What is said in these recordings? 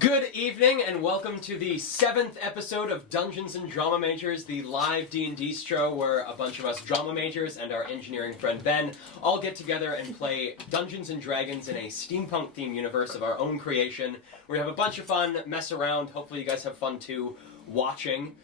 Good evening and welcome to the 7th episode of Dungeons & Drama Majors, the live D&D show where a bunch of us drama majors and our engineering friend Ben all get together and play Dungeons & Dragons in a steampunk-themed universe of our own creation. We have a bunch of fun, mess around, hopefully you guys have fun too watching.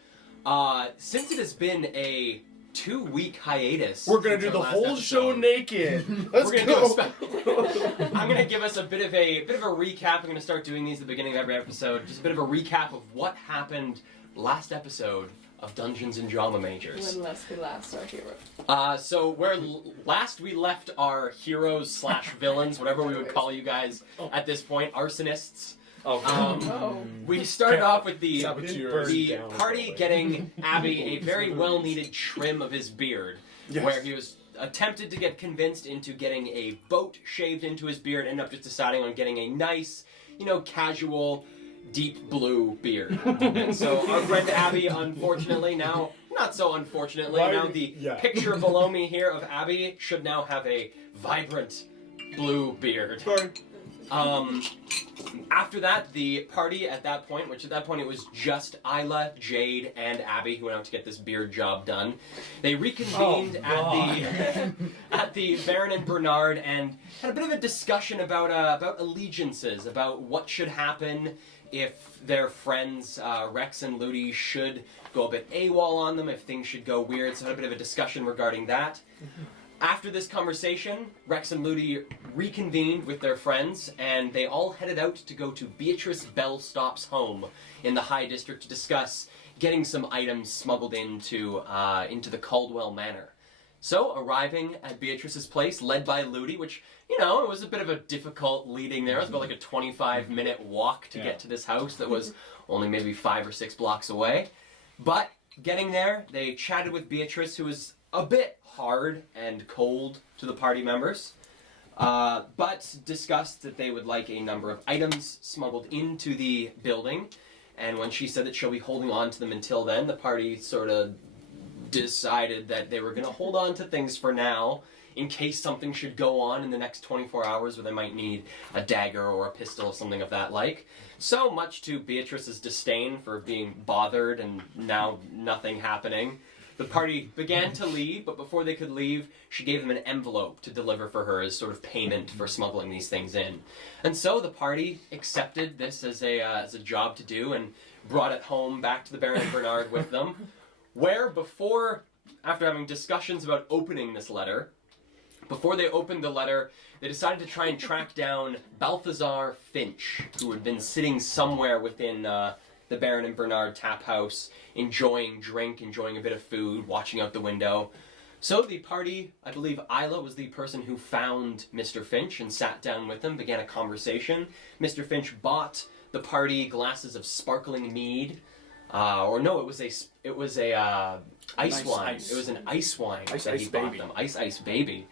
Since it has been a 2-week hiatus. We're gonna do the whole episode, show naked. Let's we're gonna go. I'm gonna give us a bit of a recap. I'm gonna start doing these at the beginning of every episode. Just a bit of a recap of what happened last episode of Dungeons and Drama Majors. When we last our hero. So where last we left our heroes slash villains, whatever we would call you guys at this point, arsonists. We started off with the party getting Abby a very well-needed trim of his beard, where he was attempted to get convinced into getting a boat shaved into his beard, ended up just deciding on getting a nice, casual, deep blue beard. And so our friend Abby, unfortunately, now, not so unfortunately, the picture below me here of Abby should now have a vibrant blue beard. After that, the party at that point, which at that point it was just Isla, Jade, and Abby who went out to get this beard job done. They reconvened at the Baron and Bernard and had a bit of a discussion about allegiances, about what should happen if their friends Rex and Ludi should go a bit AWOL on them, if things should go weird. So had a bit of a discussion regarding that. After this conversation, Rex and Ludi reconvened with their friends, and they all headed out to go to Beatrice Bellstop's home in the High District to discuss getting some items smuggled into the Caldwell Manor. So, arriving at Beatrice's place, led by Ludi, which, it was a bit of a difficult leading there. It was about like a 25-minute walk to get to this house that was only maybe 5 or 6 blocks away. But, getting there, they chatted with Beatrice, who was a bit hard and cold to the party members, but discussed that they would like a number of items smuggled into the building, and when she said that she'll be holding on to them until then, the party sort of decided that they were going to hold on to things for now, in case something should go on in the next 24 hours where they might need a dagger or a pistol or something of that like. So much to Beatrice's disdain for being bothered and now nothing happening. The party began to leave, but before they could leave, she gave them an envelope to deliver for her as sort of payment for smuggling these things in. And so the party accepted this as a job to do and brought it home back to the Baron and Bernard with them, where after having discussions about opening this letter, before they opened the letter, they decided to try and track down Balthazar Finch, who had been sitting somewhere within the Baron and Bernard tap house, enjoying a bit of food, watching out the window. So the party, I believe Isla was the person who found Mr. Finch and sat down with him, began a conversation. Mr. Finch bought the party glasses of sparkling mead, it was a ice wine. Ice. It was an ice wine that he bought them. Ice baby.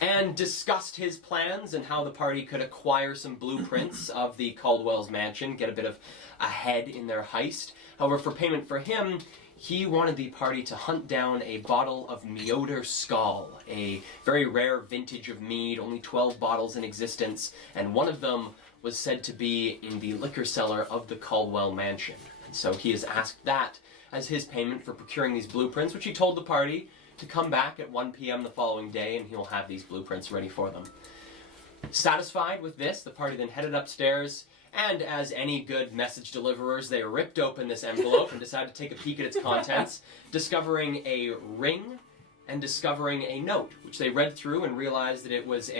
And discussed his plans and how the party could acquire some blueprints of the Caldwell's mansion, get a bit of ahead in their heist. However, for payment for him, he wanted the party to hunt down a bottle of Meoder Skål, a very rare vintage of mead, only 12 bottles in existence, and one of them was said to be in the liquor cellar of the Caldwell mansion. And so he has asked that as his payment for procuring these blueprints, which he told the party to come back at 1 p.m. the following day, and he'll have these blueprints ready for them. Satisfied with this, the party then headed upstairs, and as any good message deliverers, they ripped open this envelope and decided to take a peek at its contents, discovering a ring and discovering a note, which they read through and realized that it was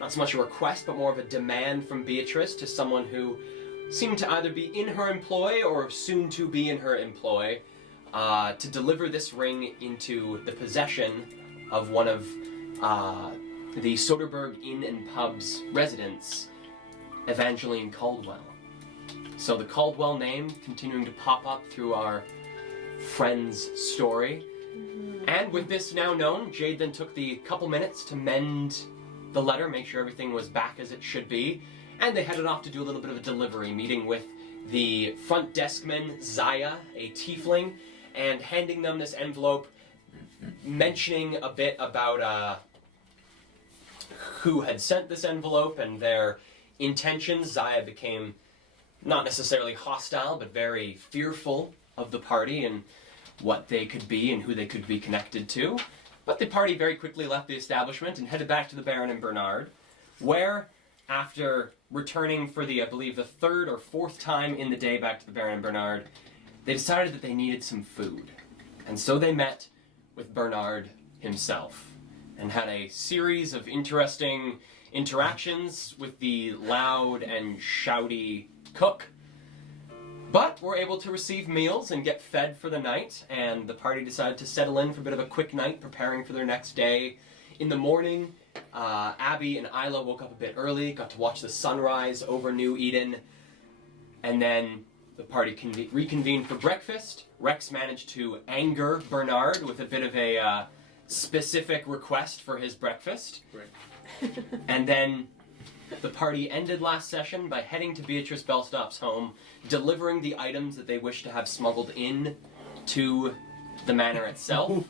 not so much a request, but more of a demand from Beatrice to someone who seemed to either be in her employ or soon to be in her employ, to deliver this ring into the possession of one of the Soderbergh Inn and Pub's residents, Evangeline Caldwell. So the Caldwell name continuing to pop up through our friend's story. And with this now known, Jade then took the couple minutes to mend the letter, make sure everything was back as it should be, and they headed off to do a little bit of a delivery, meeting with the front deskman, Zaya, a tiefling, and handing them this envelope, mentioning a bit about who had sent this envelope and their intentions. Zaya became not necessarily hostile, but very fearful of the party and what they could be and who they could be connected to. But the party very quickly left the establishment and headed back to the Baron and Bernard, where, after returning for the, I believe, the third or fourth time in the day back to the Baron and Bernard, they decided that they needed some food. And so they met with Bernard himself and had a series of interesting interactions with the loud and shouty cook, but were able to receive meals and get fed for the night, and the party decided to settle in for a bit of a quick night, preparing for their next day. In the morning, Abby and Isla woke up a bit early, got to watch the sunrise over New Eden, and then the party reconvened for breakfast. Rex managed to anger Bernard with a bit of a specific request for his breakfast. Right. And then the party ended last session by heading to Beatrice Bellstop's home, delivering the items that they wished to have smuggled in to the manor itself,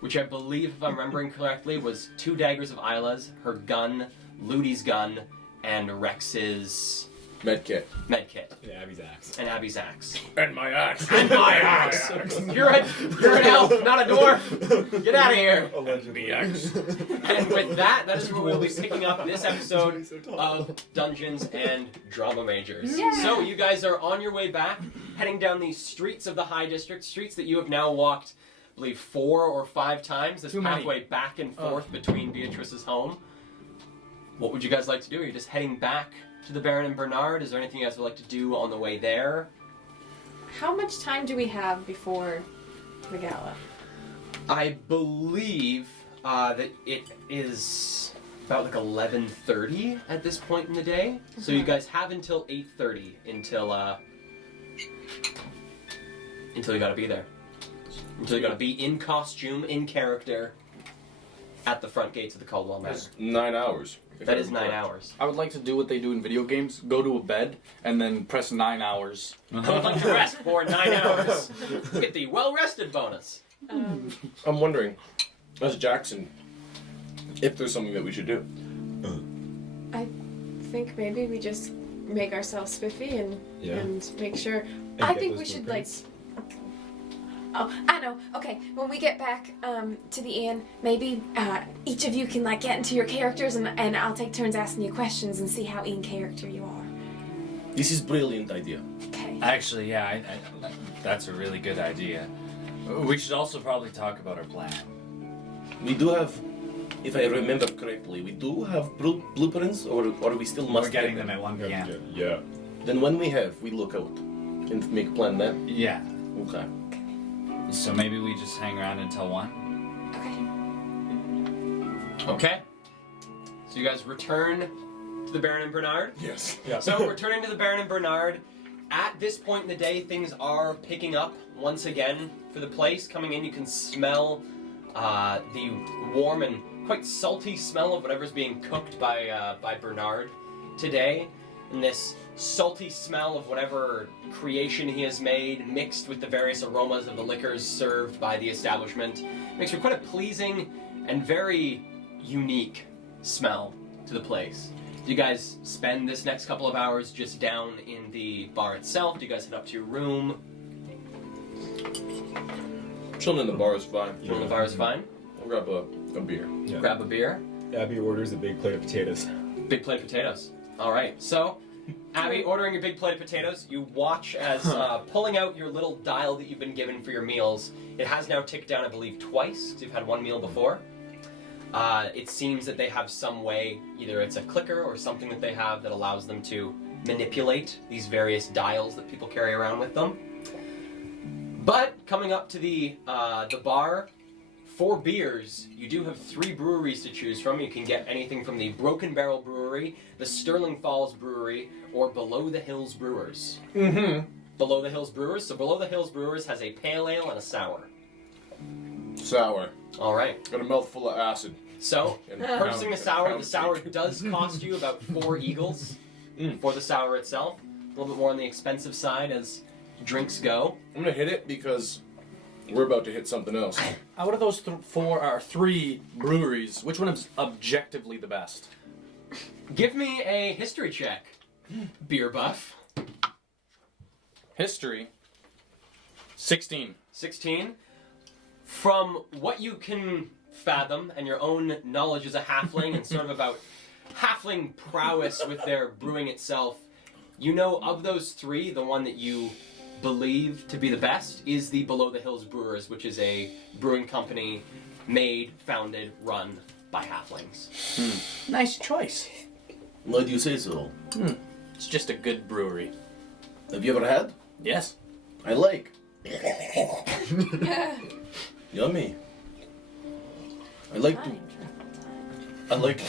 which I believe, if I'm remembering correctly, was 2 daggers of Isla's, her gun, Ludi's gun, and Rex's Medkit. And Abby's axe. And Abby's axe. And my axe. And my axe! You're an elf, not a dwarf! Get out of here! The axe. And with that, that is where we'll be picking up this episode of Dungeons and Drama Majors. Yeah. So you guys are on your way back, heading down the streets of the High District, streets that you have now walked, I believe, 4 or 5 times, this Too many. pathway back and forth between Beatrice's home. What would you guys like to do? Are you just heading back to the Baron and Bernard? Is there anything you guys would like to do on the way there? How much time do we have before the gala? I believe that it is about like 11:30 at this point in the day. So you guys have until 8:30 until you gotta be there. Until you gotta be in costume, in character, at the front gates of the Caldwell Manor. That's 9 hours. That is 9 hours. I would like to do what they do in video games: go to a bed and then press 9 hours. I would like to rest for 9 hours. Get the well-rested bonus. I'm wondering, as Jackson, if there's something that we should do. I think maybe we just make ourselves spiffy and make sure. And I get think those we should blueprints. Oh, I know. Okay, when we get back to the inn, maybe each of you can like get into your characters, and I'll take turns asking you questions and see how in character you are. This is brilliant idea. Okay. Actually, yeah, I, that's a really good idea. We should also probably talk about our plan. We do have, if I remember correctly, we do have blueprints, or we still must We're getting get them at 1 p.m. Yeah. Then when we have, we look out and make a plan then. Yeah. Okay. So maybe we just hang around until 1? Okay. Okay. So you guys return to the Baron and Bernard. Yes. Yeah. So returning to the Baron and Bernard, at this point in the day, things are picking up once again for the place. Coming in, you can smell the warm and quite salty smell of whatever's being cooked by Bernard today. And this salty smell of whatever creation he has made, mixed with the various aromas of the liquors served by the establishment, makes for quite a pleasing and very unique smell to the place. Do you guys spend this next couple of hours just down in the bar itself? Do you guys head up to your room? Chilling in the bar is fine. Chilling in the bar is fine. I'll grab a beer. Yeah. Grab a beer. Abby orders a big plate of potatoes. Big plate of potatoes. All right. So, Abby, ordering your big plate of potatoes, you watch as pulling out your little dial that you've been given for your meals. It has now ticked down, I believe, twice, because you've had 1 meal before. It seems that they have some way, either it's a clicker or something that they have that allows them to manipulate these various dials that people carry around with them. But coming up to the bar, for beers, you do have 3 breweries to choose from. You can get anything from the Broken Barrel Brewery, the Sterling Falls Brewery, or Below the Hills Brewers. Mm-hmm. Below the Hills Brewers. So Below the Hills Brewers has a pale ale and a sour. Sour. All right. Got a mouthful of acid. So, And purchasing the pound sour cake. does cost you about 4 eagles for the sour itself. A little bit more on the expensive side as drinks go. I'm gonna hit it because we're about to hit something else. Out of those 3 breweries, which one is objectively the best? Give me a history check, beer buff. History. 16. 16. From what you can fathom and your own knowledge as a halfling and sort of about halfling prowess with their brewing itself, you know of those three, the one that you believe to be the best is the Below the Hills Brewers, which is a brewing company made, founded, run by halflings. Nice choice. Why do you say so? It's just a good brewery. Have you ever had? Yes. I like. Yummy. I like. Time travel time. I like.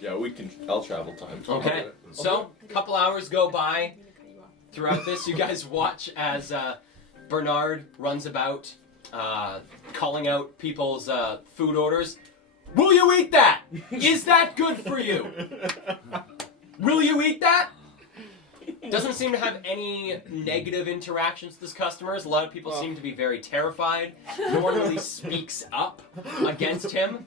Yeah, we can. I'll travel time. Okay, so a couple hours go by. Throughout this, you guys watch as Bernard runs about, calling out people's food orders. Will you eat that? Is that good for you? Will you eat that? Doesn't seem to have any negative interactions with his customers. A lot of people seem to be very terrified. No one really speaks up against him.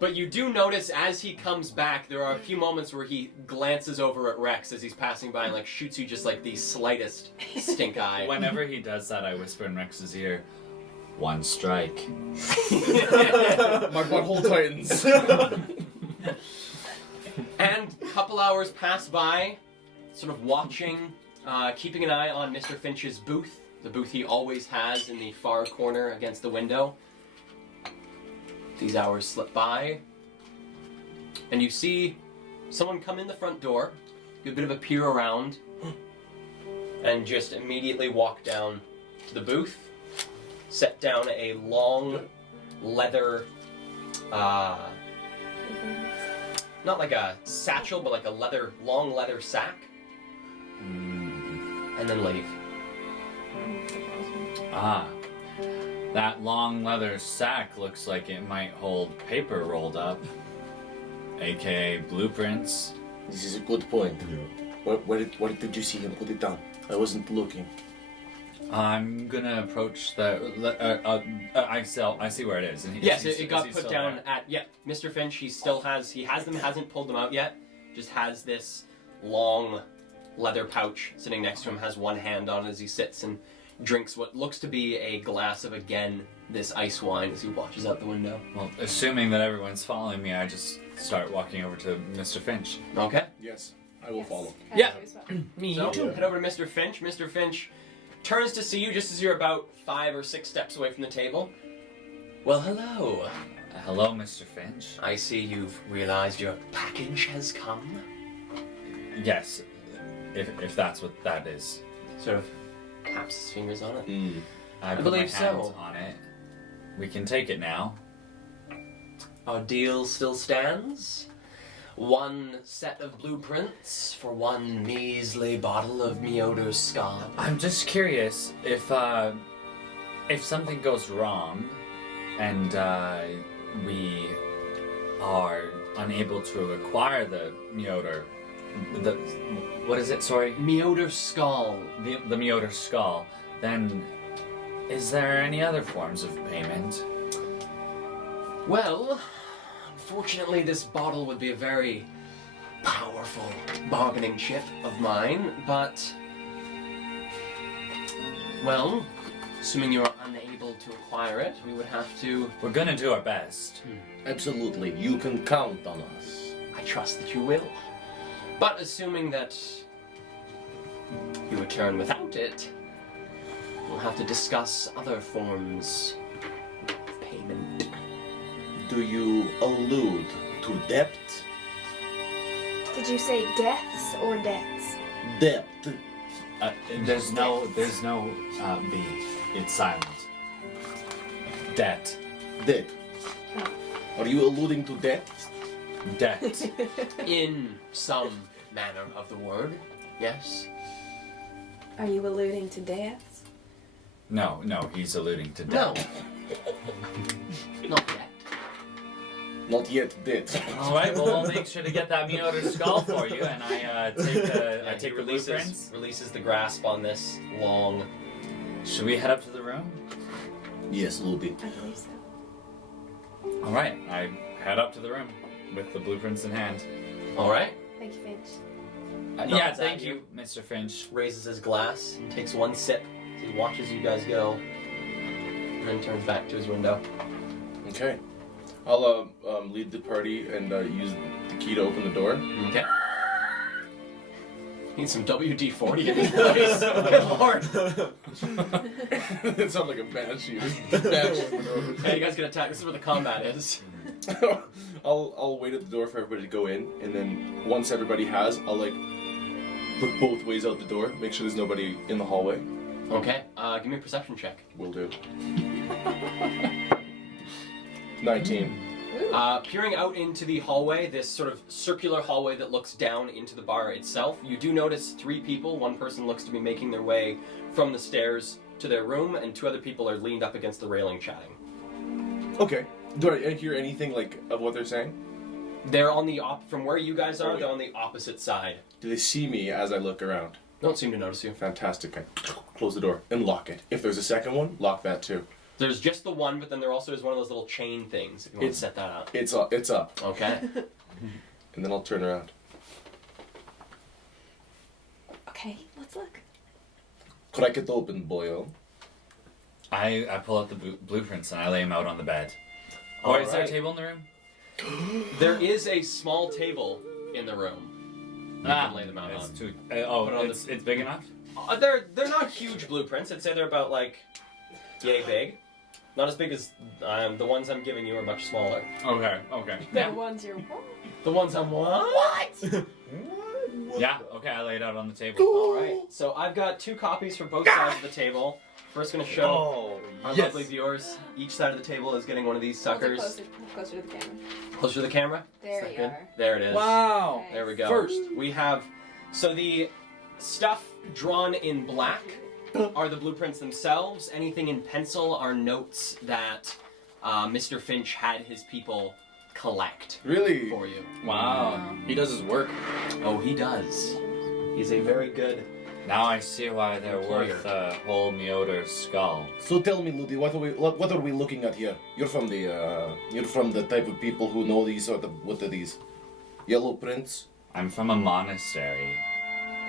But you do notice as he comes back, there are a few moments where he glances over at Rex as he's passing by and like shoots you just like the slightest stink eye. Whenever he does that, I whisper in Rex's ear, "One strike." My butthole tightens. And a couple hours pass by, sort of watching, keeping an eye on Mr. Finch's booth, the booth he always has in the far corner against the window. These hours slip by, and you see someone come in the front door, do a bit of a peer around, and just immediately walk down to the booth, set down a long leather, not like a satchel, but like a long leather sack, and then leave. Ah. That long leather sack looks like it might hold paper rolled up, aka blueprints. This is a good point. Where did you see him put it down? I wasn't looking. I'm gonna approach the. I see where it is. And Yes, is he- it got is he put still down there? at Mr. Finch. He has them, hasn't pulled them out yet. Just has this long leather pouch sitting next to him. Has one hand on it as he sits and drinks what looks to be a glass of this ice wine as he watches out the window. Well, assuming that everyone's following me, I just start walking over to Mr. Finch. Okay. Yes, I will follow. Yeah. Me so, head over to Mr. Finch. Mr. Finch turns to see you just as you're about 5 or 6 steps away from the table. Well, hello. Hello, Mr. Finch. I see you've realized your package has come. Yes, if that's what that is. Sort of taps his fingers on it. I put believe my hand so. on it. We can take it now. Our deal still stands. 1 set of blueprints for 1 measly bottle of Miodo's Scab. I'm just curious if something goes wrong and we are unable to acquire the Mioder, what is it? Sorry, Mioder Skull. the Mioder skull. Then, is there any other forms of payment? Well, unfortunately, this bottle would be a very powerful bargaining chip of mine, but, well, assuming you're unable to acquire it, we would have to. We're gonna do our best. Absolutely, you can count on us. I trust that you will. But assuming that you return without it, we'll have to discuss other forms of payment. Do you allude to debt? Did you say deaths or debts? Debt. There's no B. It's silent. Debt. Debt. Are you alluding to debt? Debt. In some manner of the word, yes. Are you alluding to deaths? No, he's alluding to No. debt. Not yet. Not yet debt. All right, well, we'll make sure to get that Mioder skull for you, and I take the blueprints. Releases the grasp on this long. Should we head up to the room? Yes, Luby. I believe so. All right, I head up to the room with the blueprints in hand. All right. Thank you, Finch. Yeah, nods thank at you, Mr. Finch. Raises his glass, takes one sip, as he watches you guys go, and then turns back to his window. Okay. I'll lead the party and use the key to open the door. Okay. Need some WD-40 in this place. Good lord. It sounds like a banshee. Banshee. Hey, you guys get attacked. This is where the combat is. I'll wait at the door for everybody to go in, and then once everybody has, I'll like look both ways out the door, make sure there's nobody in the hallway. Okay. Give me a perception check. Will do. 19. Peering out into the hallway, this sort of circular hallway that looks down into the bar itself, you do notice 3 people. One person looks to be making their way from the stairs to their room, and 2 other people are leaned up against the railing chatting. Okay. Do I hear anything like of what they're saying? They're on the from where you guys are, Oh, yeah. they're on the opposite side. Do they see me as I look around? Don't seem to notice you. Fantastic. I close the door and lock it. If there's a second one, lock that too. There's just the one, but then there also is one of those little chain things, if you want to It's- set that up. It's up. It's up. Okay. And then I'll turn around. Okay, let's look. Crack it open, boyo. I pull out the blueprints and I lay them out on the bed. All Or is there a right. table in the room? There is a small table in the room. You can lay them out it's on. too. Put it on It's big enough. They're not huge blueprints. I'd say they're about like yay big. Not as big as the ones I'm giving you are much smaller. Okay. The ones you're. The ones I'm what? Yeah. Okay. I lay it out on the table. All right. So I've got 2 copies for both sides of the table. First, going to show Oh, our lovely viewers. Each side of the table is getting one of these suckers. Closer to the camera. Closer to the camera. There you Second. are. There it is. Wow. Nice. There we go. First. We have, so the stuff drawn in black are the blueprints themselves. Anything in pencil are notes that Mr. Finch had his people collect really? for you. Wow. He does his work. Oh, he does. He's a very good. Now I see why they're Employer. worth a whole Meoder's skull. So tell me, Ludi, what are we looking at here? You're from the type of people who know these sort of what are these? Yellow prints? I'm from a monastery.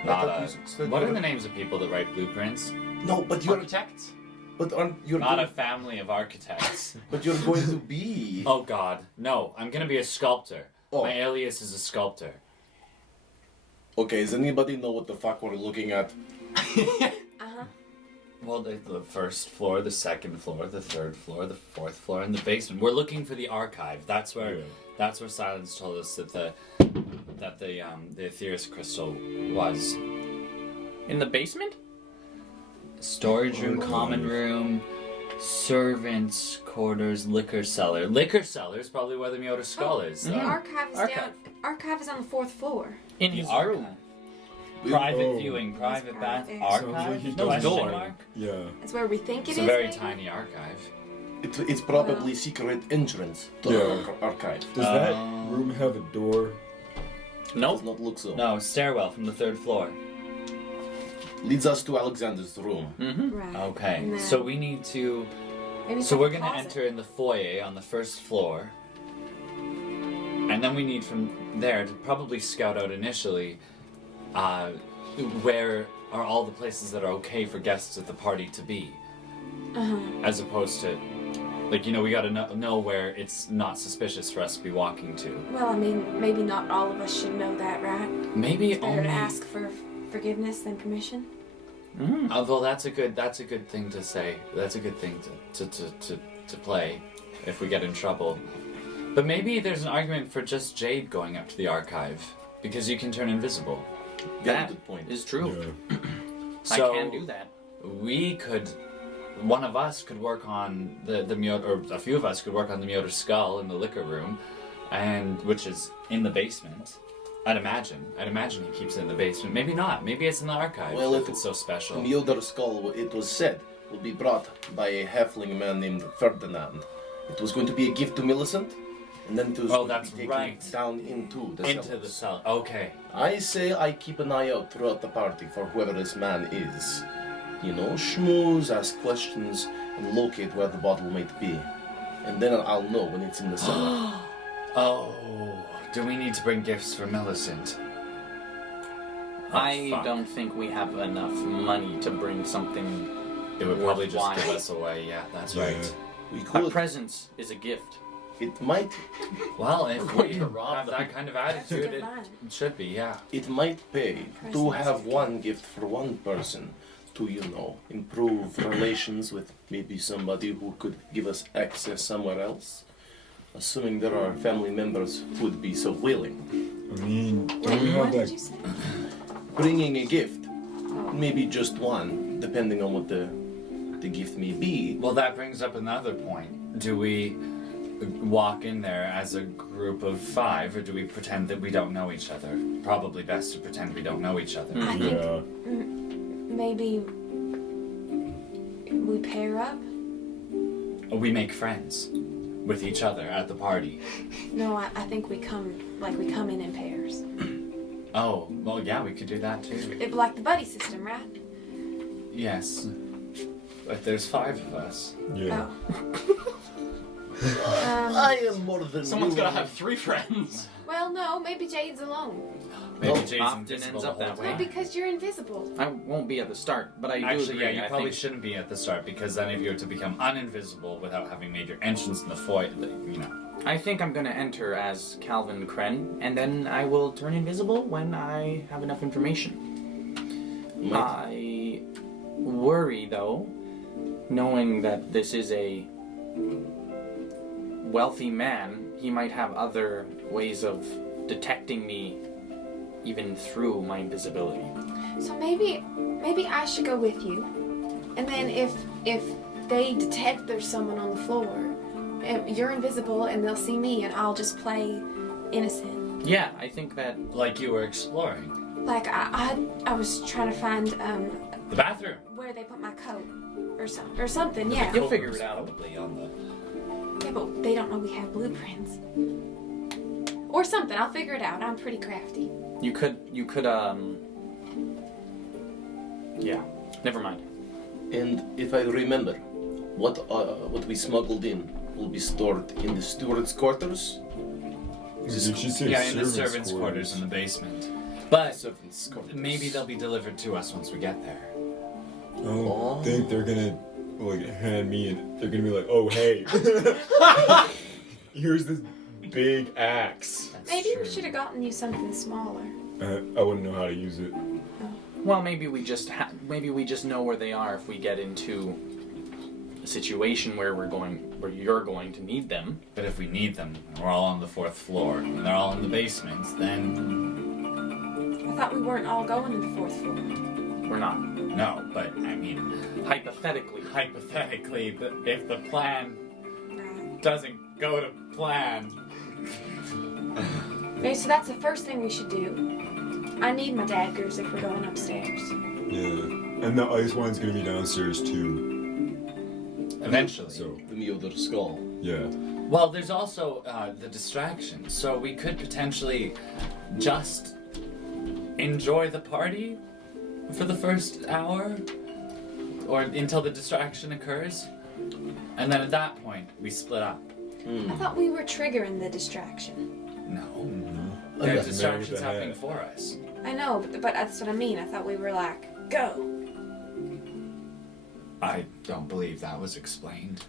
I Not thought a. you said What you are were- the names of people that write blueprints? No, but you're Architects? aren't you're Not a going, family of architects. but you're going to be. Oh God, no! I'm gonna be a sculptor. Oh. My alias is a sculptor. Okay, does anybody know what the fuck we're looking at? Uh-huh. Well, the first floor, the second floor, the third floor, the fourth floor, and the basement. We're looking for the archive. That's where. Yeah. That's where Silence told us that the Aetherus crystal was. In the basement? Storage room, common room, servants' quarters, liquor cellar. Liquor cellar is probably where the Meoder skull is. The archive is Archive. down. Archive is on the 4th floor. In The his archive. room. Private Oh. viewing, private bath, private. Sounds like archive? he No does question door. mark? Yeah. That's where we think It's it a is. very maybe? tiny archive. It's probably secret entrance to Yeah. the archive. Does that Um, room have a door? Does Nope. not look so. No, stairwell from the 3rd floor. Leads us to Alexander's room. Mm-hmm. Right. Okay, And then so we need to. maybe So check we're the gonna closet. enter in the foyer on the 1st floor, and then we need from there to probably scout out initially where are all the places that are okay for guests at the party to be, as opposed to, like, you know, we gotta know where it's not suspicious for us to be walking to. Well, I mean, maybe not all of us should know that, right? Maybe Better only. to ask for forgiveness than permission. Although that's a good thing to say. That's a good thing to play if we get in trouble. But maybe there's an argument for just Jade going up to the archive because you can turn invisible. Very That good point. is true. Yeah. So I can do that. we could, one of us could work on the Meoder, or a few of us could work on the Meoder skull in the liquor room, and which is in the basement. I'd imagine he keeps it in the basement. Maybe not. Maybe it's in the archive. Well, if if it's so special. The Meoder skull, it was said, will be brought by a halfling man named Ferdinand. It was going to be a gift to Millicent, and then it was Oh, going that's to be taken right. down into the Into cellars. the cell. Okay. I say I keep an eye out throughout the party for whoever this man is. You know, schmooze, ask questions, and locate where the bottle might be. And then I'll know when it's in the cellar. Oh, do we need to bring gifts for Millicent? I fuck. don't think we have enough money to bring something. It would probably just worthwhile. give us away. Yeah, that's Yeah. right. We A could. presence is a gift. It might. Well, if We're going we to rob have them. that kind of That's a attitude, good it line. should be. Yeah. It might pay to Presents. have one gift for one person to, improve relations with maybe somebody who could give us access somewhere else. Assuming there are family members who would be so willing. I mean, don't we Wait, have what did that? you say? Bringing a gift, Oh. maybe just one, depending on what the gift may be. Well, that brings up another point. Do we walk in there as a group of 5, or do we pretend that we don't know each other? Probably best to pretend we don't know each other. I think Yeah. maybe we pair up. We make friends with each other at the party. No, I think we come in pairs. Oh, well, yeah, we could do that too. It, like the buddy system, right? Yes. But there's 5 of us. Yeah. Oh. I am more than Someone's willing. gotta have 3 friends. Well, no, maybe Jade's alone. Maybe No, Jade's often invisible ends up the that whole way. No, time. because you're invisible. I won't be at the start, but I do Actually, agree. yeah, you I probably think shouldn't be at the start, because then if you were to become uninvisible without having made your entrance in the foyer, I think I'm gonna enter as Calvin Kren, and then I will turn invisible when I have enough information. I worry, though, knowing that this is a wealthy man, he might have other ways of detecting me even through my invisibility. So maybe I should go with you, and then if they detect there's someone on the floor, you're invisible and they'll see me, and I'll just play innocent. Yeah, I think that like you were exploring. Like I was trying to find The bathroom. where they put my coat or something. Yeah. You'll figure it out. Probably on the... Yeah, but they don't know we have blueprints. Or something. I'll figure it out. I'm pretty crafty. you could yeah, never mind. And if I remember, what we smuggled in will be stored in the steward's quarters. Did she say Yeah, in the servants' quarters in the basement. But Servants' quarters. maybe they'll be delivered to us once we get there. I don't think they're gonna hand me and they're gonna be like, oh hey, here's this big axe. That's Maybe true. we should have gotten you something smaller. I wouldn't know how to use it. Well, maybe we just know where they are if we get into a situation where you're going to need them. But if we need them, and we're all on the 4th floor, and they're all in the basement, then I thought we weren't all going to the 4th floor. We're not. no. But I mean, Hypothetically. if the plan Right. doesn't go to plan, Okay, so that's the first thing we should do. I need my daggers if we're going upstairs. Yeah. And the ice wine's gonna be downstairs too. eventually. So The Mjolnir skull. yeah. Well, there's also the distraction, so we could potentially just enjoy the party for the first hour, or until the distraction occurs, and then at that point we split up. I thought we were triggering the distraction. No, I'm there's not distractions married to happening that. for us. I know, but that's what I mean. I thought we were like, go. I don't believe that was explained.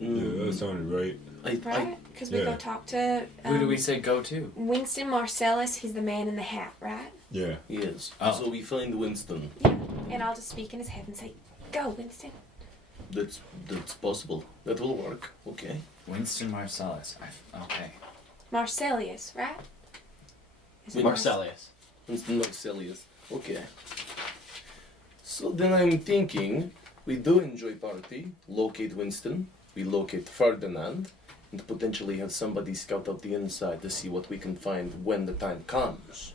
Yeah, that sounded right. Right? Because we go yeah. talk to Who do we say go to? Winston Marcellus. He's the man in the hat, right? Yeah. Yes. Oh. So we find Winston. Yeah. And I'll just speak in his head and say, go, Winston. That's possible. That will work. Okay. Winston Marcellus. Okay. Marcellius, right? Is it Marcellius. Winston Marcellus. Okay. So then I'm thinking we do enjoy party, locate Winston, we locate Ferdinand, and potentially have somebody scout out the inside to see what we can find when the time comes.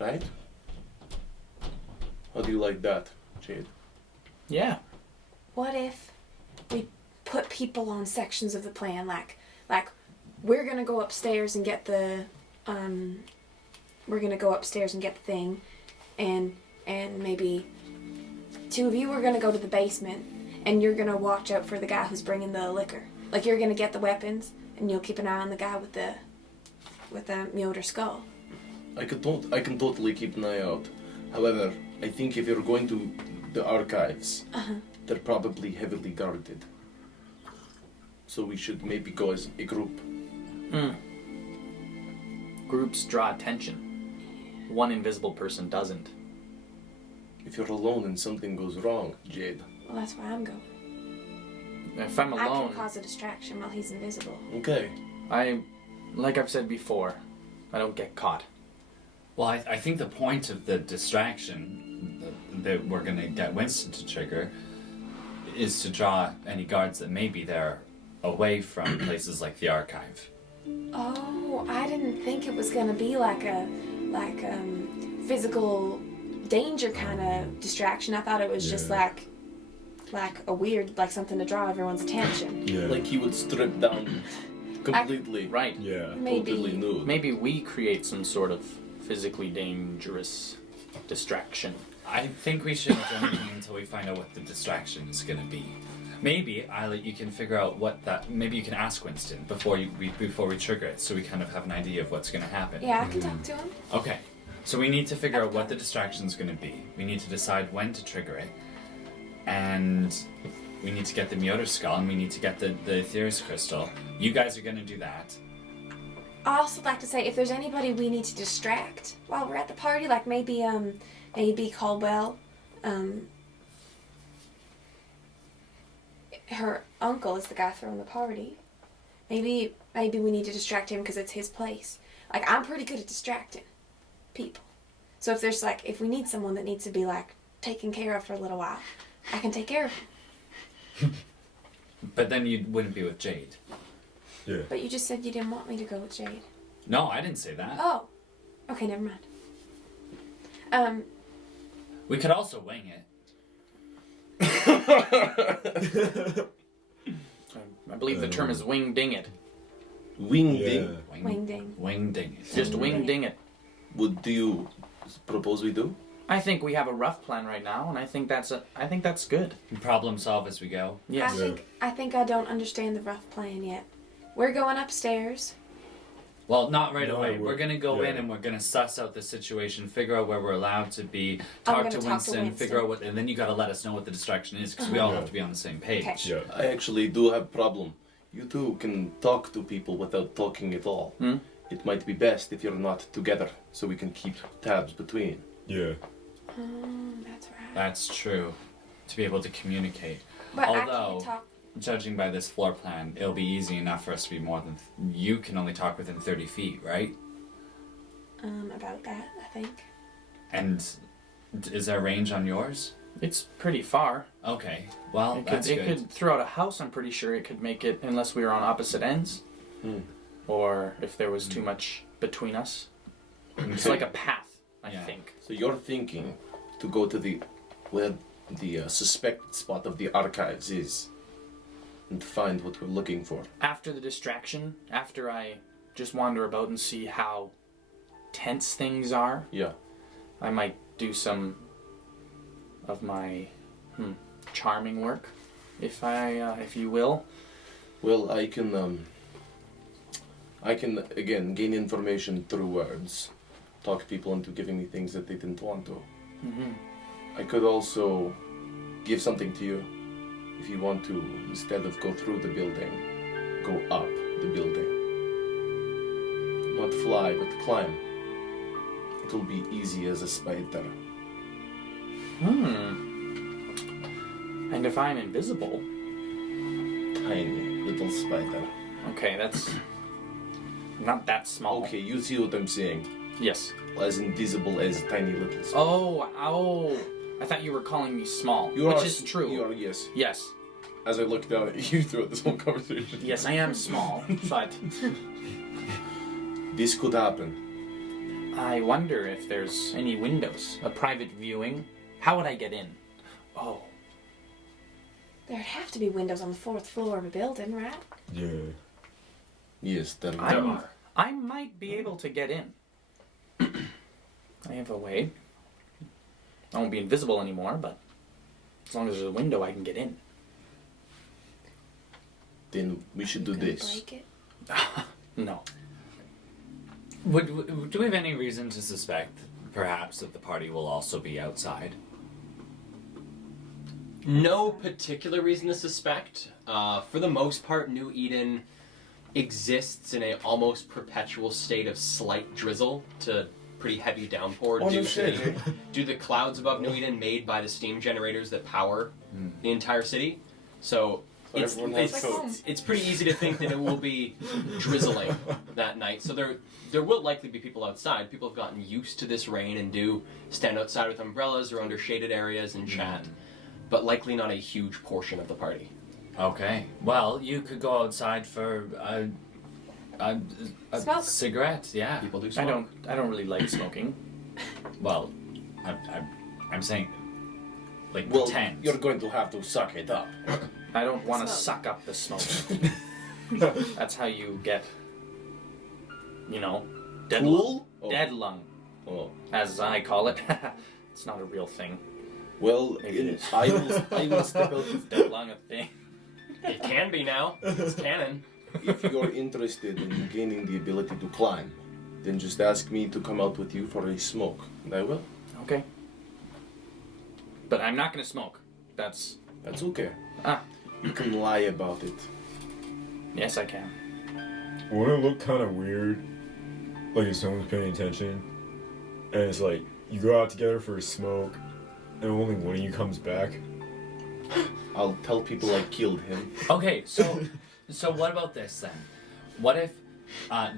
Right? How do you like that, Jade? Yeah. What if we put people on sections of the plan, like we're gonna go upstairs and get the thing, and maybe 2 of you are gonna go to the basement, and you're gonna watch out for the guy who's bringing the liquor. Like you're gonna get the weapons, and you'll keep an eye on the guy with the Mjolnir skull. I can totally keep an eye out. However, I think if you're going to the archives, they're probably heavily guarded. So we should maybe go as a group. Groups draw attention. One invisible person doesn't. If you're alone and something goes wrong, Jade. Well, that's where I'm going. If I'm I alone, can cause a distraction while he's invisible. Okay. like I've said before, I don't get caught. Well, I think the point of the distraction that we're going to get Winston to trigger is to draw any guards that may be there away from places like the archive. Oh, I didn't think it was gonna be like physical danger kind of distraction. I thought it was just like a weird, like something to draw everyone's attention. Yeah. Like he would strip down completely. Right. Yeah. Totally Maybe. nude. Maybe we create some sort of physically dangerous distraction. I think we shouldn't do anything until we find out what the distraction is going to be. Maybe, Isla, you can figure out what that... Maybe you can ask Winston before we trigger it, so we kind of have an idea of what's going to happen. Yeah, I can talk to him. Okay. So we need to figure out what the distraction is going to be. We need to decide when to trigger it. And we need to get the Myoder skull, and we need to get the Aetherius crystal. You guys are going to do that. I also like to say if there's anybody we need to distract while we're at the party, like maybe Caldwell, her uncle is the guy throwing the party. Maybe we need to distract him because it's his place. Like I'm pretty good at distracting people. So if we need someone that needs to be like taken care of for a little while, I can take care of him. But then you wouldn't be with Jade. Yeah. But you just said you didn't want me to go with Jade. No, I didn't say that. Oh, okay, never mind. We could also wing it. I believe the term is wing ding it. Wing Yeah. ding. Wing ding. Wing ding it. Just wing ding it. What do you propose we do? I think we have a rough plan right now, and I think that's good. Problem solve as we go. Yes. I think I don't understand the rough plan yet. We're going upstairs. Well, not right No, away. We're gonna go in yeah. and we're gonna suss out the situation, figure out where we're allowed to be, I'm talk gonna to talk to Winston, Winston. figure out what, and then you gotta let us know what the distraction is, because we all Uh-huh. have to be on the same page. Okay. Yeah. I actually do have a problem. You two can talk to people without talking at all. Hmm? It might be best if you're not together, so we can keep tabs between. Yeah. That's right. That's true. To be able to communicate. But I Although, can't talk. judging by this floor plan, it'll be easy enough for us to be more than... you can only talk within 30 feet, right? About that, I think. And is there range on yours? It's pretty far. Okay. Well, It that's could, good. it could throw out a house. I'm pretty sure it could make it, unless we were on opposite ends, or if there was too much between us. It's like a path, I Yeah. think. So you're thinking to go to where the suspected spot of the archives is, and find what we're looking for. After the distraction, after I just wander about and see how tense things are, Yeah. I might do some of my charming work, if you will. Well, I can again gain information through words, talk people into giving me things that they didn't want to. Mm-hmm. I could also give something to you if you want to, instead of go through the building, go up the building. Not fly, but climb. It'll be easy as a spider. And if I'm invisible, Tiny little spider. okay, that's not that small. Okay, you see what I'm saying. Yes. As invisible as tiny little spider. Oh! I thought you were calling me small, which is true. You are, yes. Yes. As I look down at you throughout this whole conversation. Yes, I am small, but This could happen. I wonder if there's any windows, a private viewing. How would I get in? Oh, There'd have to be windows on the 4th floor of a building, right? Yeah. Yes, there I are. might be able to get in. I have a way. I won't be invisible anymore, but as long as there's a window, I can get in. Then we should do Gonna this. break it. No. Do we have any reason to suspect, perhaps, that the party will also be outside? No particular reason to suspect. For the most part, New Eden exists in a almost perpetual state of slight drizzle to pretty heavy downpour Oh, no due shit. to the clouds above New Eden made by the steam generators that power the entire city. So So everyone has coats. it's pretty easy to think that it will be drizzling that night. So there will likely be people outside. People have gotten used to this rain and do stand outside with umbrellas or under shaded areas and chat. But likely not a huge portion of the party. Okay. Well, you could go outside for a Smoke. cigarette. Yeah. People do smoke. I don't really like smoking. Well, I'm saying, like, Well, pretend. you're going to have to suck it up. I don't want to Smoke. suck up the smoke. That's how you get, dead Cool? lung. Dead lung, Oh. as I call it. It's not a real thing. Well, Maybe it is. I will step out. Dead lung a thing. It can be now. It's canon. If you're interested in gaining the ability to climb, then just ask me to come out with you for a smoke, and I will. Okay. But I'm not gonna smoke. That's okay. ah. You can lie about it. Yes, I can. Wouldn't it look kind of weird, like if someone's paying attention, and it's like you go out together for a smoke, and only one of you comes back? I'll tell people I killed him. Okay, so what about this then? What if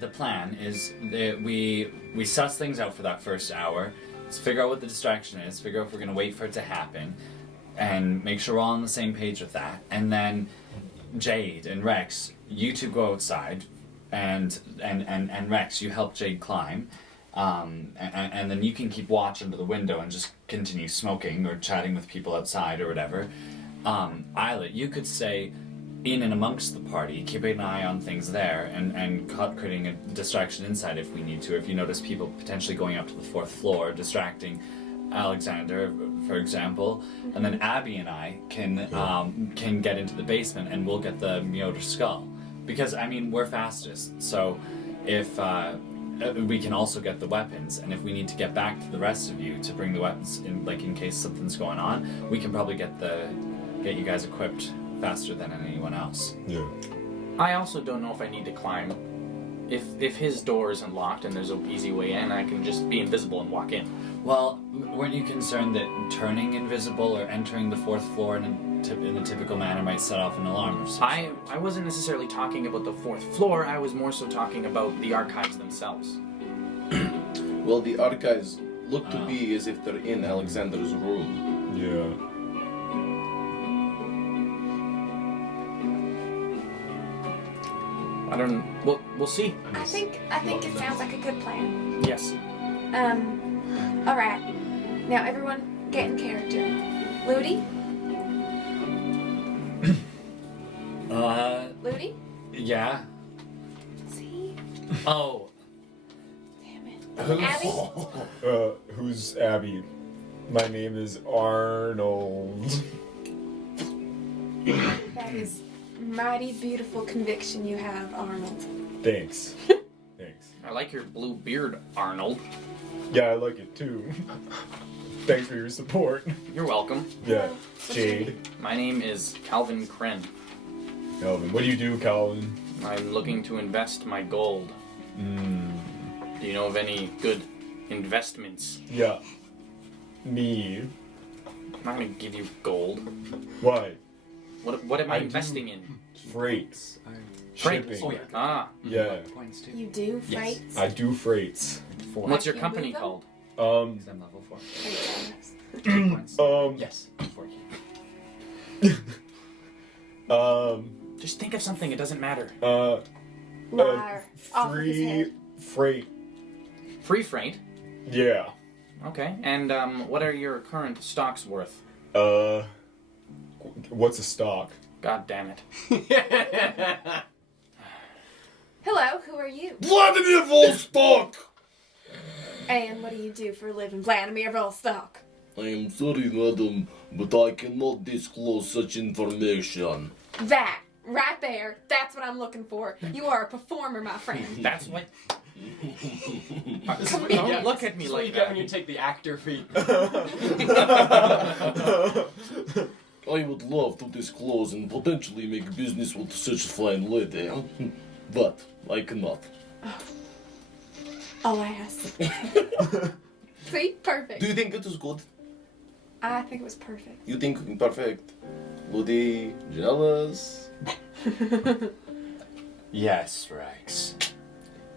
the plan is that we suss things out for that first hour, let's figure out what the distraction is, figure out if we're gonna wait for it to happen, and make sure we're all on the same page with that, and then Jade and Rex, you two go outside, and Rex, you help Jade climb, and then you can keep watch under the window and just continue smoking or chatting with people outside or whatever. Islet, you could stay in and amongst the party, keeping an eye on things there, and creating a distraction inside if we need to. If you notice people potentially going up to the 4th floor, distracting Alexander, for example, and then Abby and I can get into the basement and we'll get the Mjolnir skull, because I mean we're fastest. So if we can also get the weapons, and if we need to get back to the rest of you to bring the weapons in, like in case something's going on, we can probably get you guys equipped faster than anyone else. Yeah. I also don't know if I need to climb. If his door isn't locked and there's an easy way in, I can just be invisible and walk in. Well, weren't you concerned that turning invisible or entering the 4th floor in a typical manner might set off an alarm or something? I wasn't necessarily talking about the 4th floor, I was more so talking about the archives themselves. Well, the archives look to be as if they're in Alexander's room. Yeah. I don't. We'll see. I think it sounds like a good plan. Yes. All right. Now everyone, get in character. Ludi. Ludi. Yeah. See. Oh. Damn it. Abby. Who's Abby? My name is Arnold. That is mighty beautiful conviction you have, Arnold. Thanks. Thanks. I like your blue beard, Arnold. Yeah, I like it too. Thanks for your support. You're welcome. Yeah. What's your Jade. name? My name is Calvin Kren. Calvin. What do you do, Calvin? I'm looking to invest my gold. Do you know of any good investments? Yeah. Me. I'm not gonna give you gold. Why? What am I I do- investing in? Freights. Freight. Shipping. Oh, yeah. Ah. Yeah. Points too. You do Yes. fights. I do freights. 4. What's your Can you company move them? called? Because I'm level 4. Freight 2 points. Yes. 4 Just think of something. It doesn't matter. Liar. Off of his Free head. freight. Free freight. Yeah. Okay. And what are your current stocks worth? What's a stock? God damn it. Hello, who are you? Vladimir Volstock! And what do you do for a living, Vladimir Volstock? I am sorry, madam, but I cannot disclose such information. That Right there. That's what I'm looking for. You are a performer, my friend. That's what. This is what Don't you get- look at me this is what like you get that. when you take the actor fee. I would love to disclose and potentially make business with such a fine lady, but I cannot. Alas. See? Perfect. Do you think it is good? I think it was perfect. You think perfect? Ludi, jealous? Yes, Rex.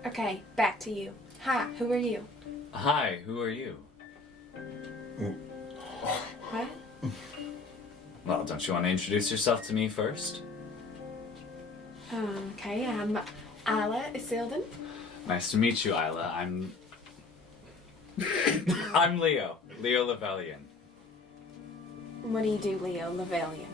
Okay, back to you. Hi, who are you? Hi, who are you? What? Well, don't you want to introduce yourself to me first? Okay, I'm Isla Isilden. Nice to meet you, Isla. I'm Leo. Leo Lavellian. What do you do, Leo Lavellian?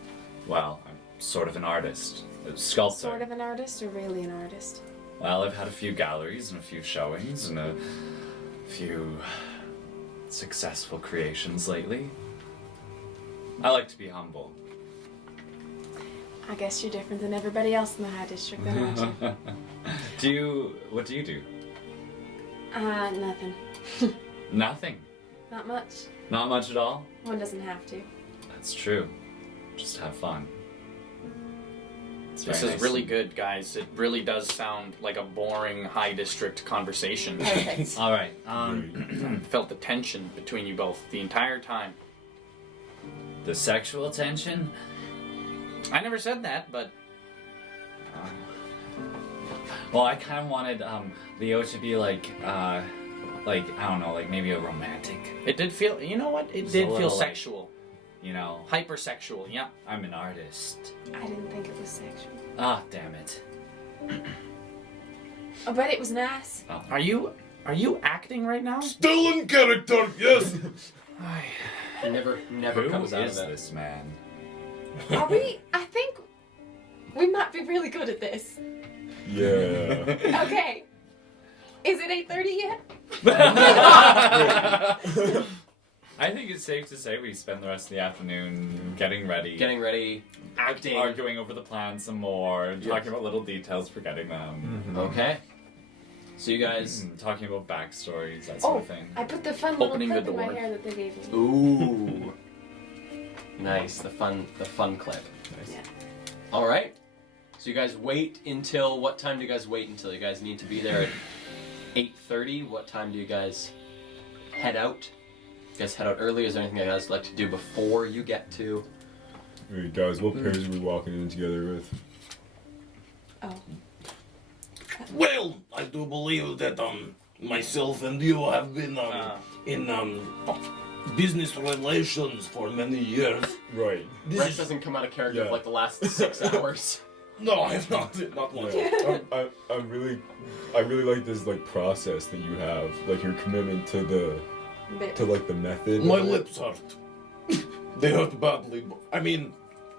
Well, I'm sort of an artist. A sculptor. Sort of an artist or really an artist? Well, I've had a few galleries and a few showings and a few successful creations lately. I like to be humble. I guess you're different than everybody else in the High District, then, aren't you? What do you do? Nothing. Nothing. Not much. Not much at all? One doesn't have to. That's true. Just have fun. It's This very is nice. really good, guys. It really does sound like a boring High District conversation. Perfect. All right. Felt the tension between you both the entire time. The sexual tension. I never said that, but Well, I kind of wanted Leo to be like I don't know, like maybe a romantic. it did feel. You know what? It It's a did feel little, like- sexual, You know, hypersexual. Yeah. I'm an artist. I didn't think it was sexual. Ah, damn it. Oh, but it was nice. Are you acting right now? Still in character, yes! He never Who comes out of is it. this man? Are we? I think we might be really good at this. Yeah. Okay. Is it 8:30 yet? I think it's safe to say we spend the rest of the afternoon getting ready, Getting ready, acting. arguing over the plan some more, talking about little details, forgetting them, Okay. So you guys. talking about backstories, that sort Oh, of thing. I put the fun little Opening the clip in my door. hair that they gave me. Ooh. Nice. The fun clip. Nice. Yeah. All right. So you guys wait until what time do you guys wait until? You guys need to be there at 8:30. What time do you guys head out? You guys head out early. Is there anything you guys like to do before you get to? Hey guys, what pairs are we walking in together with? Oh. Well, I do believe that myself and you have been in business relations for many years. Right. This Rex is doesn't come out of character Yeah. for like the last 6 hours. no, I've not once. Yeah. I really like this like process that you have, like your commitment to the method. My of it. lips hurt. They hurt badly. I mean,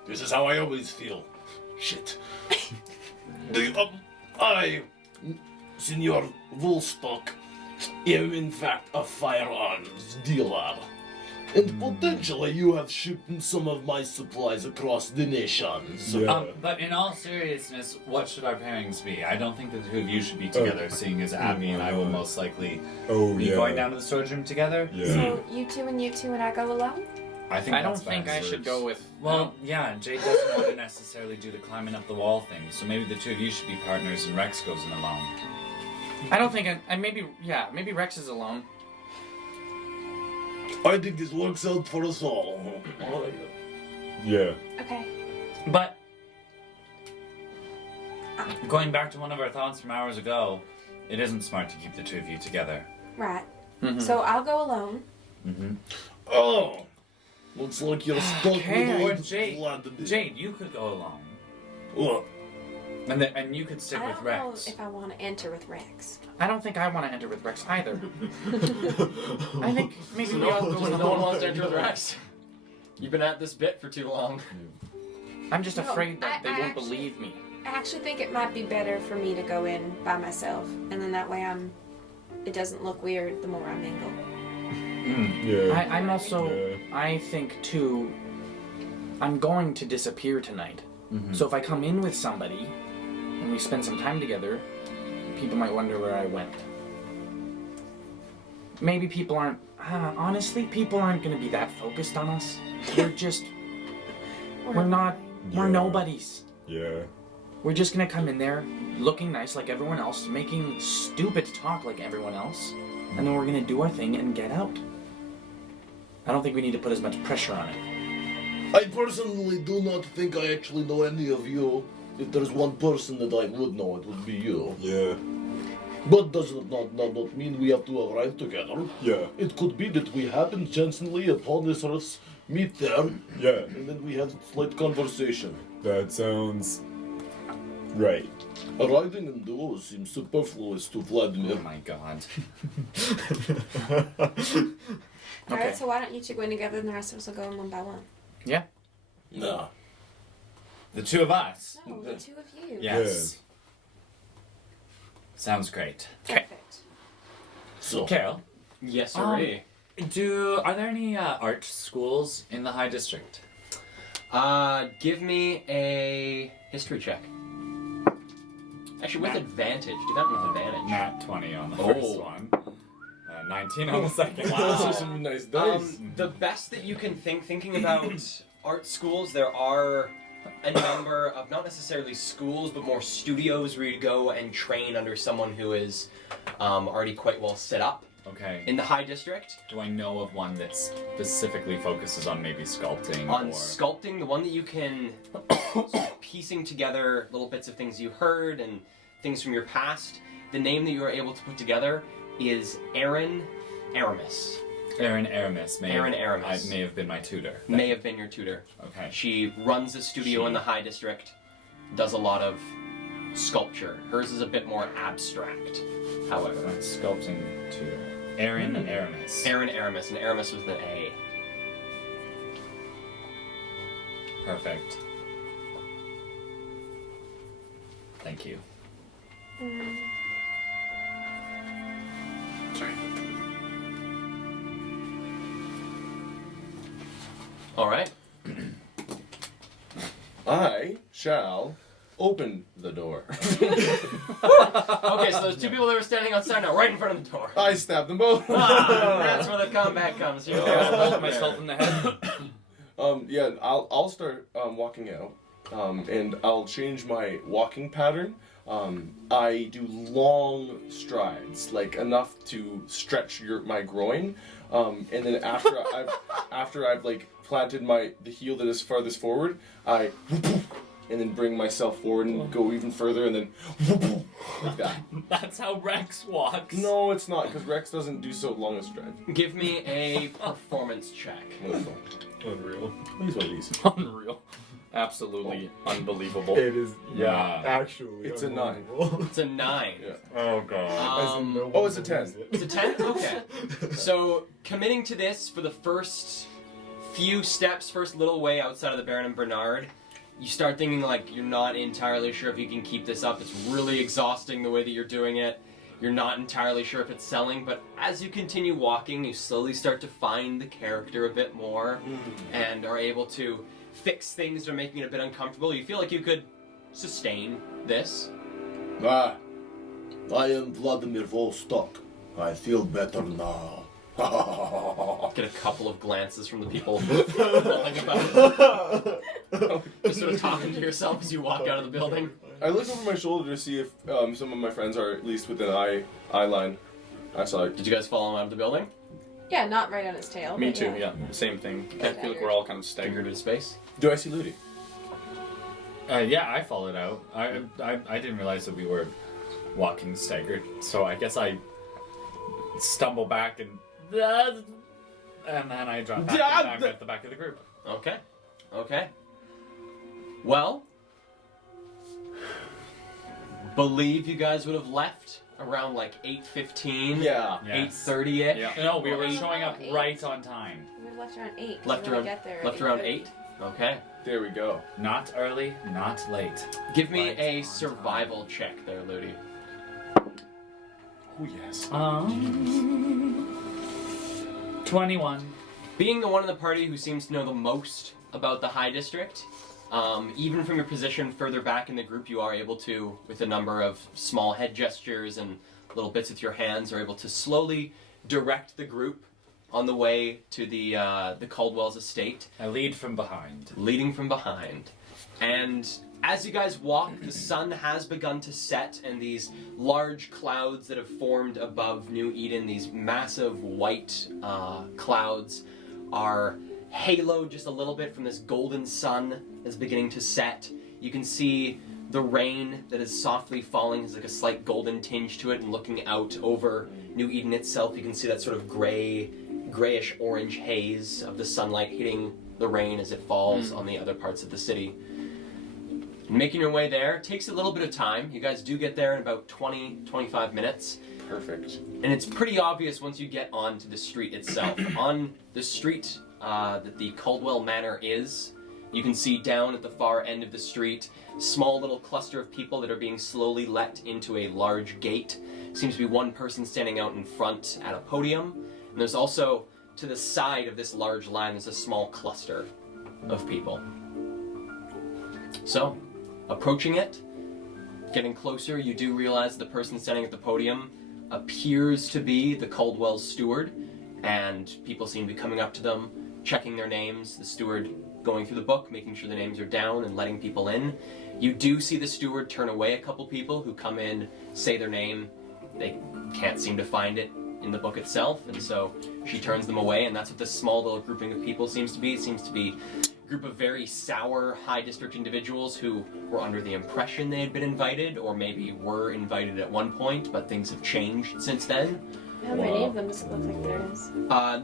this is how I always feel. Shit. I, Senor Woolstock, am in fact a firearms dealer. And potentially you have shipped some of my supplies across the nations. Yeah. But in all seriousness, what should our pairings be? I don't think the two of you should be together, seeing as Abby and I will most likely Oh be yeah. going down to the storage room together. Yeah. So you two and I go alone? I think I don't that's think I best. should go with. Well, yeah, Jade doesn't want to necessarily do the climbing up the wall thing, so maybe the two of you should be partners and Rex goes in alone. I don't think I maybe Rex is alone. I think this works out for us all. Yeah. Okay. But going back to one of our thoughts from hours ago, it isn't smart to keep the two of you together. Right. Mm-hmm. So I'll go alone. Oh, looks like you're stuck Okay. with Or old Jade, blood. Jade, you could go alone, What? and you could stick I with don't know Rex. if I want to enter with Rex. I don't think I want to enter with Rex either. I think maybe we all go No alone. one wants to enter with Rex. You've been at this bit for too long. I'm just No, afraid that they I won't actually- believe me. I actually think it might be better for me to go in by myself, and then that way it doesn't look weird the more I mingle. Yeah. I'm also. Yeah. I think too. I'm going to disappear tonight. So if I come in with somebody and we spend some time together, people might wonder where I went. Maybe people aren't. Honestly, people aren't going to be that focused on us. We're just. We're not. We're Yeah. nobodies. Yeah. We're just gonna come in there, looking nice like everyone else, making stupid talk like everyone else, and then we're gonna do our thing and get out. I don't think we need to put as much pressure on it. I personally do not think I actually know any of you. If there's one person that I would know, it would be you. Yeah. But does not mean we have to arrive together. Yeah. It could be that we happen chancellently upon this earth, meet there, Yeah. and then we have slight conversation. That sounds right. Riding in duos seems superfluous to Vladimir. Oh my god. Alright, so why don't you two go in together and the rest of us will go in one by one? Yeah. Nah. The two of us. No, the two of you. Yes. Sounds great. Perfect. So, Carol, Yes, sirree. are there any art schools in the High District? Give me a history check. Actually, with advantage. Do that with advantage. Nat 20 on the Oh. first one. 19 on the second. those are some nice dice. The best that you can thinking about art schools, there are a number of, not necessarily schools, but more studios where you go and train under someone who is already quite well set up Okay. in the High District. Do I know of one that specifically focuses on maybe sculpting? On or... sculpting, the one that you can sort of piecing together little bits of things you heard and things from your past, the name that you are able to put together is Aaron Aramis. Aaron Aramis. Aaron Aramis. May have been my tutor. May have been your tutor. Okay. She runs a studio in the High District, does a lot of sculpture. Hers is a bit more abstract, however. Sculpting tutor. Aaron Aramis. Aaron Aramis, and Aramis with an A. Perfect. Thank you. All right. I shall open the door. Okay, so there's two people that were standing outside now, right in front of the door. I stab them both. That's where the combat comes. Here we go. Hold myself in the head. Yeah, I'll start walking out, and I'll change my walking pattern. I do long strides, like enough to stretch my groin, and then after I've like planted the heel that is farthest forward, I and then bring myself forward and go even further, and then like that. That's how Rex walks. No, it's not, because Rex doesn't do so long a stride. Give me a performance check. Wonderful. Unreal. Please, what these? Unreal. Absolutely unbelievable. It is. Yeah. Wow. Actually. It's a 9. unbelievable. It's a 9. Yeah. Oh god. As in no one Oh, it's a believes 10. it. It's a 10? Okay. So, committing to this for the first few steps, first little way outside of the Baron and Bernard, you start thinking like you're not entirely sure if you can keep this up. It's really exhausting the way that you're doing it. You're not entirely sure if it's selling, but as you continue walking, you slowly start to find the character a bit more and are able to fix things that are making it a bit uncomfortable. You feel like you could sustain this. I am Vladimir Vostok. I feel better now. Get a couple of glances from the people mulling about. Just sort of talking to yourself as you walk out of the building. I look over my shoulder to see if some of my friends are at least within eye line. I saw it. Did you guys follow him out of the building? Yeah, not right on his tail. Me but too, yeah. Same thing. I feel like we're all kind of Staggered staggered. into space? Do I see Ludi? Yeah, I followed out. I didn't realize that we were walking staggered, so I guess I stumble back and then I drop back and I'm at the back of the group. Okay. Okay. Well, believe you guys would have left around like 8:15. Yeah. Yes. 8:30ish. Yeah. No, we were Well, showing up eight. right on time. We left around 8. Left so when around we get there, left around 8:30. 8. Okay. There we go. Not early, not late. Give me Right a on survival check there, Ludi. Oh yes. 21. Being the one in the party who seems to know the most about the High District, Even from your position further back in the group, you are able to, with a number of small head gestures and little bits with your hands, are able to slowly direct the group on the way to the Caldwell's estate. I lead from behind. Leading from behind. And as you guys walk, the sun has begun to set, and these large clouds that have formed above New Eden, these massive white clouds, are haloed just a little bit from this golden sun that's beginning to set. You can see the rain that is softly falling has like a slight golden tinge to it, and looking out over New Eden itself, you can see that sort of grayish orange haze of the sunlight hitting the rain as it falls on the other parts of the city. Making your way there takes a little bit of time. You guys do get there in about 20-25 minutes. Perfect. And it's pretty obvious once you get onto the street itself. On the street that the Caldwell Manor is, you can see down at the far end of the street, small little cluster of people that are being slowly let into a large gate. Seems to be one person standing out in front at a podium. And there's also, to the side of this large line, there's a small cluster of people. So, approaching it, getting closer, you do realize the person standing at the podium appears to be the Caldwell's steward, and people seem to be coming up to them, checking their names, the steward going through the book, making sure the names are down and letting people in. You do see the steward turn away a couple people who come in, say their name, they can't seem to find it in the book itself, and so she turns them away, and that's what this small little grouping of people seems to be. It seems to be group of very sour high district individuals who were under the impression they had been invited, or maybe were invited at one point, but things have changed since then. How many of them does it look like there is?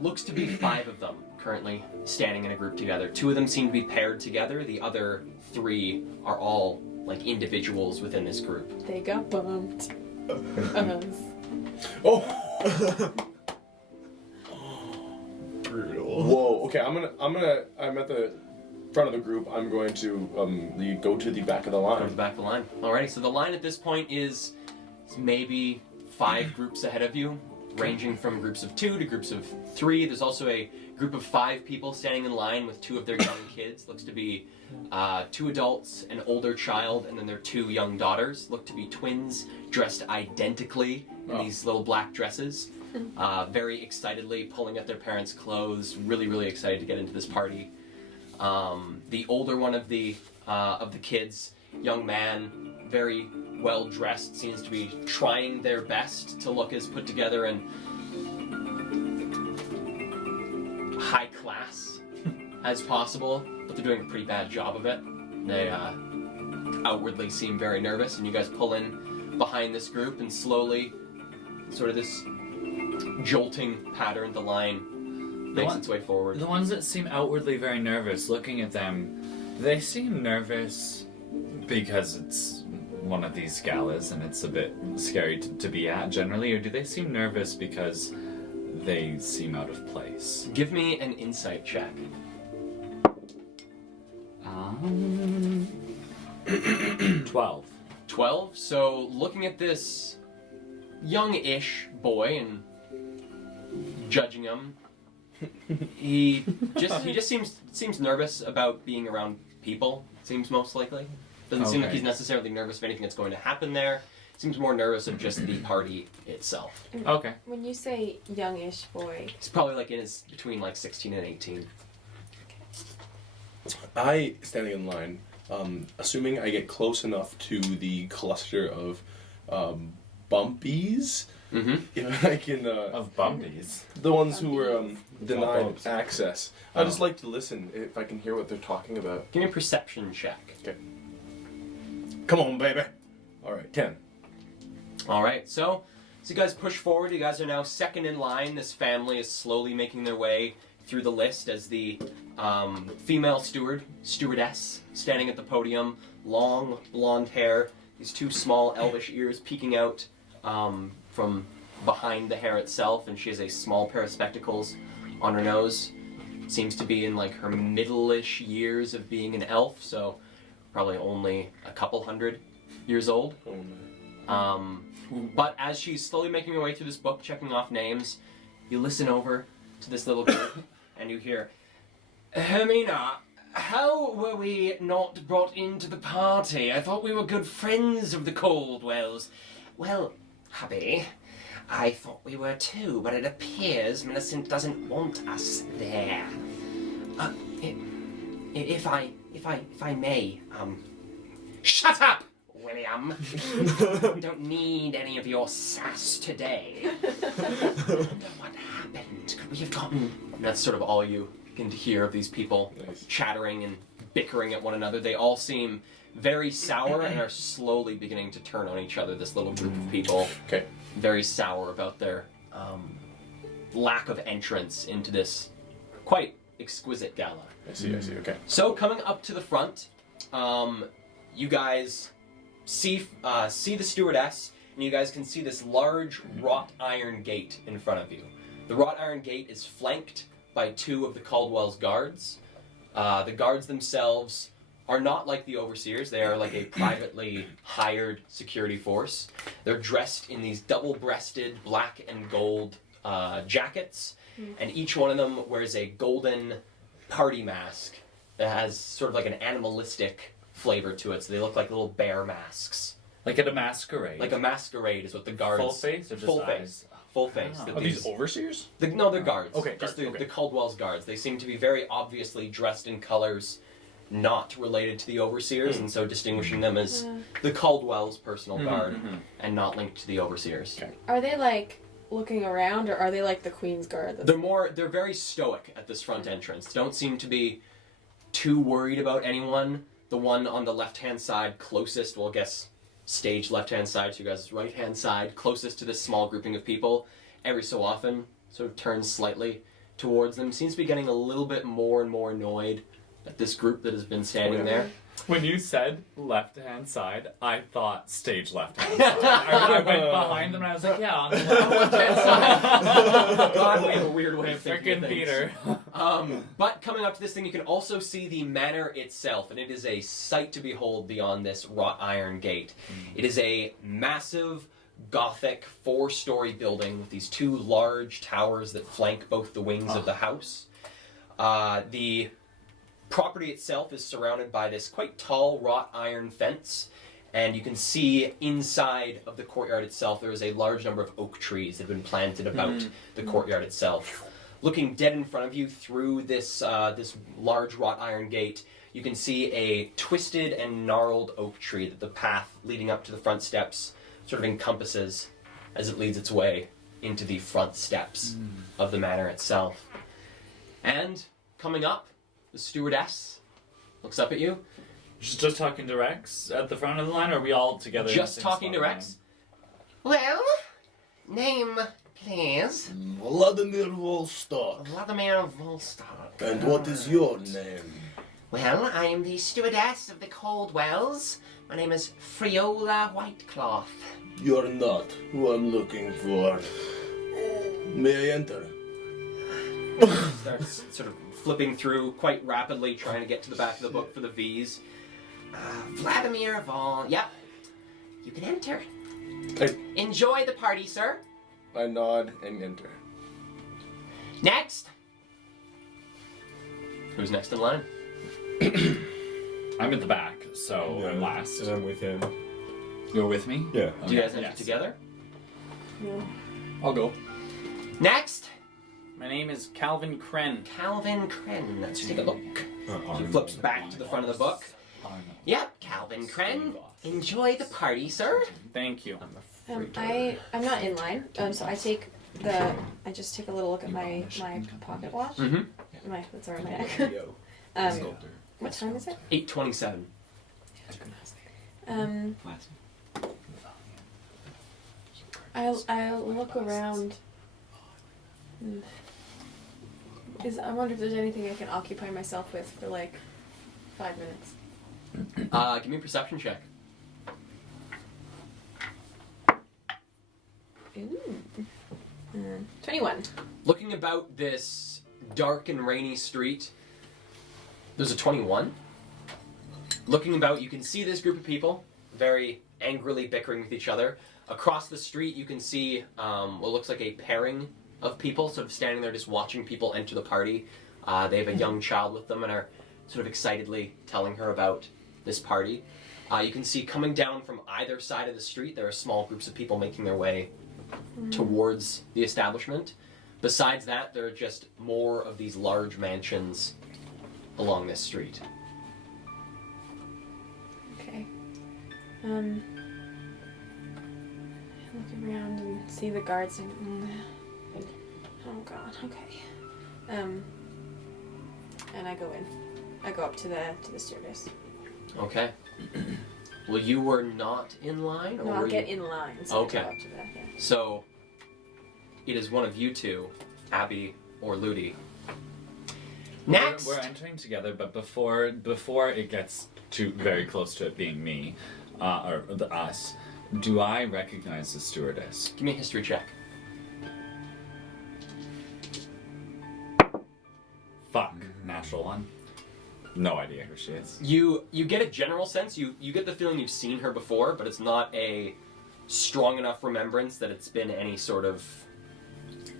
Looks to be 5 of them currently standing in a group together. 2 of them seem to be paired together. The other 3 are all like individuals within this group. They got bumped. Oh! Brutal. Whoa. Okay, I'm at the front of the group. I'm going to go to the back of the Go to line. the back of the line. Alrighty, so the line at this point is maybe 5 groups ahead of you, ranging from groups of 2 to groups of 3. There's also a group of 5 people standing in line with 2 of their young kids. Looks to be 2 adults, an older child, and then their 2 young daughters. Look to be twins, dressed identically in these little black dresses. Very excitedly pulling at their parents' clothes, really excited to get into this party. The older one of the kids, young man, very well dressed, seems to be trying their best to look as put together and high class as possible, but they're doing a pretty bad job of it. They outwardly seem very nervous, and you guys pull in behind this group, and slowly, sort of this jolting pattern, the line makes its way forward. The ones that seem outwardly very nervous, looking at them, they seem nervous because it's one of these galas and it's a bit scary to be at generally, or do they seem nervous because they seem out of place? Give me an insight check. 12. 12. So looking at this young-ish boy and judging him, he just seems nervous about being around people. Seems most likely. Doesn't seem like he's necessarily nervous of anything that's going to happen there. Seems more nervous of just the party itself. Okay. When you say youngish boy, He's probably like between like 16 and 18. I, standing in line, assuming I get close enough to the cluster of bumpies, if I can... Of bumpies. the ones who were denied bumps. access. I just like to listen if I can hear what they're talking about. Give me a perception check. Okay. Come on, baby. All right, 10. All right, so you guys push forward. You guys are now second in line. This family is slowly making their way through the list as the female stewardess, standing at the podium, long blonde hair, these 2 small elvish ears peeking out from behind the hair itself, and she has a small pair of spectacles on her nose. Seems to be in like her middle-ish years of being an elf, so probably only a couple hundred years old. Oh, no. But as she's slowly making her way through this book, checking off names, you listen over to this little group, and you hear, Hermina, how were we not brought into the party? I thought we were good friends of the Caldwells. Well, hubby, I thought we were too, but it appears Millicent doesn't want us there. If I may, shut up, William. We don't need any of your sass today. I wonder what happened. Could we have gotten... And that's sort of all you begin to hear of these people chattering and bickering at one another. They all seem very sour and are slowly beginning to turn on each other, this little group of people. Okay. Very sour about their lack of entrance into this quite exquisite gala. I see, okay. So coming up to the front, you guys see the stewardess, and you guys can see this large wrought iron gate in front of you. The wrought iron gate is flanked by two of the Caldwell's guards. The guards themselves are not like the overseers. They are like a privately hired security force. They're dressed in these double-breasted black and gold jackets, and each one of them wears a golden party mask that has sort of like an animalistic flavor to it. So they look like little bear masks. Like at a masquerade. Like a masquerade is what the guards... Full face or just full eyes? face. Full face. Oh. Are these overseers? No, they're guards. Okay, Just guards, okay. the Caldwell's guards. They seem to be very obviously dressed in colors not related to the overseers, and so distinguishing them as the Caldwell's personal guard and not linked to the overseers. Okay. Are they like looking around, or are they like the Queen's Guard? They're very stoic at this front entrance. Don't seem to be too worried about anyone. The one on the left-hand side closest, well, I guess stage left-hand side, so you guys' right-hand side, closest to this small grouping of people, every so often sort of turns slightly towards them. Seems to be getting a little bit more and more annoyed at this group that has been standing there. When you said left-hand side, I thought stage left-hand side. I went behind them and I was like, yeah, on the left-hand side. God, we have a weird way of thinking of Frickin' things. Peter. But coming up to this thing, you can also see the manor itself, and it is a sight to behold beyond this wrought iron gate. It is a massive, Gothic, 4-story building with these two large towers that flank both the wings of the house. The property itself is surrounded by this quite tall wrought iron fence, and you can see inside of the courtyard itself there is a large number of oak trees that have been planted about the courtyard itself. Looking dead in front of you through this this large wrought iron gate, you can see a twisted and gnarled oak tree that the path leading up to the front steps sort of encompasses as it leads its way into the front steps of the manor itself. And coming up, the stewardess looks up at you. Just talking to Rex at the front of the line, or are we all together? in the Just same talking to spot Rex. Well, name, please. Vladimir Volstock. Vladimir Volstock. And what is your name? Well, I am the stewardess of the Caldwells. My name is Friola Whitecloth. You're not who I'm looking for. May I enter? Starts sort of flipping through quite rapidly, trying to get to the back of the book for the V's. Vladimir Vol. Yep. You can enter. Enjoy the party, sir. I nod and enter. Next. Who's next in line? I'm at the back, so I'm last. And I'm with him. You're with me? Yeah. Do you guys enter Yes. together? No. I'll go. Next. My name is Calvin Kren. Calvin Kren. Let's take a look. She Arnold. flips back to the front of the book. Yep, Calvin Kren. Enjoy the party, sir. Thank you. I'm not in line. So I just take a little look at my pocket watch. Mm-hmm. That's alright, my neck. What time is it? 8:27. I'll look around. I wonder if there's anything I can occupy myself with for like 5 minutes. Give me a perception check. Ooh. 21. Looking about this dark and rainy street, there's a 21. Looking about, you can see this group of people very angrily bickering with each other. Across the street, you can see what looks like a pairing of people sort of standing there just watching people enter the party. They have a young child with them and are sort of excitedly telling her about this party. You can see coming down from either side of the street, there are small groups of people making their way towards the establishment. Besides that, there are just more of these large mansions along this street. Okay. Look around and see the guards and oh god, okay. And I go in. I go up to the staircase. Okay. Well, you were not in line? Or No, I'll were get you... in line. So Okay. I go up to that, yeah. So, it is one of you two, Abby or Ludi. Next! We're entering together, but before it gets too very close to it being me, or us, do I recognize the stewardess? Give me a history check. Fuck. Natural one. No idea who she is. You get a general sense, you get the feeling you've seen her before, but it's not a strong enough remembrance that it's been any sort of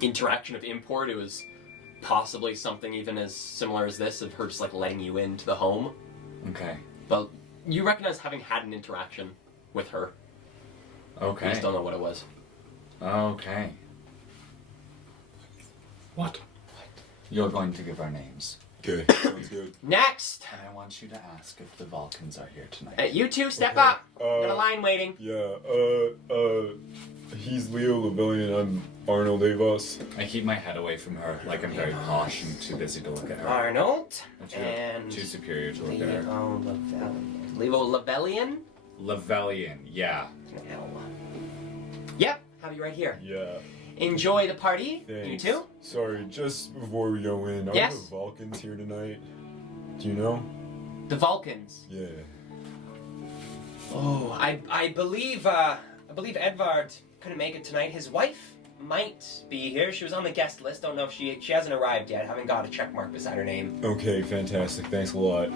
interaction of import. It was possibly something even as similar as this, of her just like letting you into the home. Okay. But you recognize having had an interaction with her. You Okay. just don't know what it was. Okay. What? You're going to give our names. Okay, sounds good. Next! And I want you to ask if the Vulcans are here tonight. You two, step Okay. up! Got a line waiting. Yeah, he's Leo Lavillian, I'm Arnold Avos. I keep my head away from her, like I'm very posh and too busy to look at her. Arnold. I'm And too superior to look at her. Leo Lavellian? Lavellian, yeah. L. Yep, have you right here. Yeah, Enjoy the party. thanks. You too? Sorry, just before we go in, are Yes? the Vulcans here tonight? Do you know? The Vulcans. Yeah. Oh, I believe Edvard couldn't make it tonight. His wife might be here. She was on the guest list. Don't know if she hasn't arrived yet. Haven't got a check mark beside her name. Okay, fantastic, thanks a lot.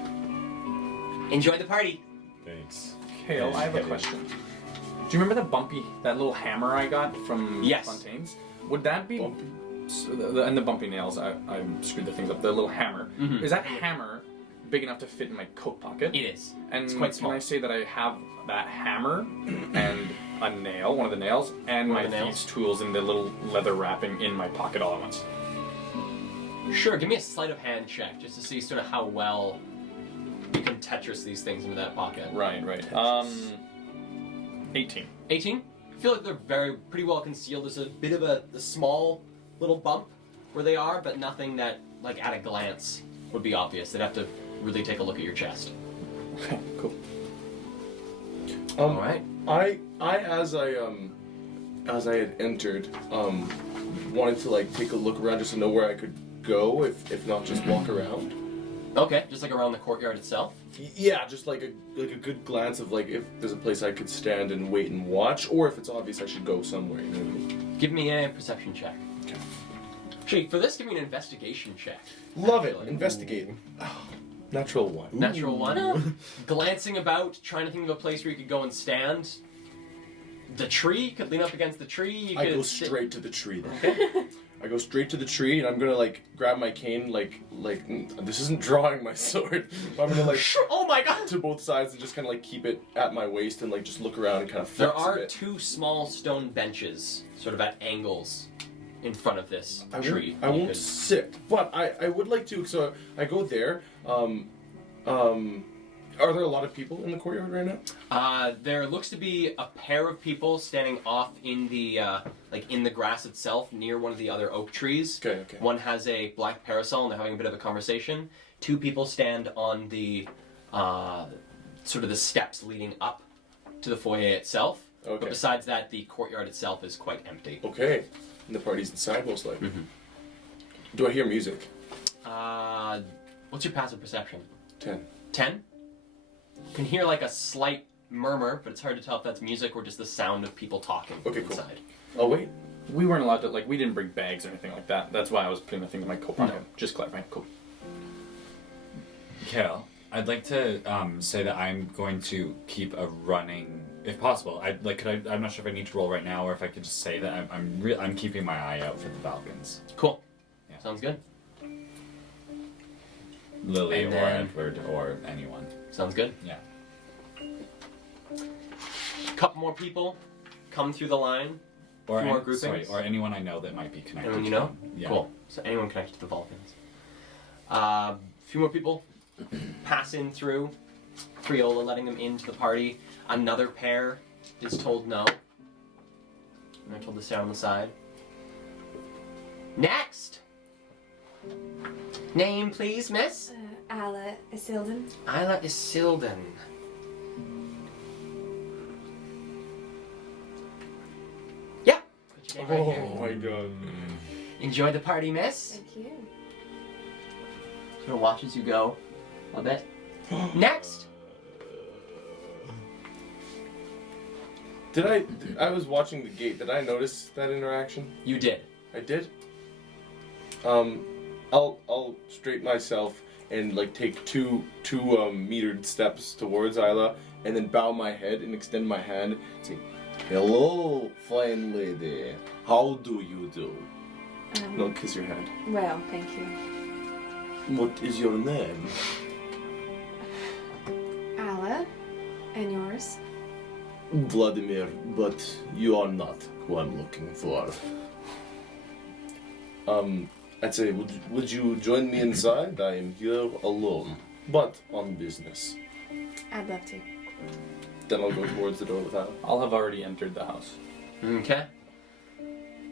Enjoy the party. Thanks. Kale, I have a question. Do you remember that little hammer I got from Yes. Fontaine's? Would that be... Bumpy? And the bumpy nails, I screwed the things up. The little hammer. Mhm. Is that hammer big enough to fit in my coat pocket? It is. And It's quite small. can I say that I have that hammer and a nail, one of the nails, and One my of the nails? thieves' tools in the little leather wrapping in my pocket all at once? Sure, give me a sleight of hand check just to see sort of how well you can Tetris these things into that pocket. Right. 18. 18? I feel like they're pretty well concealed. There's a bit of a small little bump where they are, but nothing that, like, at a glance would be obvious. They'd have to really take a look at your chest. Okay, cool. Alright. As I had entered, wanted to like take a look around just to know where I could go, if not just walk around. Okay, just like around the courtyard itself. Yeah, just like a good glance of like if there's a place I could stand and wait and watch, or if it's obvious I should go somewhere. You know what I mean? Give me a perception check. Okay. Actually, for this, give me an investigation check. Love it. Actually. Investigating. Natural one. Natural one. Glancing about, trying to think of a place where you could go and stand. The tree, you could lean up against the tree. You I could go sit- straight to the tree then. Okay. I go straight to the tree and I'm gonna like grab my cane this isn't drawing my sword. But I'm gonna like Oh my god! to both sides and just kind of like keep it at my waist and like just look around and kind of flex There a are bit. two small stone benches, sort of at angles, in front of this I tree. won't, I You won't could- sit, but I would like to. So I go there. Are there a lot of people in the courtyard right now? There looks to be a pair of people standing off in the in the grass itself near one of the other oak trees. Okay. One has a black parasol and they're having a bit of a conversation. Two people stand on the sort of the steps leading up to the foyer itself. Okay. But besides that, the courtyard itself is quite empty. Okay. And the party's inside, most likely. Mhm. Do I hear music? What's your passive perception? 10. 10? Can hear like a slight murmur, but it's hard to tell if that's music or just the sound of people talking Okay, cool. inside. Oh wait. We weren't allowed to, we didn't bring bags or anything like that. That's why I was putting the things in my coat pocket. No. Just clarifying. Cool. Kale, I'd like to say that I'm going to keep a running, if possible. I'm not sure if I need to roll right now, or if I could just say that I'm keeping my eye out for the Falcons. Cool. Yeah. Sounds good. Lily And or then- Edward or anyone. Sounds good. Yeah. Couple more people come through the line. Or More any- groupings? or anyone I know that might be connected. Anyone you to know? them. Yeah. Cool. So anyone connected to the Vulcans. Few more people pass in through. Friola letting them into the party. Another pair is told no. And they're told to stand on the side. Next! Name, please, miss? Isla Isilden. Isla Isilden. Yeah. Put your name right here. Oh my god. Enjoy the party, miss. Thank you. Sort of watch as you go a bit. Next! I was watching the gate. Did I notice that interaction? You did. I did. I'll straighten myself and like take two metered steps towards Isla, and then bow my head and extend my hand. And say, "Hello, fine lady. How do you do?" No, kiss your hand. Well, thank you. What is your name? Isla, and yours? Vladimir, but you are not who I'm looking for. I'd say, would you join me inside? I am here alone, but on business. I'd love to. Then I'll go towards the door with Al. I'll have already entered the house. Okay.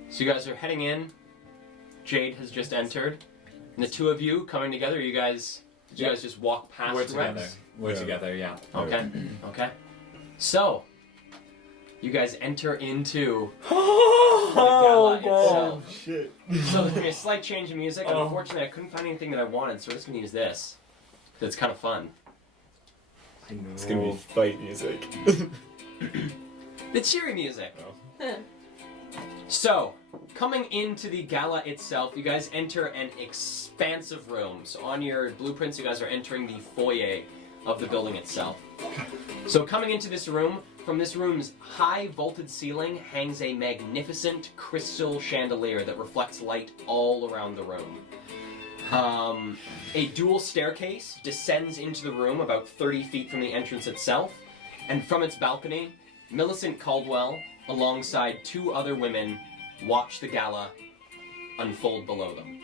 So you guys are heading in. Jade has just entered. And the two of you coming together, did you guys just walk past We're Rex? together. We're Yeah. together, yeah. Okay. Okay. So, you guys enter into Oh, gala itself. shit. So there's gonna be a slight change in music. Unfortunately, I couldn't find anything that I wanted, so we're just gonna use this. That's kind of fun. I know. It's gonna be fight music. It's cheery music. So, coming into the gala itself, you guys enter an expansive room. So on your blueprints, you guys are entering the foyer of the building itself. So coming into this room, from this room's high vaulted ceiling hangs a magnificent crystal chandelier that reflects light all around the room. A dual staircase descends into the room about 30 feet from the entrance itself, and from its balcony, Millicent Caldwell, alongside two other women, watch the gala unfold below them.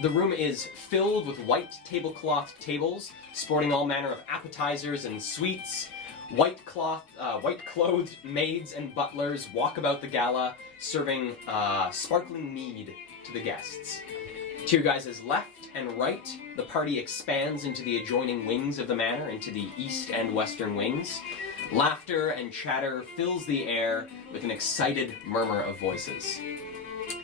The room is filled with white tablecloth tables, sporting all manner of appetizers and sweets. White-clothed maids and butlers walk about the gala, serving sparkling mead to the guests. To your guys' left and right, the party expands into the adjoining wings of the manor, into the east and western wings. Laughter and chatter fills the air with an excited murmur of voices.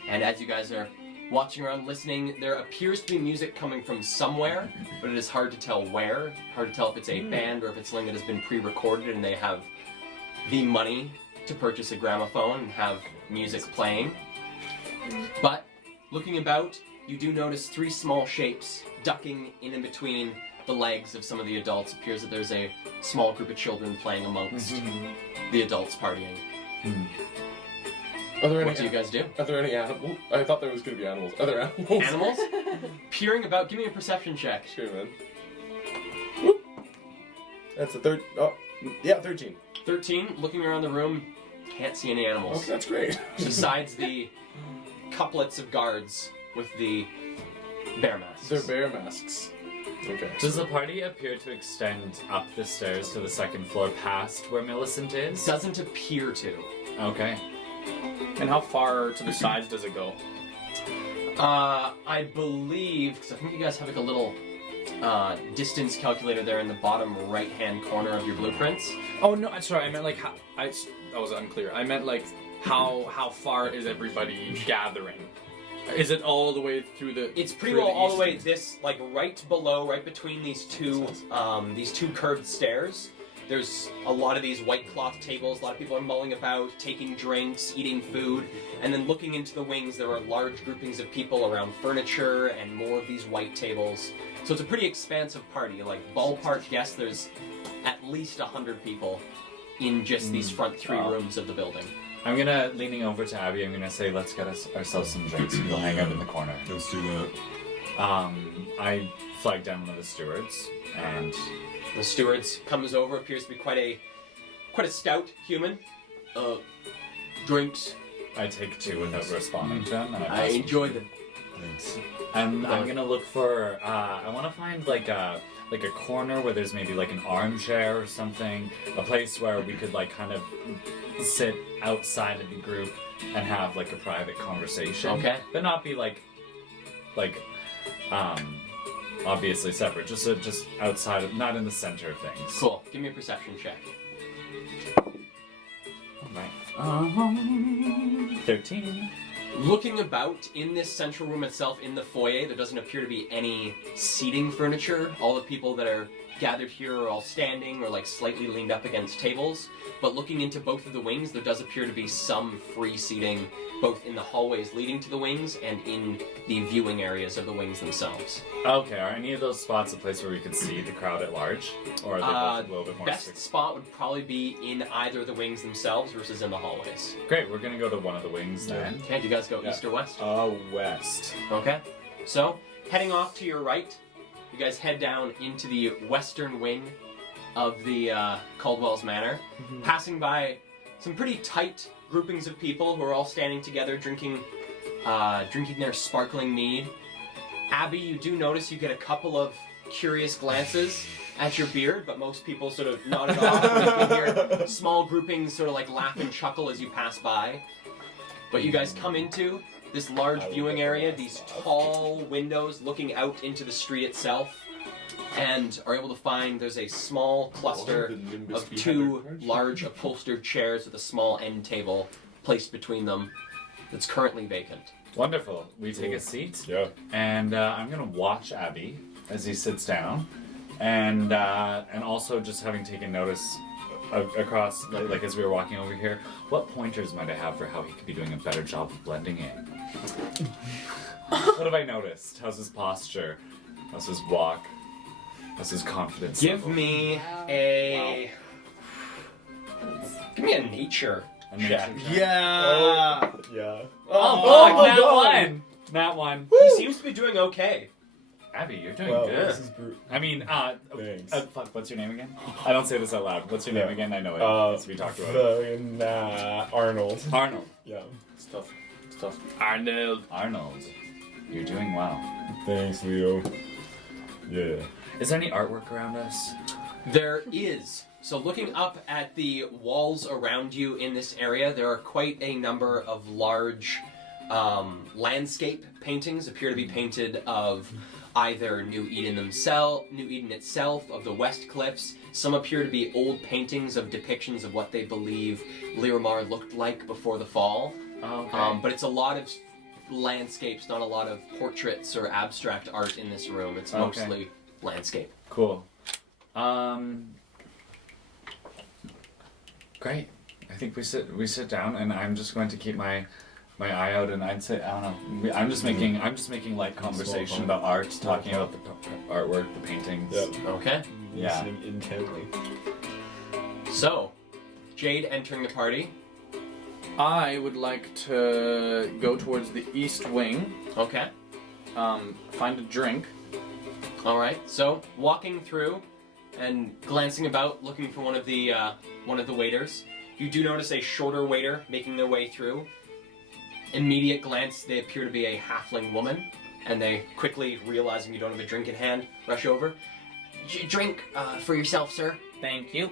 And as you guys are watching around, listening, there appears to be music coming from somewhere, but it is hard to tell where. Hard to tell if it's a band or if it's something that has been pre-recorded and they have the money to purchase a gramophone and have music playing. But looking about, you do notice three small shapes ducking in between the legs of some of the adults. It appears that there's a small group of children playing amongst the adults partying. Are there any? What do you guys do? Are there any animals? I thought there was gonna be animals. Are there animals? Animals? Peering about. Give me a perception check. Sure, man. Whoop. That's a third. Oh, yeah, 13. 13, looking around the room, can't see any Oh, animals. that's great. Besides the couplets of guards with the bear masks. They're bear masks. Okay. Does the party appear to extend up the stairs to the second floor past where Millicent is? Doesn't appear to. Okay. And how far to the sides does it go? I believe, because I think you guys have like a little distance calculator there in the bottom right-hand corner of your blueprints. Oh no, I'm sorry. I meant like how. That was unclear. I meant like how far is everybody gathering? Is it all the way through the? It's pretty through well all the eastern- way this, like right below, right between these two curved stairs. There's a lot of these white cloth tables. A lot of people are mulling about, taking drinks, eating food, and then looking into the wings, there are large groupings of people around furniture and more of these white tables. So it's a pretty expansive party. Like ballpark guess, there's at least 100 people in just these front three Wow. rooms of the building. I'm gonna, leaning over to Abby, I'm gonna say, let's get ourselves some drinks and go hang out in the corner. Let's do that. I flag down one of the stewards, and The steward comes over, appears to be quite a stout human. Drinks. I take 2 without responding to him. And I pass him. enjoy them. Thanks. And I'm gonna look for. I want to find like a corner where there's maybe like an armchair or something, a place where we could like kind of sit outside of the group and have like a private conversation. Okay. But not be like obviously separate. Just outside of, not in the center of things. Cool. Give me a perception check. Alright. 13. Looking about in this central room itself, in the foyer, there doesn't appear to be any seating furniture. All the people that are gathered here are all standing or like slightly leaned up against tables. But looking into both of the wings, there does appear to be some free seating, both in the hallways leading to the wings and in the viewing areas of the wings themselves. Okay, are any of those spots a place where we could see the crowd at large? Or are they both a little bit more Best spot would probably be in either the wings themselves versus in the hallways. Great, we're gonna go to one of the wings then. Okay, do you guys go east or west? West. Okay. So, heading off to your right, you guys head down into the western wing of the Caldwell's Manor, passing by some pretty tight groupings of people who are all standing together drinking their sparkling mead. Abby, you do notice you get a couple of curious glances at your beard, but most people sort of nod it off. And you can hear small groupings sort of like laugh and chuckle as you pass by. But you guys come into this large viewing area, these tall windows looking out into the street itself, and are able to find there's a small cluster of 2 large upholstered chairs with a small end table placed between them that's currently vacant. Wonderful. We take a seat, Yeah. and I'm gonna watch Abby as he sits down, and also just having taken notice across, like as we were walking over here, what pointers might I have for how he could be doing a better job of blending in? What have I noticed? How's his posture? How's his walk? How's his confidence Give level? me a nature A nature check. check. Yeah. Yeah. Oh, my fuck, God. That one. He seems to be doing okay. Abby, you're doing Well, good. this is I mean, Thanks. fuck, what's your name again? I don't say this out loud. What's your name Yeah. again? I know it. because we talked about it. Arnold. Arnold. Yeah. Stuff. Stuff. Arnold. Arnold. You're doing well. Thanks, Leo. Yeah. Is there any artwork around us? There is. So looking up at the walls around you in this area, there are quite a number of large landscape paintings appear to be painted of either New Eden itself, of the West Cliffs. Some appear to be old paintings of depictions of what they believe Liramar looked like before the fall. Okay. But it's a lot of landscapes, not a lot of portraits or abstract art in this room. It's mostly landscape. Cool. Great. I think we sit down, and I'm just going to keep my eye out, and I'd say, I don't know. I'm just making light conversation about art, talking about the artwork, the paintings. Yep. Okay. Yeah. Listening intently. So, Jade entering the party. I would like to go towards the east wing, Okay. find a drink. All right. So, walking through and glancing about, looking for one of the waiters. You do notice a shorter waiter making their way through. Immediate glance, they appear to be a halfling woman, and they quickly, realizing you don't have a drink in hand, rush over. Drink for yourself, sir. Thank you.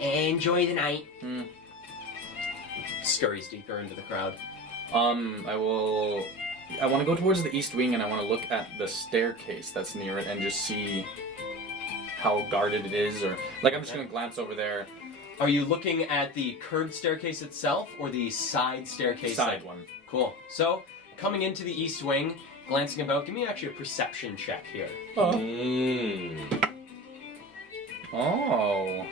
Enjoy the night. Scurries deeper into the crowd. I want to go towards the east wing, and I want to look at the staircase that's near it and just see how guarded it is, or like I'm just gonna glance over there. Are you looking at the curved staircase itself or the side staircase? Side one. Cool. So, coming into the east wing, glancing about, give me actually a perception check here. Oh.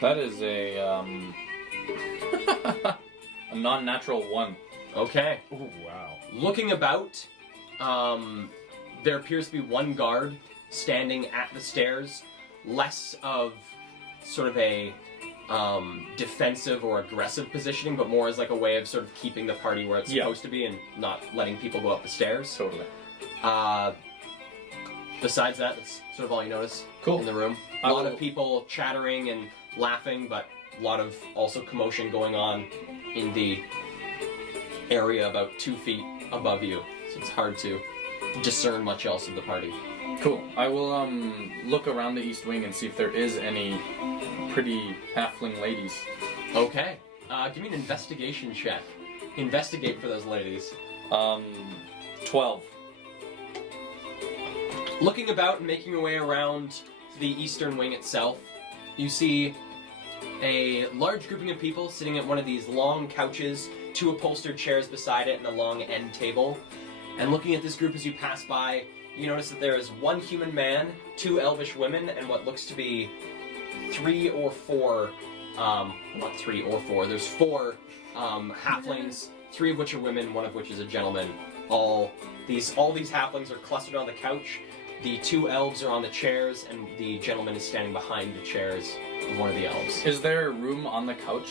That is a a non-natural 1. Okay. Oh, wow. Looking about, there appears to be one guard standing at the stairs, less of sort of a defensive or aggressive positioning, but more as like a way of sort of keeping the party where it's supposed to be and not letting people go up the stairs. Totally. Besides that, that's sort of all you notice Cool. in the room. A lot of people chattering and laughing, but a lot of also commotion going on in the area about 2 feet above you. So it's hard to discern much else of the party. Cool. I will look around the East Wing and see if there is any pretty halfling ladies. Okay. Give me an investigation check. Investigate for those ladies. 12. Looking about and making your way around the eastern wing itself, you see a large grouping of people sitting at one of these long couches, 2 upholstered chairs beside it, and a long end table. And looking at this group as you pass by, you notice that there is 1 human man, 2 elvish women, and what looks to be 3 or 4, not 3 or 4, there's 4 halflings, 3 of which are women, 1 of which is a gentleman. All these halflings are clustered on the couch. The 2 elves are on the chairs, and the gentleman is standing behind the chairs of one of the elves. Is there room on the couch?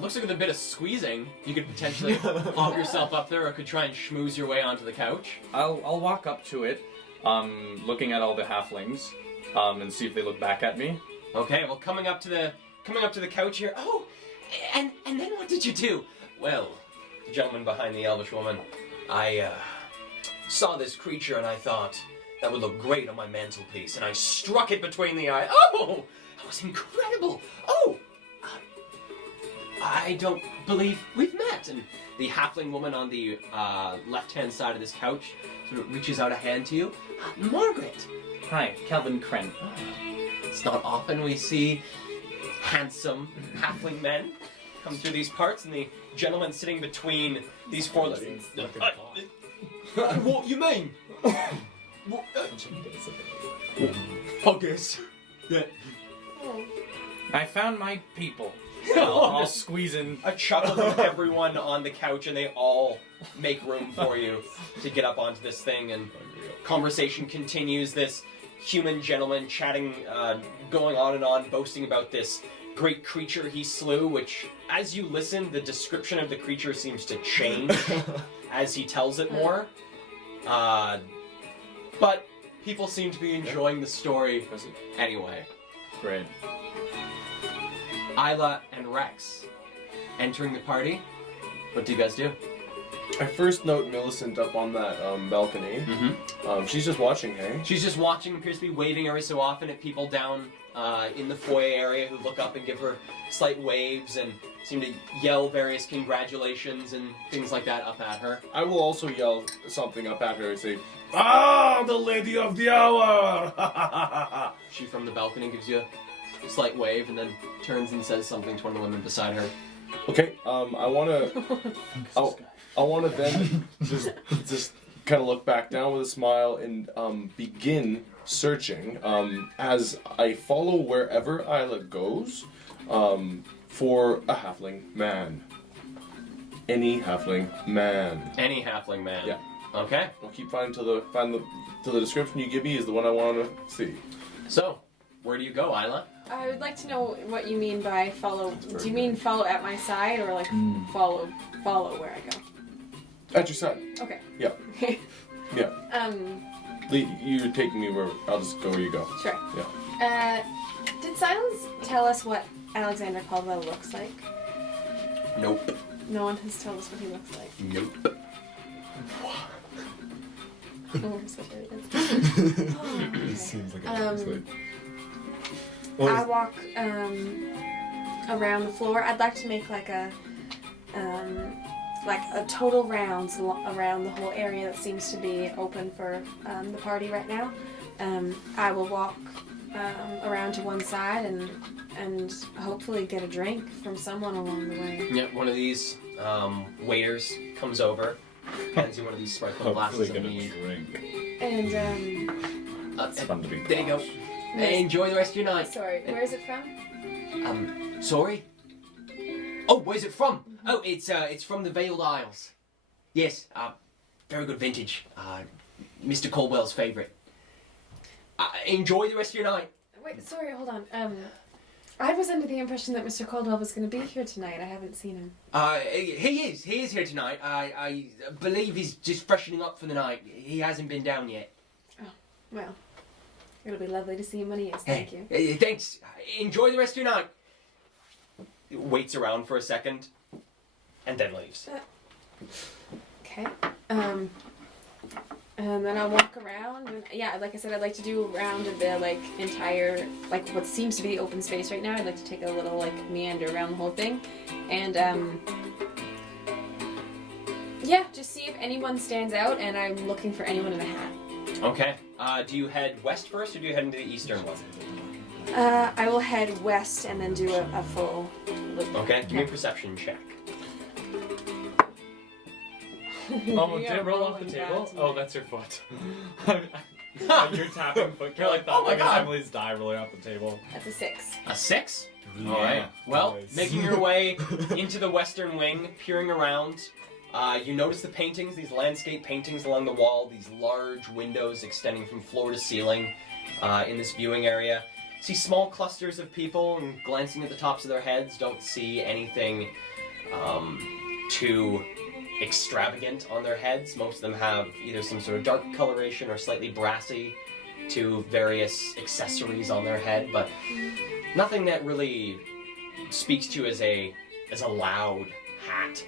Looks like with a bit of squeezing, you could potentially pop yourself up there, or could try and schmooze your way onto the couch. I'll walk up to it, looking at all the halflings, and see if they look back at me. Okay, well, coming up to the couch here. Oh, and then what did you do? Well, the gentleman behind the elvish woman, I saw this creature and I thought that would look great on my mantelpiece, and I struck it between the eyes. Oh, that was incredible. Oh, I don't believe we've met. And the halfling woman on the left-hand side of this couch sort of reaches out a hand to you. Margaret. Hi, Calvin Kren. It's not often we see handsome halfling men come through these parts, and the gentleman sitting between these 4 ladies. What you mean? Huggers. Yeah. I found my people. I'll squeeze in. A chuckle from everyone on the couch, and they all make room for you to get up onto this thing, and conversation continues. This human gentleman chatting, going on and on, boasting about this great creature he slew, which, as you listen, the description of the creature seems to change as he tells it more. But people seem to be enjoying the story anyway. Great. Isla and Rex entering the party. What do you guys do? I first note Millicent up on that balcony. Mm-hmm. She's just watching, hey? She's just watching, appears to be waving every so often at people down in the foyer area who look up and give her slight waves and seem to yell various congratulations and things like that up at her. I will also yell something up at her and say, "Ah, the lady of the hour!" She from the balcony gives you a slight wave and then turns and says something to one of the women beside her. Okay, I wanna then just kind of look back down with a smile and begin searching as I follow wherever Isla goes for a halfling man. Any halfling man. Any halfling man. Yeah. Okay. I'll keep finding till the description you give me is the one I want to see. So, where do you go, Isla? I would like to know what you mean by follow. Do you mean follow at my side, or like follow where I go? At your side. Okay. Yeah. Yeah. You're taking me where I'll just go where you go. Sure. Yeah. Did Silence tell us what Alexander Caldwell looks like? Nope. No one has told us what he looks like. Nope. Oh, we're such idiots. Oh, okay. It seems like a I walk around the floor. I'd like to make like a total rounds around the whole area that seems to be open for the party right now. I will walk around to one side and hopefully get a drink from someone along the way. Yep, one of these waiters comes over, hands you one of these sparkling glasses of mead. drink. And It's fun to be There you go. posh. Hey, enjoy the rest of your night. sorry, where is it from? Sorry? Oh, where's it from? Oh, it's from the Veiled Isles. Yes, very good vintage. Mr. Caldwell's favourite. Enjoy the rest of your night. Wait, sorry, hold on. I was under the impression that Mr. Caldwell was going to be here tonight. I haven't seen him. He is here tonight. I believe he's just freshening up for the night. He hasn't been down yet. Oh, well. It'll be lovely to see him when he is. Thank you. Thanks. Enjoy the rest of your night. He waits around for a second, and then leaves. Okay. And then I'll walk around. And, yeah, like I said, I'd like to do a round of the, like, entire, like, what seems to be open space right now. I'd like to take a little, like, meander around the whole thing. And, yeah, just see if anyone stands out, and I'm looking for anyone in a hat. Okay. Do you head west first, or do you head into the eastern one? I will head west and then do a full loop. Okay, give me a perception check. Oh, We did are it roll off the rolling table? bad Oh, tonight. that's your foot. You're tapping foot. You're like that. Oh my Like God. Emily's die rolling off the table. That's a 6. A 6? Yeah. Alright. Well, Nice. making your way into the western wing, peering around, you notice the paintings, these landscape paintings along the wall, these large windows extending from floor to ceiling in this viewing area. See small clusters of people, and glancing at the tops of their heads, don't see anything too extravagant on their heads. Most of them have either some sort of dark coloration or slightly brassy to various accessories on their head, but nothing that really speaks to you as a loud hat.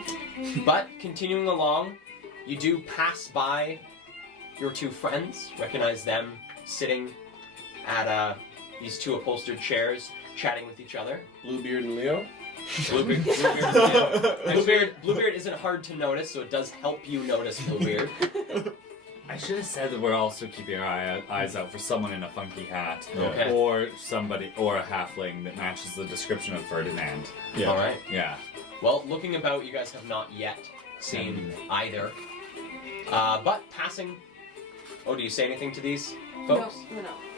Okay. But continuing along, you do pass by your two friends, recognize them sitting at these two upholstered chairs, chatting with each other. Bluebeard and Leo. Bluebeard isn't hard to notice, so it does help you notice Bluebeard. I should have said that we're also keeping our eyes out for someone in a funky hat. Okay. Or somebody, or a halfling that matches the description of Ferdinand. Yeah. All right. Yeah. Well, looking about, you guys have not yet seen either. But passing. Oh, do you say anything to these folks?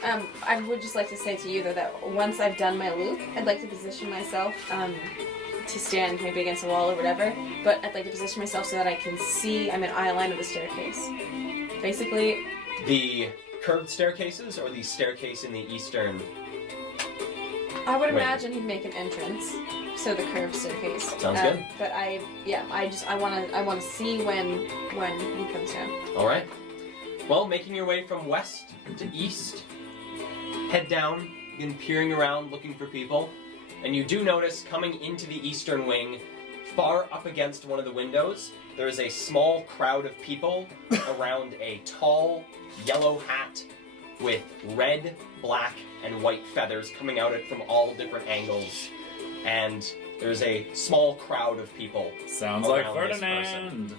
No. I would just like to say to you though that once I've done my loop, I'd like to position myself to stand maybe against a wall or whatever. But I'd like to position myself so that I can see. I'm in eye line of the staircase. Basically, The curved staircases, or the staircase in the eastern? I would Wait. imagine he'd make an entrance. So the curved staircase. Sounds good. But I want to see when he comes down. All right. Well, making your way from west to east, head down, begin peering around, looking for people, and you do notice coming into the eastern wing, far up against one of the windows, there is a small crowd of people around a tall, yellow hat with red, black, and white feathers coming out it from all different angles, and there's a small crowd of people. Sounds like Around this Ferdinand.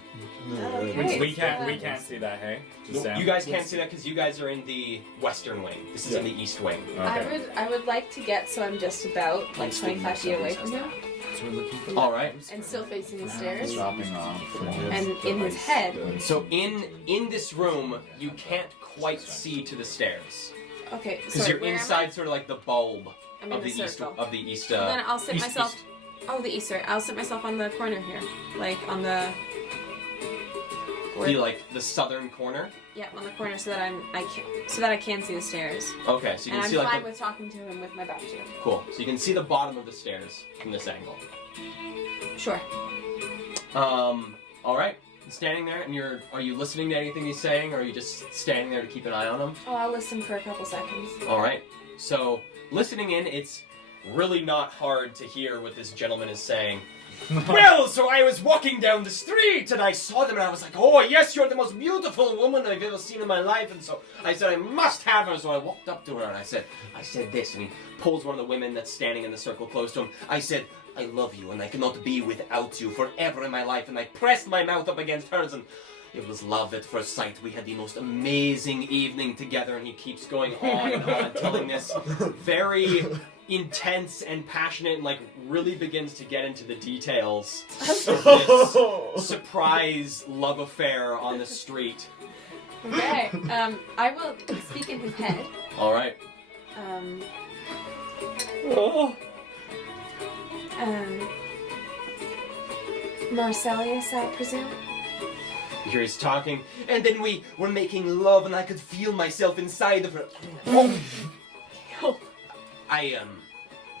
Okay. We can't see that, hey? Just Sam? You guys can't see that because you guys are in the western wing. This is in the east wing. Okay. I would like to get so I'm just about like 25 feet away from him So we're looking for All right. and still facing the stairs. dropping off. And in his head. So in this room, you can't quite see to the stairs Okay, because so you're inside, sort of like the bulb I'm of in the the east circle. of the east. Then I'll sit east- myself. east. Oh, the easter. I'll sit myself on the corner here, like on the. The like the southern corner. Yeah, on the corner, so that I can see the stairs. Okay, so you And can I'm see like fine the, with talking to him with my back to him. cool. So you can see the bottom of the stairs from this angle. Sure. All right. Standing there, and are you listening to anything he's saying, or are you just standing there to keep an eye on him? Oh, I'll listen for a couple seconds. All right. So listening in, it's really not hard to hear what this gentleman is saying. Well, so I was walking down the street and I saw them and I was like, oh yes, you're the most beautiful woman I've ever seen in my life. And so I said, I must have her. So I walked up to her and I said this. And he pulls one of the women that's standing in the circle close to him. I said, I love you and I cannot be without you forever in my life. And I pressed my mouth up against hers and it was love at first sight. We had the most amazing evening together. And he keeps going on and on, telling this very intense and passionate, and like really begins to get into the details of this surprise love affair on the street. Okay. I will speak in his head. All right. Marsalius, I presume. Here he's talking, and then we were making love, and I could feel myself inside of her.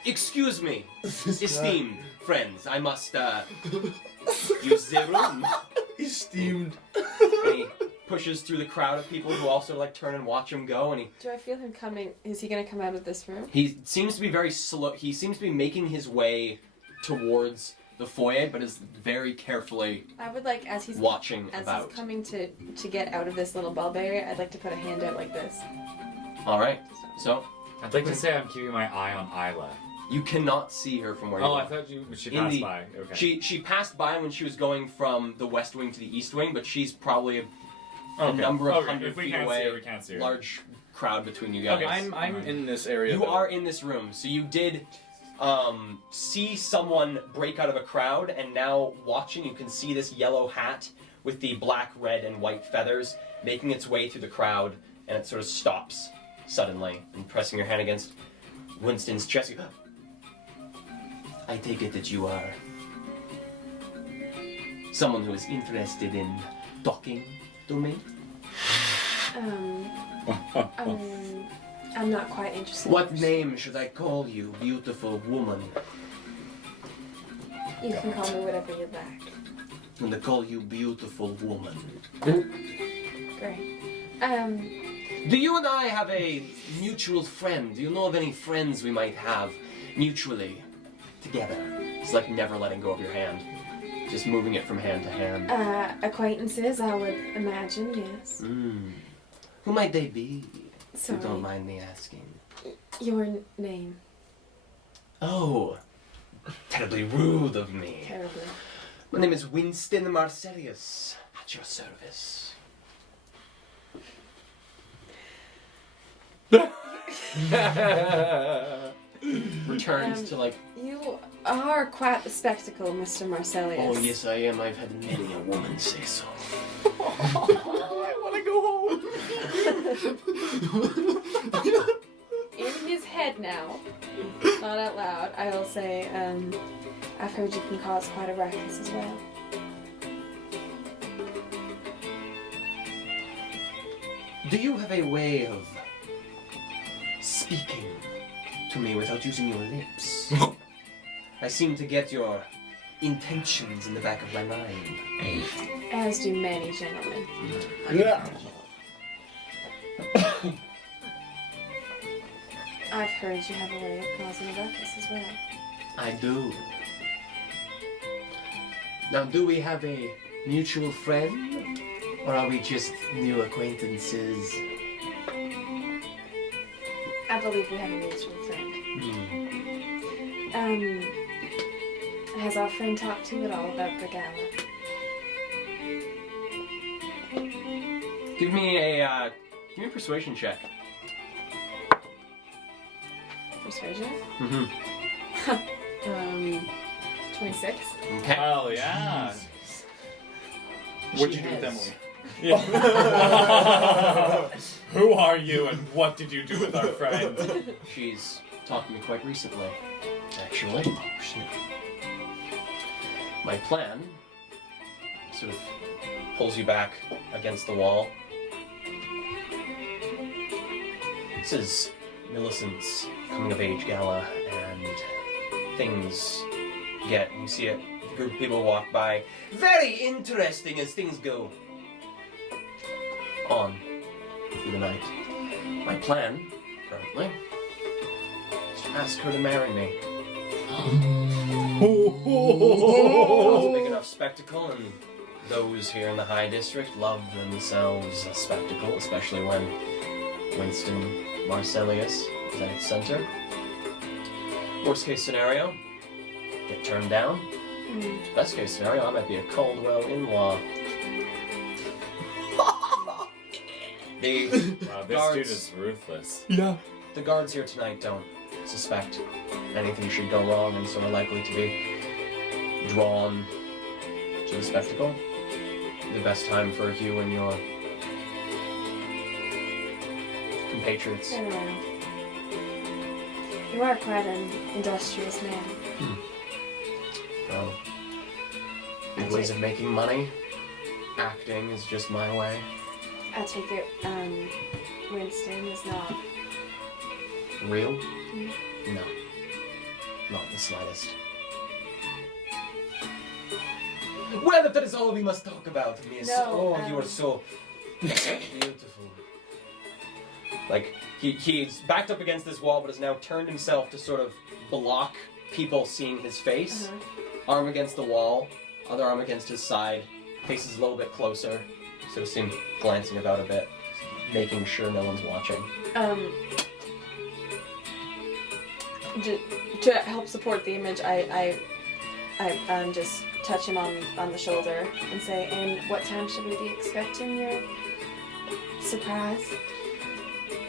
Excuse me, esteemed friends. I must use the room. Esteemed. And he pushes through the crowd of people who also like turn and watch him go, and Do I feel him coming? Is he gonna come out of this room? he seems to be very slow. He seems to be making his way towards the foyer, but is very carefully I would like, as he's watching as about. he's coming to get out of this little bulb area, I'd like to put a hand out like this. All right, so I'd like to say I'm keeping my eye on Isla. you cannot see her from where you Oh, are. I thought she In passed the- by. Okay. She passed by when she was going from the west wing to the east wing, but she's probably a Okay. number of Okay, hundred if we feet can't away. see her, we can't see her. Large crowd between you guys. Okay, I'm in this area. You though. are in this room, so you did see someone break out of a crowd, and now watching, you can see this yellow hat with the black, red, and white feathers making its way through the crowd, and it sort of stops suddenly, and pressing your hand against Winston's chest. You, I take it that you are someone who is interested in talking to me. I'm not quite interested. What name should I call you, beautiful woman? You can call me whatever you'd like. I'm gonna call you beautiful woman. Great. Do you and I have a mutual friend? Do you know of any friends we might have mutually together? It's like never letting go of your hand. Just moving it from hand to hand. Acquaintances, I would imagine, yes. Who might they be? If you Sorry. don't mind me asking. Your name. Oh, terribly rude of me. Terribly. My name is Winston Marcellius. At your service. Returns to like, You are quite the spectacle, Mr. Marselius. oh yes I am. I've had many a woman say so. I want to go home. In his head now, not out loud, I will say, I've heard you can cause quite a ruckus as well. Do you have a way of speaking to me without using your lips? I seem to get your intentions in the back of my mind. As do many gentlemen. Yeah. I've heard you have a way of causing a ruckus as well. I do. Now, do we have a mutual friend? Or are we just new acquaintances? I believe we have a mutual friend. Has our friend talked to you at all about the gala? Give me a persuasion check. Persuasion? Mm-hmm. 26. Okay. Hell yeah. What'd She you do with has- Emily? Who are you and what did you do with our friend? She's talked to me quite recently, actually. My plan sort of pulls you back against the wall. This is Millicent's coming of age gala, and things you see a group of people walk by. Very interesting as things go on through the night. My plan, currently, is to ask her to marry me. It's a big enough spectacle, and those here in the High District love themselves a spectacle, especially when Winston Marcellius is at its center. Worst case scenario, get turned down. Best case scenario, I might be a Caldwell in-law. The Wow, this guards, dude is ruthless. Yeah. the guards here tonight don't suspect anything should go wrong, and so are likely to be drawn to the spectacle. The best time for you and your compatriots. You are quite an industrious man. Big ways of making money. Acting is just my way. I take it, Winston is not. Real? No. Not the slightest. Well, if that is all we must talk about, miss. No, you are so beautiful. Like, he's backed up against this wall, but has now turned himself to sort of block people seeing his face. Arm against the wall, other arm against his side. Face is a little bit closer. So see him glancing about a bit, making sure no one's watching. To help support the image, I just touch him on the shoulder and say, "And what time should we be expecting your surprise?"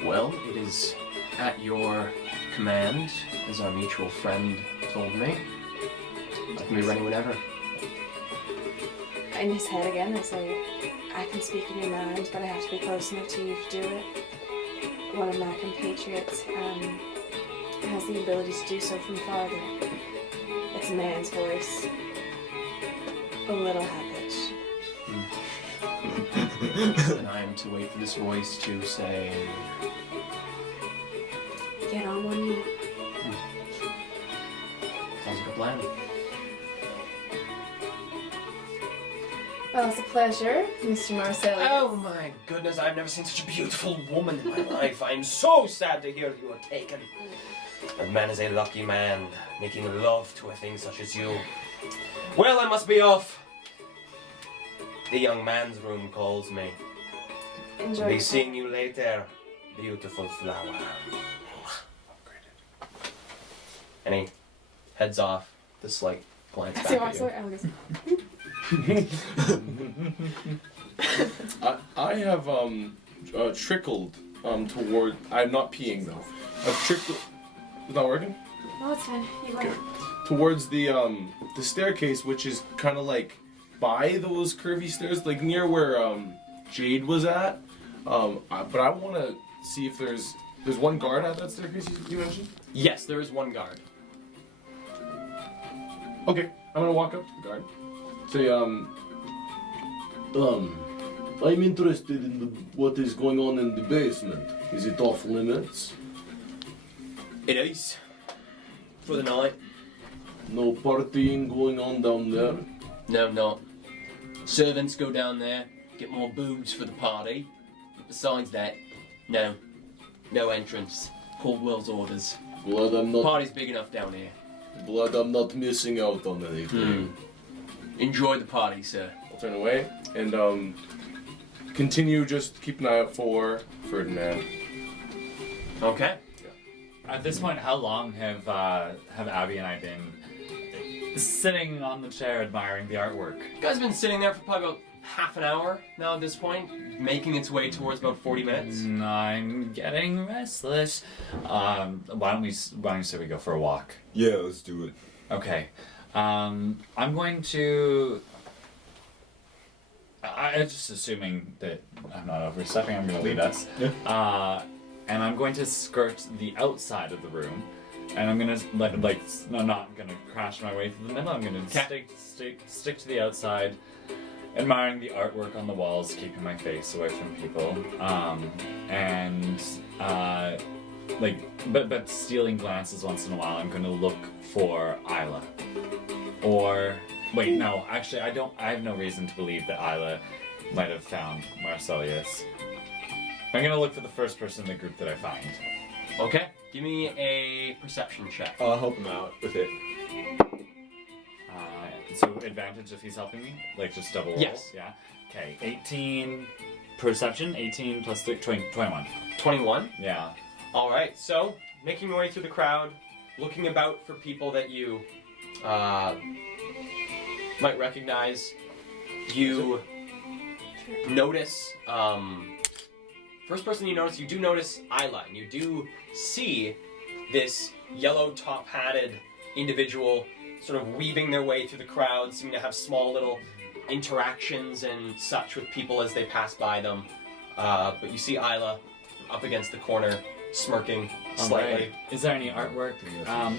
Well, it is at your command, as our mutual friend told me. I can be ready whenever. In his head again, I say, "I can speak in your mind, but I have to be close enough to you to do it." One of my compatriots has the ability to do so from farther. It's a man's voice. A little high-pitched. And I am to wait for this voice to say... Get on one knee. Sounds like a plan. Well, it's a pleasure, Mr. Marcellius. Oh my goodness, I've never seen such a beautiful woman in my life. I'm so sad to hear you are taken. That man is a lucky man, making love to a thing such as you. Well, I must be off. The young man's room calls me. Enjoy. Be seeing you later, beautiful flower. And he heads off, the slight glance back at you. I have trickled toward. I'm not peeing though. I've trickled. Is that working? No, it's fine. You Okay. went. Towards the staircase, which is kind of like by those curvy stairs, like near where Jade was at. But I want to see if there's one guard at that staircase you mentioned. Yes, there is one guard. Okay, I'm gonna walk up to the guard. Say, I'm interested in what is going on in the basement. Is it off limits? It is. For the night. No partying going on down there? No, not. Servants go down there, get more booze for the party. Besides that, no. No entrance. Caldwell's orders. Glad I'm not. Party's big enough down here. Glad I'm not missing out on anything. Enjoy the party, sir. I'll turn away and continue. Just keep an eye out for Ferdinand. Okay. At this point, how long have Abby and I been sitting on the chair admiring the artwork? You guys have been sitting there for probably about half an hour now at this point, making its way towards about 40 minutes. I'm getting restless. Why don't you say we go for a walk? Yeah, let's do it. Okay. I'm going to. I'm just assuming that I'm not overstepping. I'm going to lead us. And I'm going to skirt the outside of the room, and I'm going to I'm not going to crash my way through the middle. I'm going to stick to the outside, admiring the artwork on the walls, keeping my face away from people, but stealing glances once in a while. I'm going to look for Isla. Or wait, no. Actually, I have no reason to believe that Isla might have found Marcellius. I'm gonna look for the first person in the group that I find. Okay. Give me a perception check. I'll help him out with it. So advantage if he's helping me? Like just double roll? Yes. Yeah. Okay. 18 perception. 18 plus 21. 21. Yeah. All right. So making your way through the crowd, looking about for people that you might recognize. You notice. First person you notice, you do notice Isla, and you do see this yellow top-hatted individual sort of weaving their way through the crowd, seeming to have small little interactions and such with people as they pass by them. But you see Isla up against the corner, smirking slightly. Right. Is there any artwork?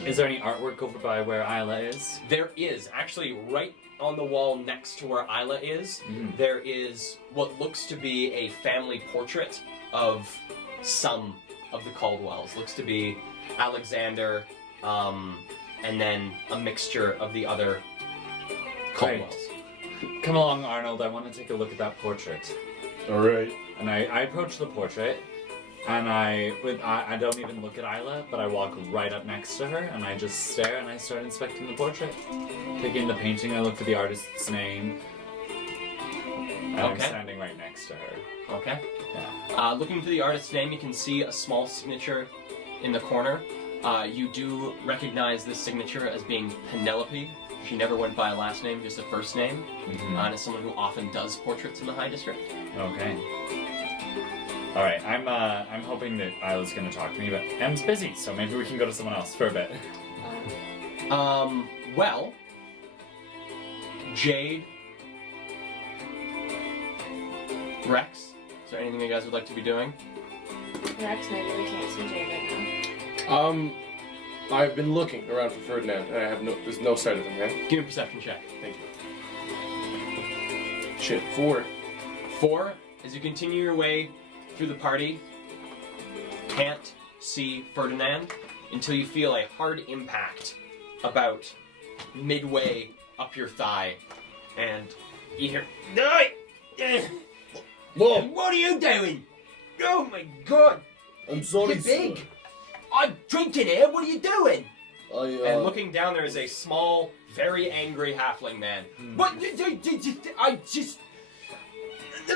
Is there any artwork over by where Isla is? There is, actually, right on the wall next to where Isla is, there is what looks to be a family portrait of some of the Caldwells. Looks to be Alexander, and then a mixture of the other Caldwells. Come along, Arnold. I want to take a look at that portrait. All right. And I approach the portrait, and I don't even look at Isla, but I walk right up next to her, and I just stare, and I start inspecting the portrait. Taking the painting, I look for the artist's name, and I'm standing right next to her. Okay. Yeah. Looking for the artist's name, you can see a small signature in the corner. You do recognize this signature as being Penelope. She never went by a last name, just a first name. And as someone who often does portraits in the High District. Okay. All right. I'm hoping that Isla's gonna talk to me, but Em's busy, so maybe we can go to someone else for a bit. Well, Jade, Rex, is there anything you guys would like to be doing? Rex, maybe we can't see Jade right now. I've been looking around for Ferdinand, and there's no sight of him, right? Give me a perception check. Thank you. Shit, 4. 4, as you continue your way through the party, can't see Ferdinand until you feel a hard impact about midway up your thigh, and you hear, Whoa! what are you doing? Oh my god! I'm sorry, You're big! I'm drinking here, what are you doing? I, And looking down, there is a small, very angry halfling man. What? I just...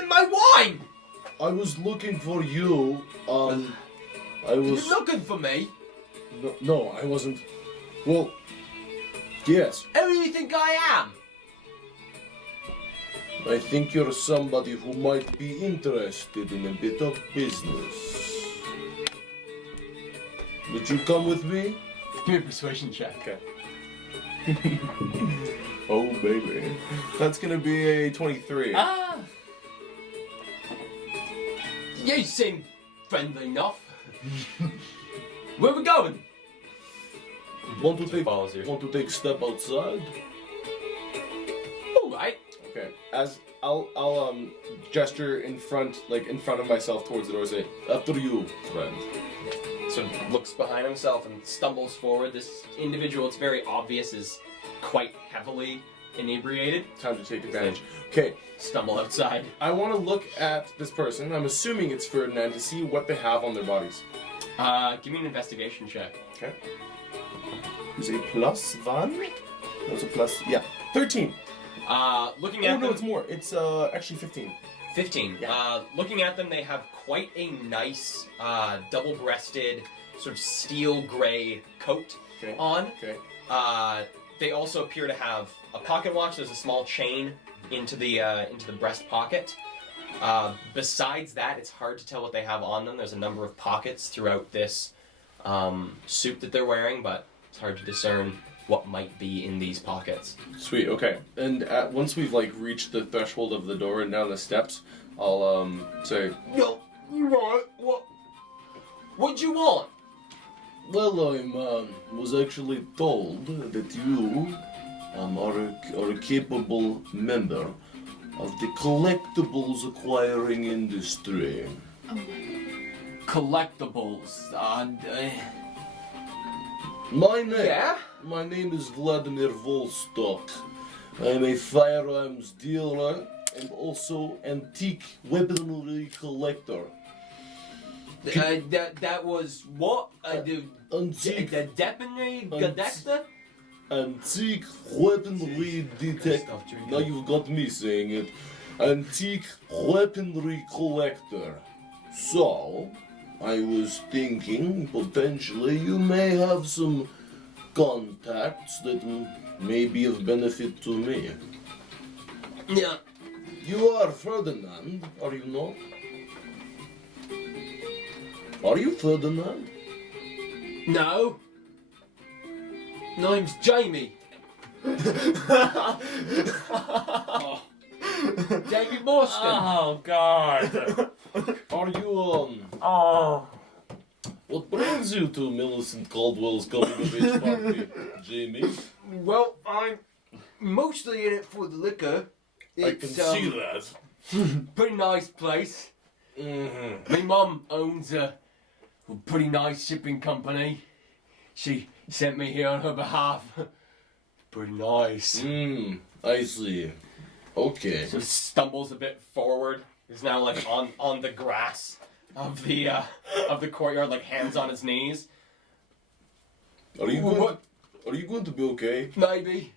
My wine! I was looking for you, I was... You're looking for me? No, I wasn't... Well, yes. Who do you think I am? I think you're somebody who might be interested in a bit of business. Would you come with me? Give me a persuasion check. Okay. Oh, baby. That's gonna be a 23. You seem friendly enough. Where we going? Want to follows you. take a step outside? Alright. Okay. As I'll gesture in front of myself towards the door and say, after you, friend. So looks behind himself and stumbles forward. This individual, it's very obvious, is quite heavily inebriated. Time to take advantage. Okay. Stumble outside. I want to look at this person. I'm assuming it's Ferdinand to see what they have on their bodies. Give me an investigation check. Okay. Is a +1? That's a plus. Yeah. 13. Looking Oh at no, them, it's more. It's actually 15. 15. Yeah. Looking at them, they have quite a nice double-breasted, sort of steel gray coat Okay. on. Okay. They also appear to have a pocket watch. There's a small chain into the breast pocket. Besides that, it's hard to tell what they have on them. There's a number of pockets throughout this suit that they're wearing, but it's hard to discern what might be in these pockets. Sweet. Okay. And once we've reached the threshold of the door and down the steps, I'll say, Yo, you right? What'd you want? well, I was actually told that you are a capable member of the collectibles acquiring industry. Collectibles. My name is Vladimir Volstok. I'm a firearms dealer and also antique weaponry collector. That was what? Antique, The weaponry Ant- detector? antique weaponry detector. Now you've got me saying it. Antique weaponry collector. So, I was thinking potentially you may have some contacts that may be of benefit to me. Yeah. You are Ferdinand, are you not? Are you Ferdinand? No. Name's Jamie. Jamie Boston. Oh God. Are you, Oh. what brings you to Millicent Caldwell's coming of age party, Jamie? Well, I'm mostly in it for the liquor. I can see that. Pretty nice place. Mm-hmm. My mum owns a pretty nice shipping company. She sent me here on her behalf. Pretty nice. I see. Okay. So stumbles a bit forward. He's now like on the grass of the courtyard, like hands on his knees. Are you going to be okay? Maybe.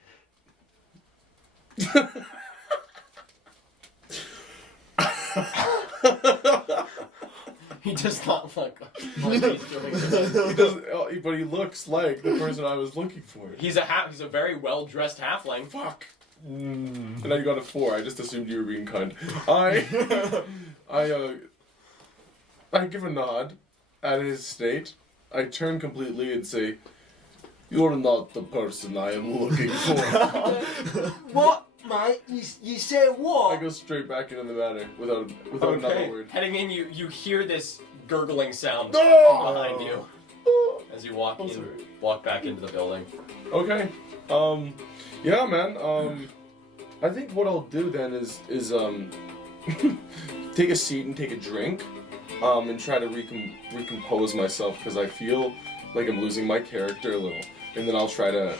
He does not look like he's doing this. He doesn't, but he looks like the person I was looking for. He's a very well dressed halfling. Fuck. And I got a 4. I just assumed you were being kind. I give a nod at his state. I turn completely and say, "You're not the person I am looking for." What, mate? You said what? I go straight back into the matter without another word. Heading in, you hear this gurgling sound No! behind you as you walk back into the building. Okay. Yeah, man. I think what I'll do then is take a seat and take a drink, and try to recompose myself because I feel like I'm losing my character a little, and then I'll try to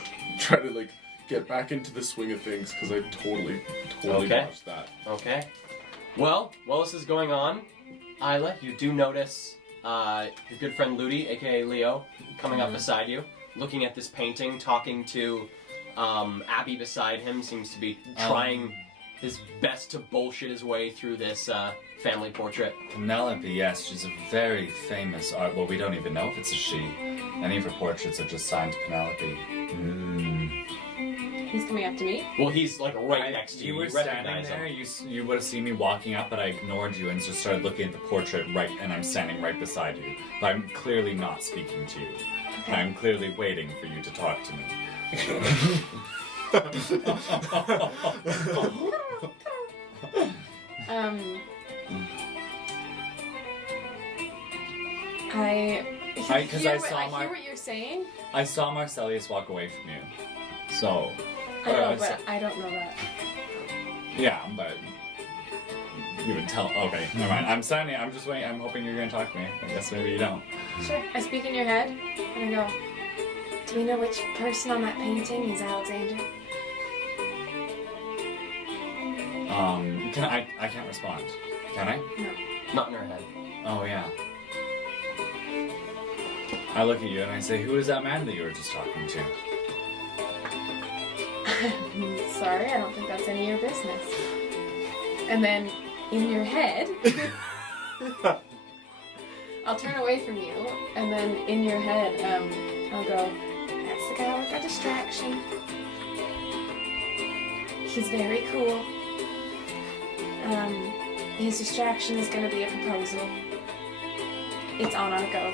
like get back into the swing of things because I totally botched that. Okay. Well, while this is going on, Isla, you do notice your good friend Ludi, aka Leo, coming up beside you, looking at this painting, talking to Abby beside him, seems to be trying his best to bullshit his way through this family portrait. Penelope, yes, she's a very famous art. Well, we don't even know if it's a she. Any of her portraits are just signed Penelope. He's coming up to me. Well, he's like right next to you. You were standing there. You would have seen me walking up, but I ignored you and just started looking at the portrait and I'm standing right beside you. But I'm clearly not speaking to you. Okay. I'm clearly waiting for you to talk to me. I Because I saw I hear what you're saying. I saw Marcellius walk away from you. So. I know, but I don't know that. Yeah, but. You would tell. Okay, never mind. I'm standing. I'm just waiting. I'm hoping you're gonna talk to me. I guess maybe you don't. Sure. I speak in your head, and I go, "Do we know which person on that painting is Alexander?" I can't respond. Can I? No. Not in her head. Oh yeah. I look at you and I say, "Who is that man that you were just talking to?" Sorry, I don't think that's any of your business. And then, in your head, I'll turn away from you, and then in your head, I'll go, "That's the guy with the distraction. He's very cool. His distraction is going to be a proposal. It's on our go."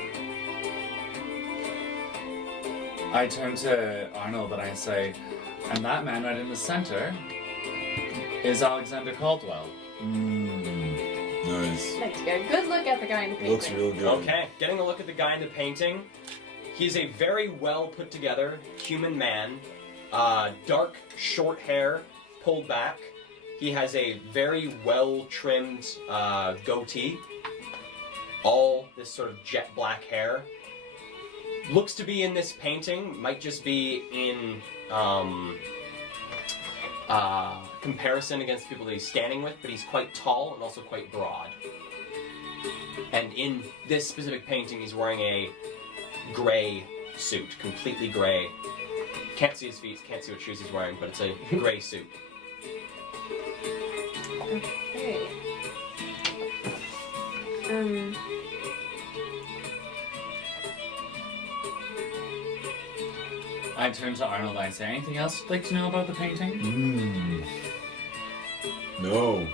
I turn to Arnold and I say, "And that man right in the center is Alexander Caldwell." Nice. I'd like to get a good look at the guy in the painting. Looks real good. Okay, getting a look at the guy in the painting. He's a very well put together human man. Dark, short hair, pulled back. He has a very well trimmed goatee. All this sort of jet black hair. Looks to be in this painting, might just be in comparison against people that he's standing with, but he's quite tall and also quite broad. And in this specific painting, he's wearing a gray suit, completely gray. Can't see his feet, can't see what shoes he's wearing, but it's a gray suit. Okay. I turn to Arnold and I say, "Anything else you'd like to know about the painting?" No.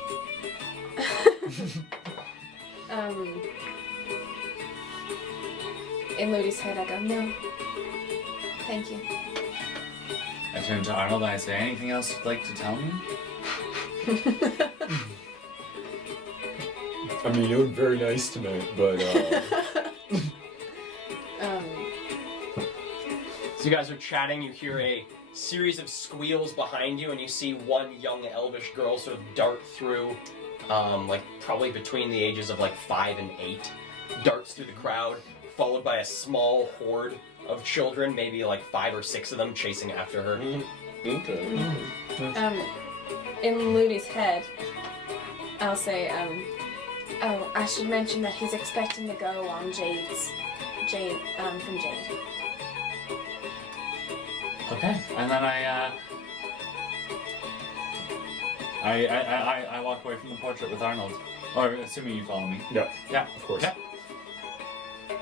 In Lodi's head, I go, "No. Thank you." I turn to Arnold and I say, "Anything else you'd like to tell me?" I mean, you look very nice tonight, but So you guys are chatting, you hear a series of squeals behind you, and you see one young elvish girl sort of dart through, like probably between the ages of like 5 and 8, darts through the crowd, followed by a small horde of children, maybe like 5 or 6 of them chasing after her. Okay. In Looney's head, I'll say, Oh, I should mention that he's expecting to go on Jade, from Jade. Okay. And then I walk away from the portrait with Arnold. Or assuming you follow me. Yeah, Yeah. of course. Okay.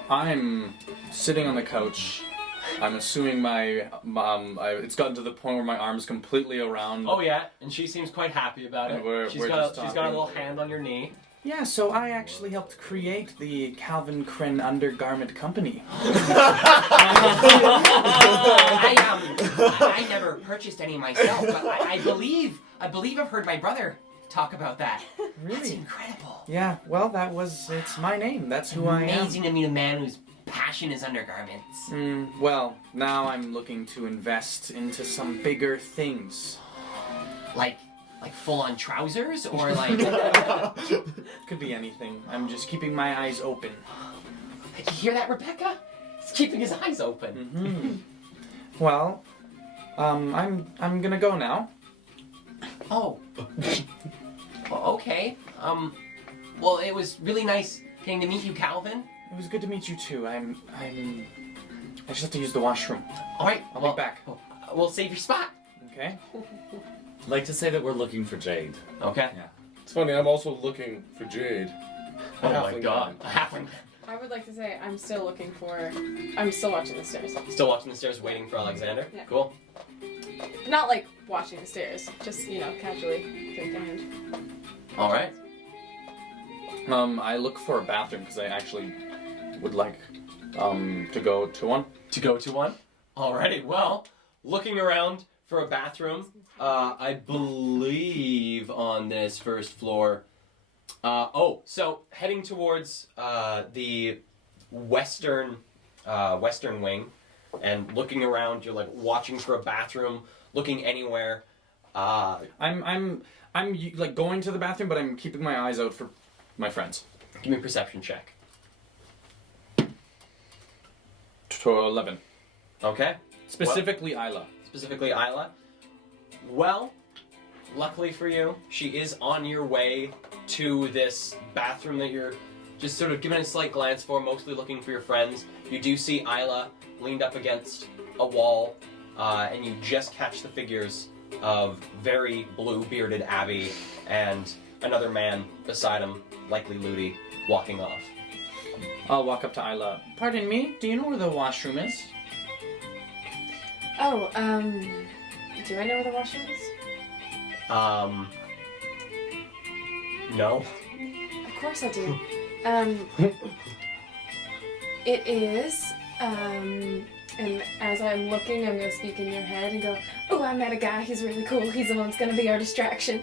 I'm sitting on the couch. I'm assuming it's gotten to the point where my arm's completely around. Oh yeah, and she seems quite happy about it. And we're She's just got a talking. little hand on your knee. Yeah, so I actually helped create the Calvin Kren Undergarment Company. I never purchased any myself, but I believe I've heard my brother talk about that. That's Really? incredible. Yeah, well, it's my name. That's who I am. Amazing to meet a man whose passion is undergarments. Well, now I'm looking to invest into some bigger things. Like full-on trousers, or like... Could be anything. I'm just keeping my eyes open. Did you hear that, Rebecca? He's keeping his eyes open. Well, I'm gonna go now. Oh. Well, okay. Well, it was really nice getting to meet you, Calvin. It was good to meet you too. I just have to use the washroom. All right. I'll be back. We'll save your spot. Okay. I'd like to say that we're looking for Jade. Okay. Yeah. It's funny, I'm also looking for Jade. Oh my Halfling god. man. A halfling. I would like to say I'm still watching the stairs. Still watching the stairs, waiting for Alexander. Yeah. Cool. Not like watching the stairs, just, casually drink a hand. All right. I look for a bathroom because I actually would like to go to one. To go to one. Alrighty. Well, looking around for a bathroom, I believe on this first floor. So heading towards the western wing, and looking around, you're like watching for a bathroom, looking anywhere. I'm like going to the bathroom, but I'm keeping my eyes out for my friends. Give me a perception check. 11. Okay. Specifically, Isla. Specifically, Isla. Well, luckily for you, she is on your way to this bathroom that you're just sort of giving a slight glance for, mostly looking for your friends. You do see Isla leaned up against a wall, and you just catch the figures of very blue-bearded Abby and another man beside him, likely Ludi, walking off. I'll walk up to Isla. Pardon me, do you know where the washroom is? Oh, do I know where the washroom is? No. Of course I do. It is, and as I'm looking, I'm gonna speak in your head and go, oh, I met a guy, he's really cool, he's the one that's gonna be our distraction.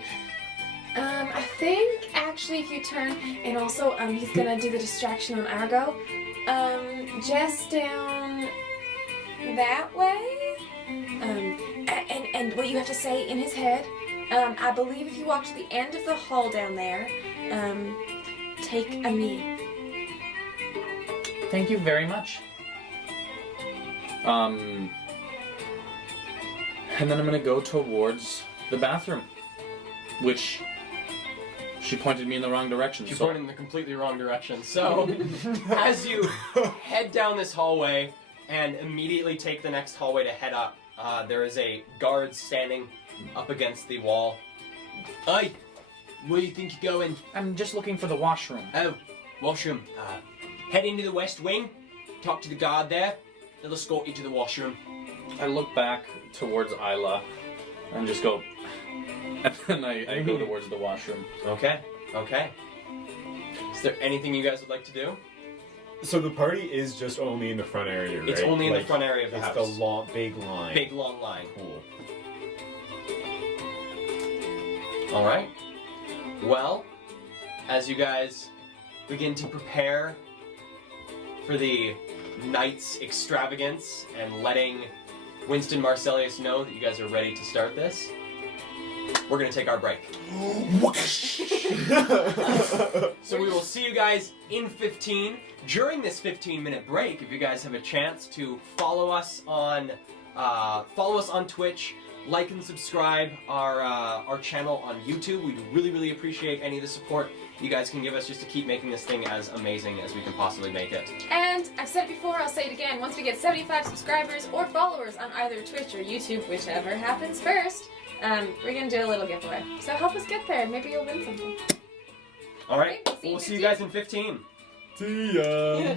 I think, actually, if you turn, and also, he's gonna do the distraction on Argo, just down that way, and what you have to say in his head, I believe if you walk to the end of the hall down there, take a knee. Thank you very much. And then I'm gonna go towards the bathroom, which she pointed me in the wrong direction. She so pointed in the completely wrong direction. So, as you head down this hallway and immediately take the next hallway to head up, there is a guard standing up against the wall. Oi! Where do you think you're going? I'm just looking for the washroom. Oh, washroom. Head into the west wing, talk to the guard there, they'll escort you to the washroom. I look back towards Isla and just go, and then I go towards the washroom. Okay, okay. Is there anything you guys would like to do? So the party is just only in the front area, right? It's only in the Like, front area of the it's house. the long, big line. Big long line. Cool. Alright. Well, as you guys begin to prepare for the night's extravagance and letting Winston Marcellius know that you guys are ready to start this, we're going to take our break. So we will see you guys in 15. During this 15-minute break, if you guys have a chance to follow us on Twitch, like and subscribe our channel on YouTube. We'd really appreciate any of the support you guys can give us just to keep making this thing as amazing as we can possibly make it. And I've said it before, I'll say it again. Once we get 75 subscribers or followers on either Twitch or YouTube, whichever happens first, we're gonna do a little giveaway. So help us get there, and maybe you'll win something. All right, Okay, we'll see you guys in 15. See ya.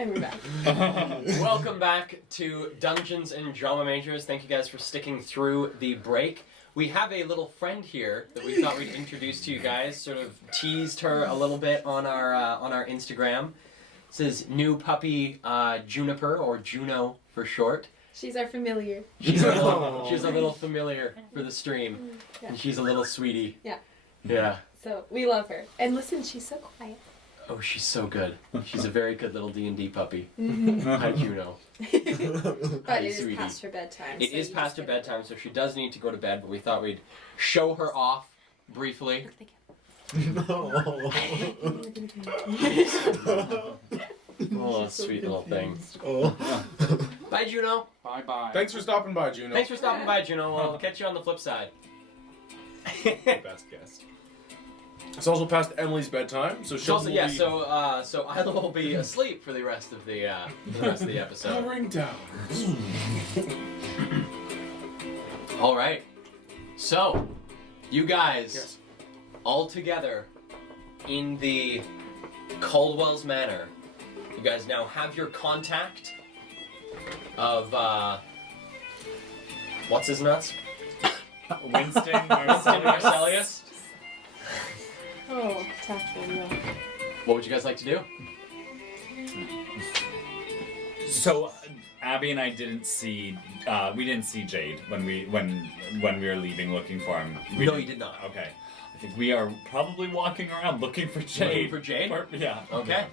And we're back. Welcome back to Dungeons and Drama Majors. Thank you guys for sticking through the break. We have a little friend here that we thought we'd introduce to you guys. Sort of teased her a little bit on our Instagram. This is new puppy Juniper, or Juno for short. She's our familiar. She's a little familiar for the stream, Yeah. and she's a little sweetie. Yeah. Yeah. So we love her. And listen, she's so quiet. Oh, she's so good. She's a very good little D&D puppy. Mm-hmm. Hi, Juno. But it is sweetie. past her bedtime. It so is you past just her get- bedtime, so she does need to go to bed, but we thought we'd show her off briefly. Oh, sweet little thing. Bye, Juno. Bye bye. Thanks for stopping by, Juno. Thanks for stopping by, Juno. We'll catch you on the flip side. Best guest. It's also past Emily's bedtime, so she'll Also, yeah, so Isla will be asleep for the rest of the episode. covering down. All right. So, you guys, Yes. all together in the Caldwell's Manor. You guys now have your contact of what's his nuts? Winston Winston Marcellus. Oh, tactful, no. What would you guys like to do? So Abby and I didn't see we didn't see Jade when we were leaving looking for him. No, you did not. Okay. I think we are probably walking around looking for Jade. Looking for Jade? Yeah. Okay.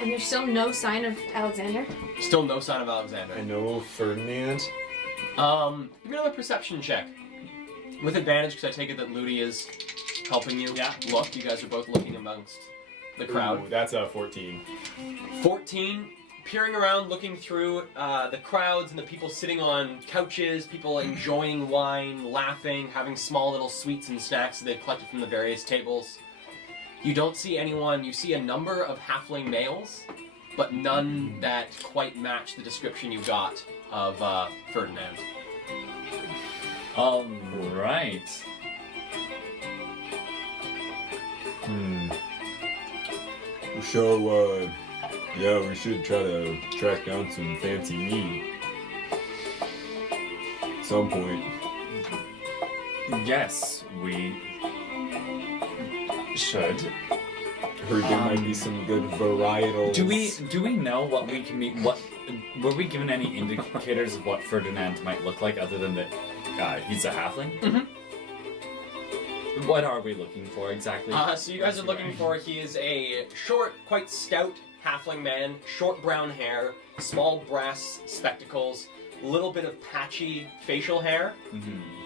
And there's still no sign of Alexander? Still no sign of Alexander. I know Ferdinand. Give me another perception check. With advantage, because I take it that Ludi is helping you. Yeah. Look, you guys are both looking amongst the crowd. Ooh, that's a 14. 14, peering around, looking through the crowds and the people sitting on couches, people enjoying wine, laughing, having small little sweets and snacks that they've collected from the various tables. You don't see anyone. You see a number of halfling males, but none that quite match the description you got of Ferdinand. All right. So, yeah, we should try to track down some fancy mead. At some point. Yes, we should. Heard there might be some good varietals. Do we know what we can be? What were we given any indicators of what Ferdinand might look like other than that he's a halfling? Mhm. What are we looking for exactly? So you guys are looking for, he is a short, quite stout halfling man, short brown hair, small brass spectacles, little bit of patchy facial hair,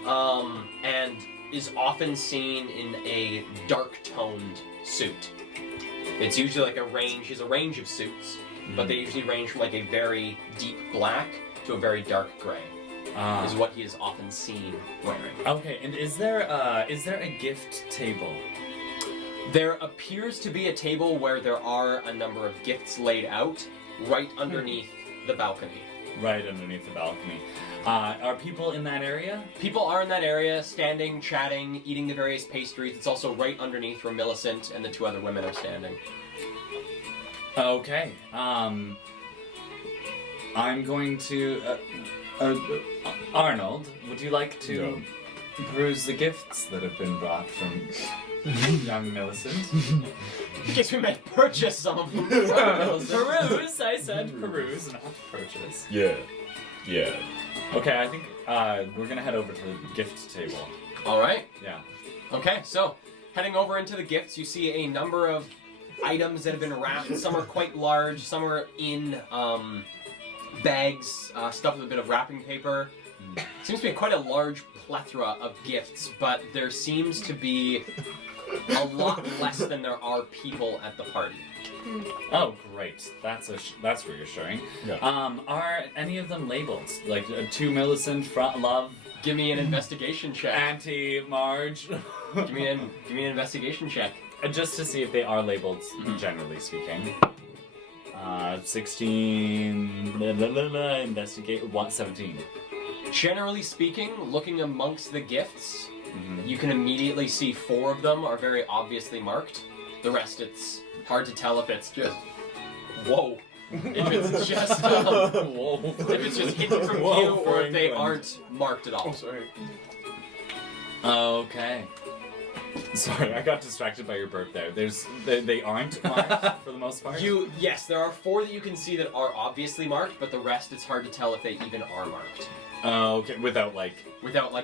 and is often seen in a dark-toned suit. It's usually like a range, he's a range of suits, but they usually range from like a very deep black to a very dark gray, is what he is often seen wearing. Okay, and is there a gift table? There appears to be a table where there are a number of gifts laid out right underneath the balcony. Right underneath the balcony. Are people in that area? People are in that area, standing, chatting, eating the various pastries. It's also right underneath where Millicent and the two other women are standing. Okay. I'm going to. Arnold, would you like to peruse the gifts that have been brought from young Millicent? In case we may purchase some of them. Millicent. Peruse, I said peruse, not purchase. Yeah. Yeah. Okay, I think we're gonna head over to the gift table. All right. Yeah. Okay, so heading over into the gifts, you see a number of items that have been wrapped. Some are quite large, some are in bags, stuffed with a bit of wrapping paper. Seems to be quite a large plethora of gifts, but there seems to be a lot less than there are people at the party. Oh, great. That's reassuring. Yeah. Are any of them labeled? Like to Millicent, love, Give me an investigation check. Auntie Marge? Give me an investigation check. Just to see if they are labeled, generally speaking. 16. Investigate. 17. Generally speaking, looking amongst the gifts, you can immediately see 4 of them are very obviously marked. The rest, it's hard to tell if it's just Whoa. If it's just Whoa. if it's just hidden from Whoa, view, or if they Franklin. aren't marked at all. Oh, sorry. Okay. Sorry, I got distracted by your burp there. They aren't marked for the most part. Yes, there are 4 that you can see that are obviously marked, but the rest it's hard to tell if they even are marked Okay, without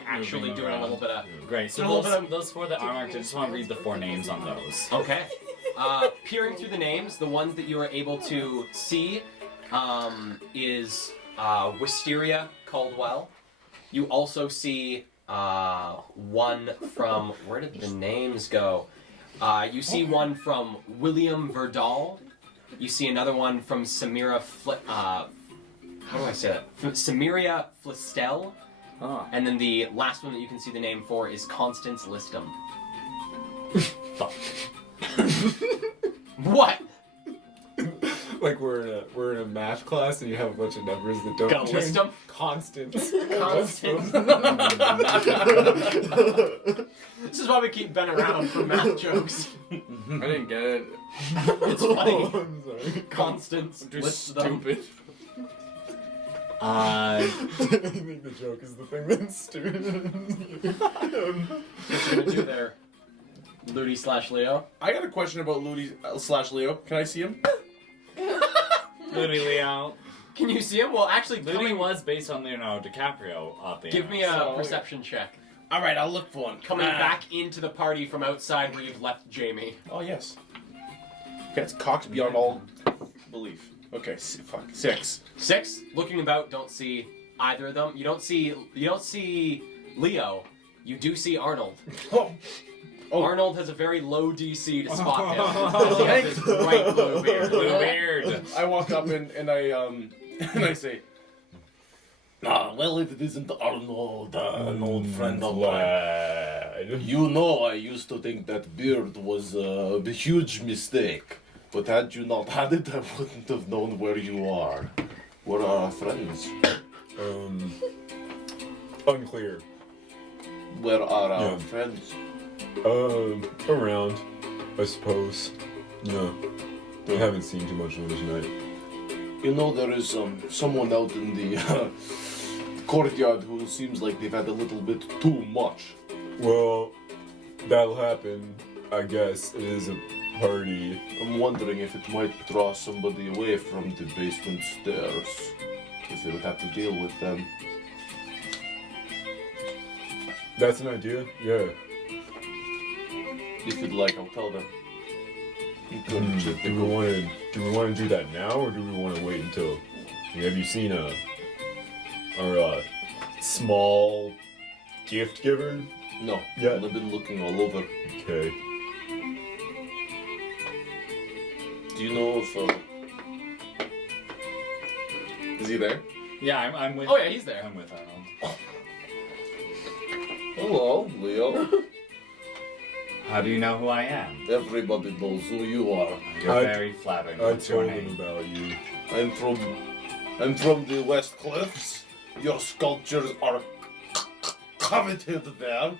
actually moving doing around. a little bit of. Great. So A little bit of- those 4 that are marked, I just want to read the 4 names on those. Okay. Peering through the names, the ones that you are able to see is Wisteria Caldwell. You also see one from, where did the names go? You see one from William Verdal. You see another one from Samira how do I say that? Samiria Flistel. Ah. And then the last one that you can see the name for is Constance Listom. Fuck. What? Like we're in a math class and you have a bunch of numbers that don't Gotta list change. them? Constants. Constance. This is why we keep Ben around for math jokes. I didn't get it. It's funny. Oh, I'm sorry. Constance Just lists them. stupid. I think the joke is the thing that's stupid. What's gonna do there? Ludi/Leo. I got a question about Ludi/Leo. Can I see him? Ludi Leo. Can you see him? Well, actually, Ludi was based on Leonardo DiCaprio. give me a So- perception check. All right, I'll look for him. Coming back into the party from outside where you've left Jamie. Oh yes. Okay, it's cocked beyond all belief. Okay, fuck 6. 6. Looking about, don't see either of them. You don't see Leo. You do see Arnold. Oh. Oh. Arnold has a very low DC to spot him. Because he has this bright blue beard. Blue beard. I walk up and I and I say, well, if it isn't Arnold, an old friend of mine. Lad. You know, I used to think that beard was a huge mistake. But had you not had it, I wouldn't have known where you are. Where are our friends? Unclear. Where are our Yeah. friends? Around, I suppose. No, I haven't seen too much of them tonight. You know, there is someone out in the courtyard who seems like they've had a little bit too much. Well, that'll happen. I guess it is a party. I'm wondering if it might draw somebody away from the basement stairs. If they would have to deal with them. That's an idea. Yeah. If you'd like, I'll tell them. Encourage it to Do go. we want to do that now, or do we want to wait until? Have you seen our small gift giver? No. Yeah. I've been looking all over. Okay. Do you know if is he there? Yeah, I'm with. Oh yeah, he's there. I'm with Arnold. Hello, Leo. How do you know who I am? Everybody knows who you are. You're I- very flattering. I What's your told him name? about you. I'm from the West Cliffs. Your sculptures are coveted there.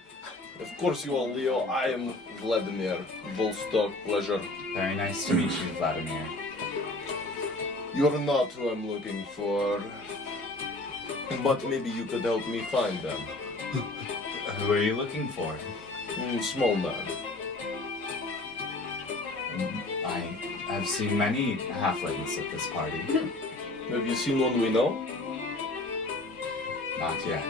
Of course you are Leo. I am Vladimir. Volstock, pleasure. Very nice to meet you, Vladimir. You're not who I'm looking for. But maybe you could help me find them. Who are you looking for? Small man. I have seen many halflings at this party. Have you seen one we know? Not yet.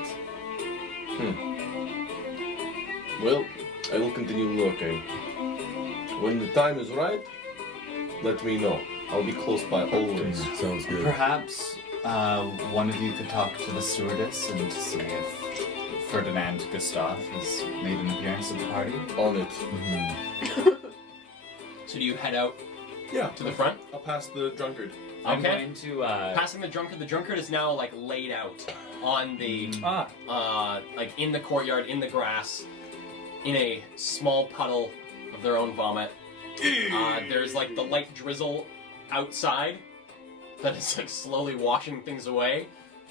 Well, I will continue looking. When the time is right, let me know. I'll be close by always. Sounds good. Perhaps one of you could talk to the stewardess and see if Ferdinand Gustav has made an appearance at the party. On it. So do you head out Yeah. to the front? I'll pass the drunkard. I'm Okay. going to. Passing the drunkard. The drunkard is now like laid out on the Ah. like in the courtyard, in the grass, in a small puddle of their own vomit. There's like the light drizzle outside that is like slowly washing things away.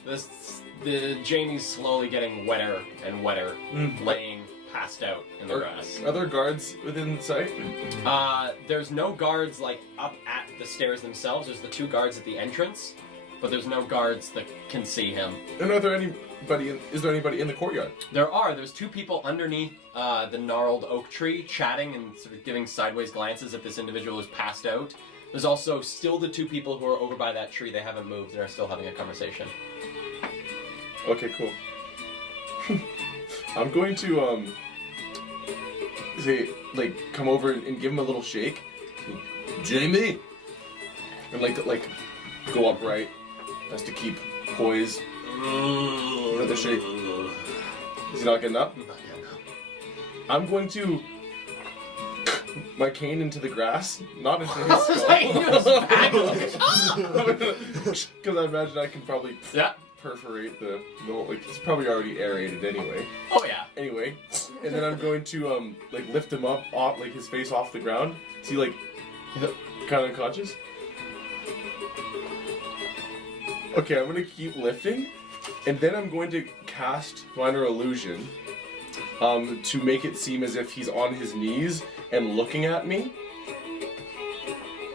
The Jamie's slowly getting wetter and wetter, laying passed out in the grass. Are there guards within sight? There's no guards like up at the stairs themselves. There's the 2 guards at the entrance, but there's no guards that can see him. And is there anybody in the courtyard? There's 2 people underneath the gnarled oak tree chatting and sort of giving sideways glances at this individual who's passed out. There's also still the 2 people who are over by that tree. They haven't moved and are still having a conversation. Okay, cool. I'm going to say, like, come over and give him a little shake. Jamie, and like go upright, has to keep poise. Another shake. Is he not getting up? I'm going to my cane into the grass, not into his skull. Because I imagine I can probably perforate the like it's probably already aerated anyway. Oh yeah. Anyway, and then I'm going to like lift him up off like his face off the ground. Is he like kind of unconscious? Okay, I'm gonna keep lifting, and then I'm going to cast minor illusion to make it seem as if he's on his knees and looking at me.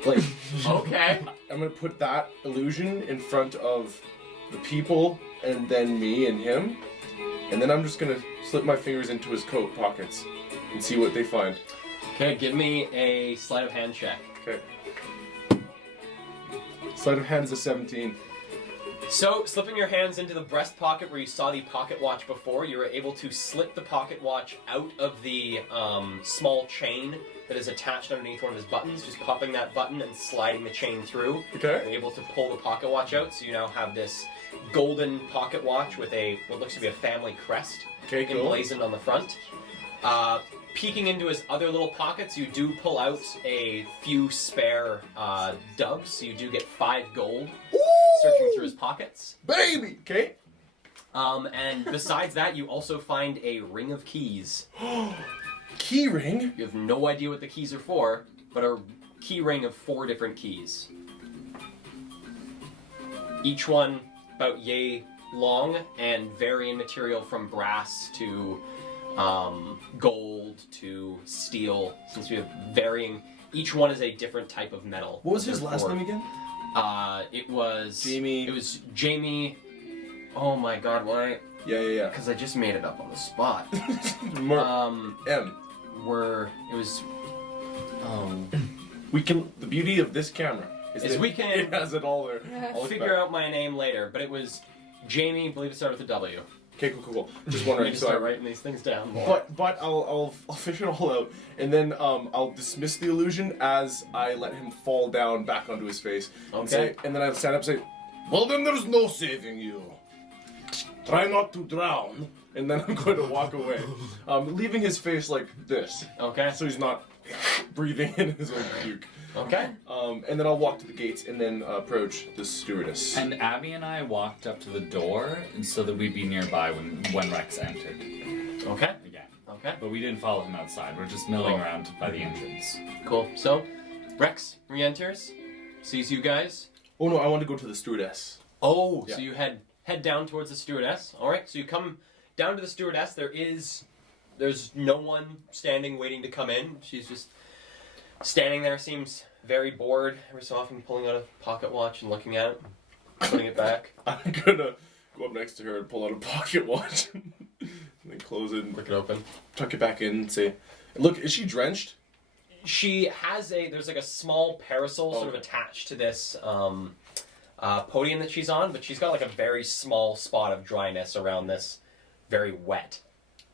Like, okay. I'm gonna put that illusion in front of the people, and then me and him, and then I'm just gonna slip my fingers into his coat pockets and see what they find. Okay, give me a sleight of hand check. Okay. Sleight of hand is a 17. So, slipping your hands into the breast pocket where you saw the pocket watch before, you were able to slip the pocket watch out of the small chain that is attached underneath one of his buttons, just popping that button and sliding the chain through. Okay. You're able to pull the pocket watch out, so you now have this golden pocket watch with what looks to be a family crest emblazoned on the front. Peeking into his other little pockets, you do pull out a few spare dubs, so you do get 5 gold. Searching through his pockets. Baby! Okay. And besides that, you also find a ring of keys. Key ring? You have no idea what the keys are for, but a key ring of 4 different keys. Each one about yay long and vary in material from brass to gold to steel. Since we have varying, each one is a different type of metal. What was his last name again? It was Jamie. It was Jamie. Oh my God! Why? Yeah. Because I just made it up on the spot. M. It was. We can. The beauty of this camera is that we can. It has it all there. I'll figure out my name later, but it was Jamie. I believe it started with a W. Okay, cool. Just I wondering. need to start writing these things down more. But I'll fish it all out, and then I'll dismiss the illusion as I let him fall down back onto his face. Okay. And then I'll stand up and say, "Well, then there's no saving you. Try not to drown." And then I'm going to walk away, leaving his face like this, Okay. so he's not breathing in his own puke. Okay. And then I'll walk to the gates and then approach the stewardess. And Abby and I walked up to the door so that we'd be nearby when Rex entered. Okay. Again. Okay. But we didn't follow him outside. We're just milling around by the entrance. Cool. So, Rex re-enters, sees you guys. Oh no, I want to go to the stewardess. Oh, Yeah. so you head down towards the stewardess. All right. So you come down to the stewardess. There's no one standing waiting to come in. She's just standing there, seems very bored. Every so often pulling out a pocket watch and looking at it, putting it back. I'm gonna go up next to her and pull out a pocket watch and then close it and Break it open. tuck it back in and say, "Look, is she drenched?" She has there's like a small parasol sort of attached to this podium that she's on, but she's got like a very small spot of dryness around this very wet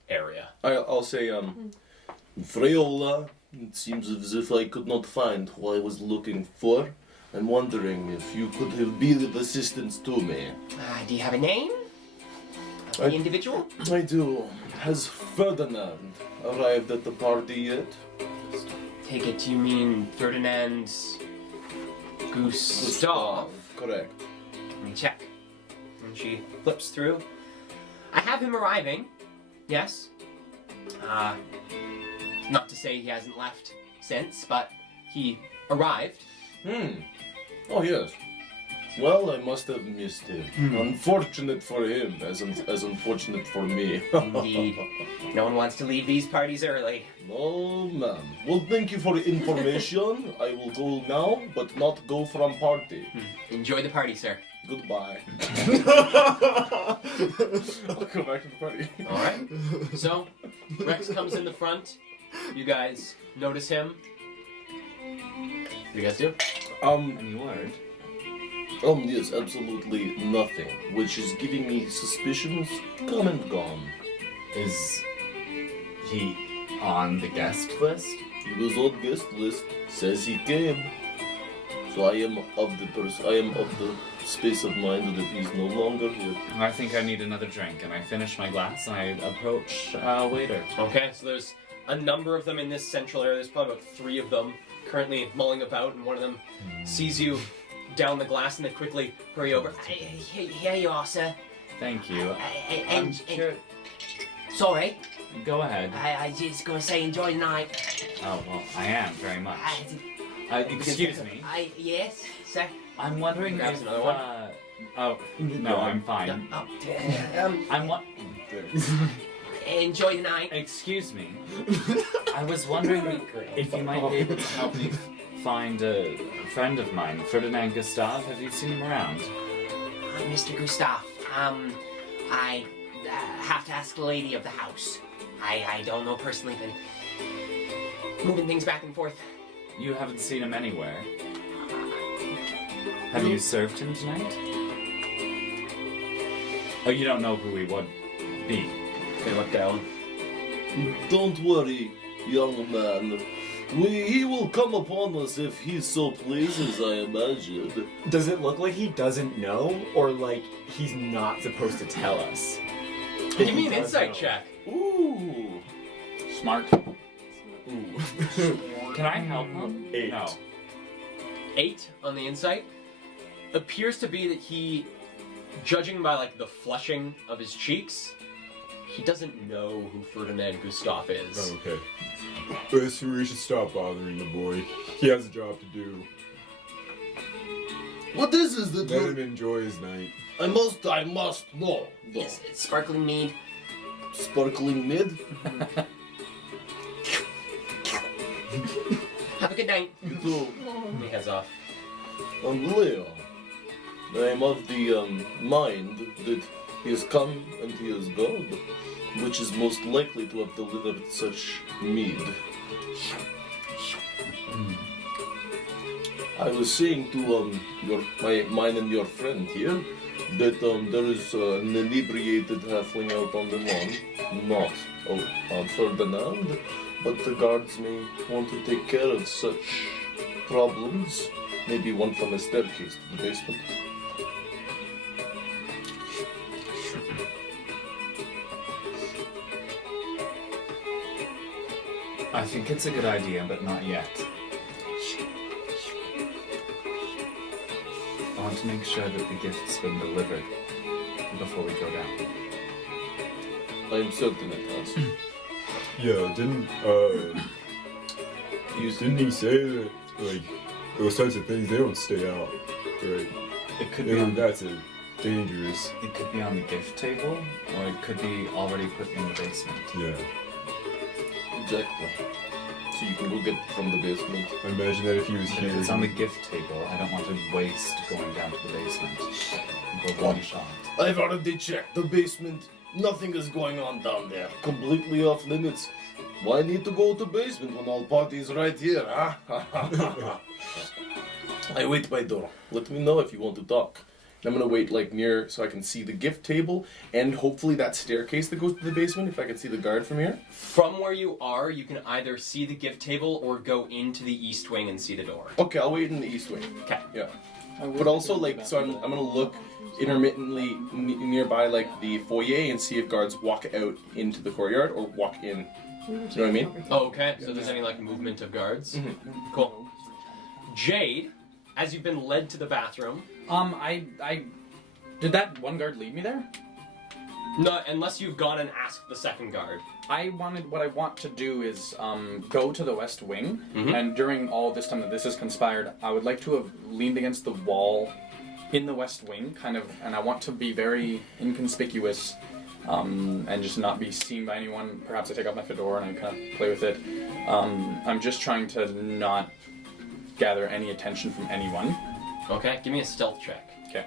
area. I'll say, Freyola, it seems as if I could not find who I was looking for. I'm wondering if you could have been of assistance to me. Do you have a name? The individual? I do. Has Ferdinand arrived at the party yet? Take it you mean Ferdinand Gustav. Correct. Let me check. And she flips through. I have him arriving. Yes. Not to say he hasn't left since, but he arrived. Oh, yes. Well, I must have missed him. Unfortunate for him, as unfortunate for me. Indeed. No one wants to leave these parties early. No, ma'am. Well, thank you for the information. I will go now, but not go from party. Enjoy the party, sir. Goodbye. I'll go back to the party. All right. So, Rex comes in the front. You guys notice him. What do you guys do? Any word? Yes, absolutely nothing. Which is giving me suspicions. Come and gone. Is he on the guest list? He was on guest list. Says he came. So I am of the space of mind that he's no longer here. I think I need another drink, and I finish my glass, and I approach waiter. Okay, so there's a number of them in this central area. There's probably about 3 of them currently mulling about, and one of them sees you down the glass and they quickly hurry over. Here you are, sir. Thank you. And Sure. sorry, Go ahead. I just gonna say enjoy the night. Oh, well, I am very much. Excuse me. Yes, sir. I'm wondering Grabs if... another one. Oh, no, I'm fine. I'm Enjoy the night. Excuse me. I was wondering if you might be able to help me find a friend of mine, Ferdinand Gustave. Have you seen him around? Mr. Gustav, I have to ask the lady of the house. I don't know personally, but moving things back and forth. You haven't seen him anywhere. Have you served him tonight? Oh, you don't know who he would be. They look down. Don't worry, young man. He will come upon us if he so pleases, I imagine. Does it look like he doesn't know, or like he's not supposed to tell us? Give me an insight check. Ooh. Smart. Ooh. Can I help him? 8. No. 8 on the insight. Appears to be that he, judging by like the flushing of his cheeks, he doesn't know who Ferdinand Gustave is. Oh, okay. But we should stop bothering the boy. He has a job to do. What is this that Let you... him enjoy his night. I must know. No. It's sparkling mead. Sparkling mid? Have a good night. You too. He heads off. Leo. I am of the mind that he has come and he has gone, which is most likely to have delivered such mead. I was saying to mine and your friend here that there is an inebriated halfling out on the lawn, not on Ferdinand, but the guards may want to take care of such problems. Maybe one from a staircase to the basement. I think it's a good idea, but not yet. I want to make sure that the gift's been delivered before we go down. I am certain it has. Yeah, didn't he say that like those types of things they don't stay out, right? It could be on That's dangerous. It could be on the gift table, or it could be already put in the basement. Yeah. Exactly. So you can go get it from the basement. I imagine that if he was But here, if it's on the gift table, I don't want to waste going down to the basement. Go one shot. I've already checked the basement. Nothing is going on down there. Completely off limits. Why need to go to basement when all parties right here, huh? I wait by door. Let me know if you want to talk. I'm gonna wait like near so I can see the gift table and hopefully that staircase that goes to the basement if I can see the guard from here. From where you are, you can either see the gift table or go into the east wing and see the door. Okay, I'll wait in the east wing. Okay. Yeah. But also like so I'm gonna look intermittently nearby like the foyer and see if guards walk out into the courtyard or walk in. You know what I mean? Oh, okay. So there's any like movement of guards? Mm-hmm. Cool. Jade, as you've been led to the bathroom. I did that one guard lead me there? No, unless you've gone and asked the second guard. What I want to do is go to the west wing, Mhm. and during all this time that this has conspired, I would like to have leaned against the wall in the West Wing, kind of, and I want to be very inconspicuous, and just not be seen by anyone. Perhaps I take off my fedora and I kind of play with it. I'm just trying to not gather any attention from anyone. Okay, give me a stealth check. Okay.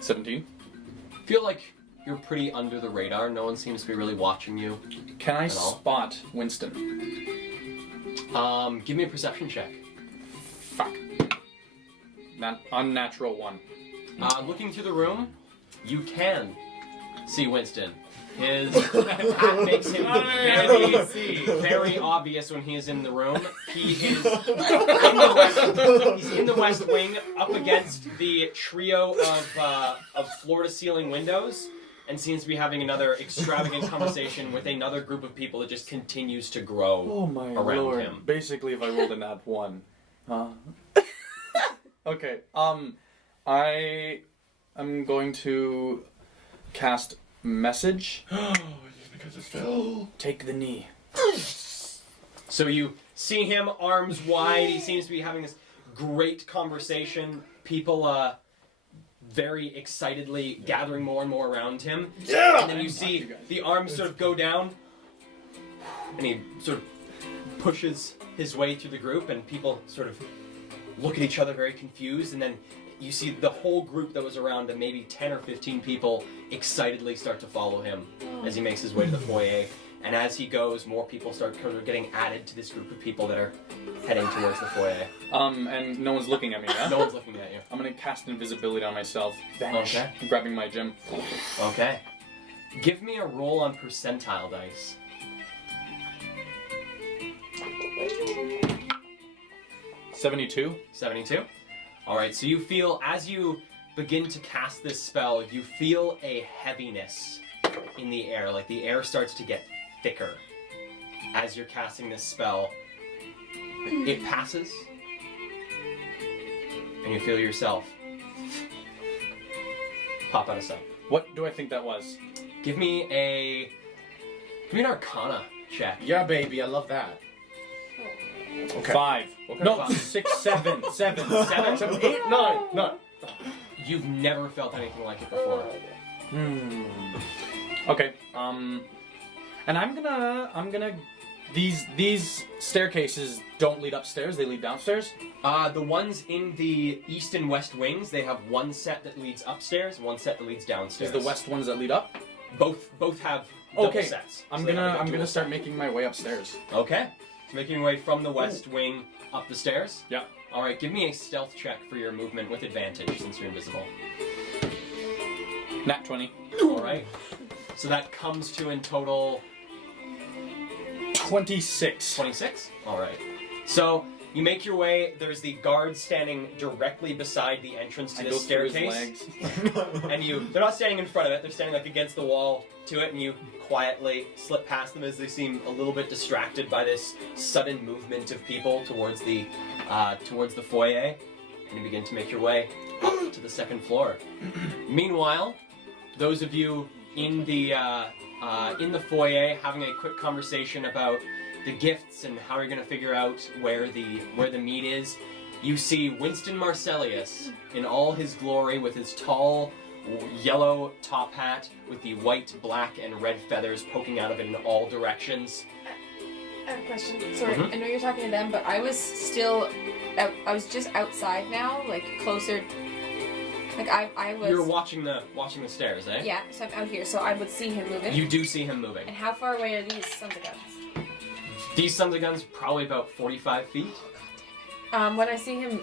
17. Feel like you're pretty under the radar. No one seems to be really watching you. Can I At all? spot Winston? Give me a perception check. Fuck. Unnatural 1. Looking through the room, you can see Winston. His hat makes him very obvious when he is in the room. He is he's in the West Wing, up against the trio of floor-to-ceiling windows, and seems to be having another extravagant conversation with another group of people that just continues to grow Oh my around lord. him. Basically, if I rolled a nat 1. Okay, I'm going to cast Message. Because it's Phil. Take the knee. So you see him, arms wide. He seems to be having this great conversation. People very excitedly gathering more and more around him. Yeah! And then you see the arms sort of go down, and he sort of pushes his way through the group, and people sort of look at each other very confused, and then you see the whole group that was around him, maybe 10 or 15 people, excitedly start to follow him as he makes his way to the foyer. And as he goes, more people start kind of getting added to this group of people that are heading towards the foyer. And no one's looking at me, yeah? No one's looking at you. I'm gonna cast invisibility on myself. Vanish. Okay. Grabbing my gem. Okay. Give me a roll on percentile dice. 72. 72. Alright, so you feel, as you begin to cast this spell, you feel a heaviness in the air. Like the air starts to get thicker as you're casting this spell. It passes, and you feel yourself pop out of sight. What do I think that was? Give me an Arcana check. Yeah, baby, I love that. Okay. 5. What kind No, of 6, 7. 7. 7? 8, 9, 9. You've never felt anything like it before. Okay. And I'm gonna. These staircases don't lead upstairs; they lead downstairs. The ones in the east and west wings, they have one set that leads upstairs, one set that leads downstairs. Is the west ones that lead up? Both have double Okay. sets. I'm So they have gonna like a dual start set. making my way upstairs. Okay. So making your way from the west wing up the stairs. Yeah. All right. Give me a stealth check for your movement with advantage since you're invisible. Nat 20. All right. So that comes to in total 26. 26? Alright. So, you make your way, there's the guard standing directly beside the entrance to I this go through his staircase. legs. And they're not standing in front of it, they're standing like against the wall to it, and you quietly slip past them as they seem a little bit distracted by this sudden movement of people towards the foyer, and you begin to make your way up to the second floor. Meanwhile, those of you in the foyer having a quick conversation about the gifts and how you're going to figure out where the meat is. You see Winston Marcellius in all his glory with his tall yellow top hat with the white, black, and red feathers poking out of it in all directions. I have a question. Sorry, Mhm. I know you're talking to them, but I was still I was just outside now, like closer. Like I was. You're watching the stairs, eh? Yeah, so I'm out here, so I would see him moving. You do see him moving. And how far away are these sons of guns? These sons of guns probably about 45 feet. When I see him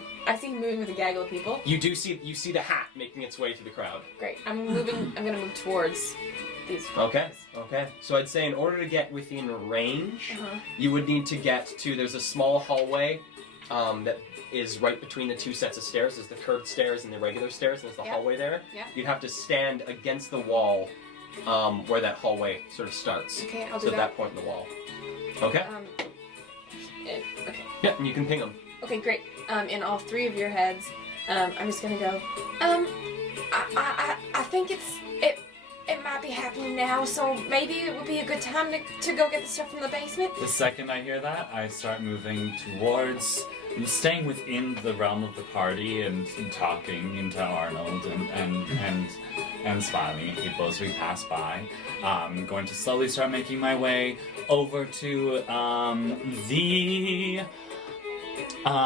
moving with a gaggle of people. You see the hat making its way through the crowd. Great. I'm gonna move towards these. Okay. So I'd say in order to get within range, you would need to get to. There's a small hallway that is right between the two sets of stairs. There's the curved stairs and the regular stairs, and there's the hallway there. Yeah. You'd have to stand against the wall where that hallway sort of starts. Okay, I'll do So at that. that point in the wall. Okay. Okay. Yeah, and you can ping them. Okay, great. In all three of your heads, I'm just gonna go. I think it it might be happening now, so maybe it would be a good time to go get the stuff from the basement. The second I hear that, I start moving towards, staying within the realm of the party and talking into Arnold and smiling at people as we pass by. I'm going to slowly start making my way over to the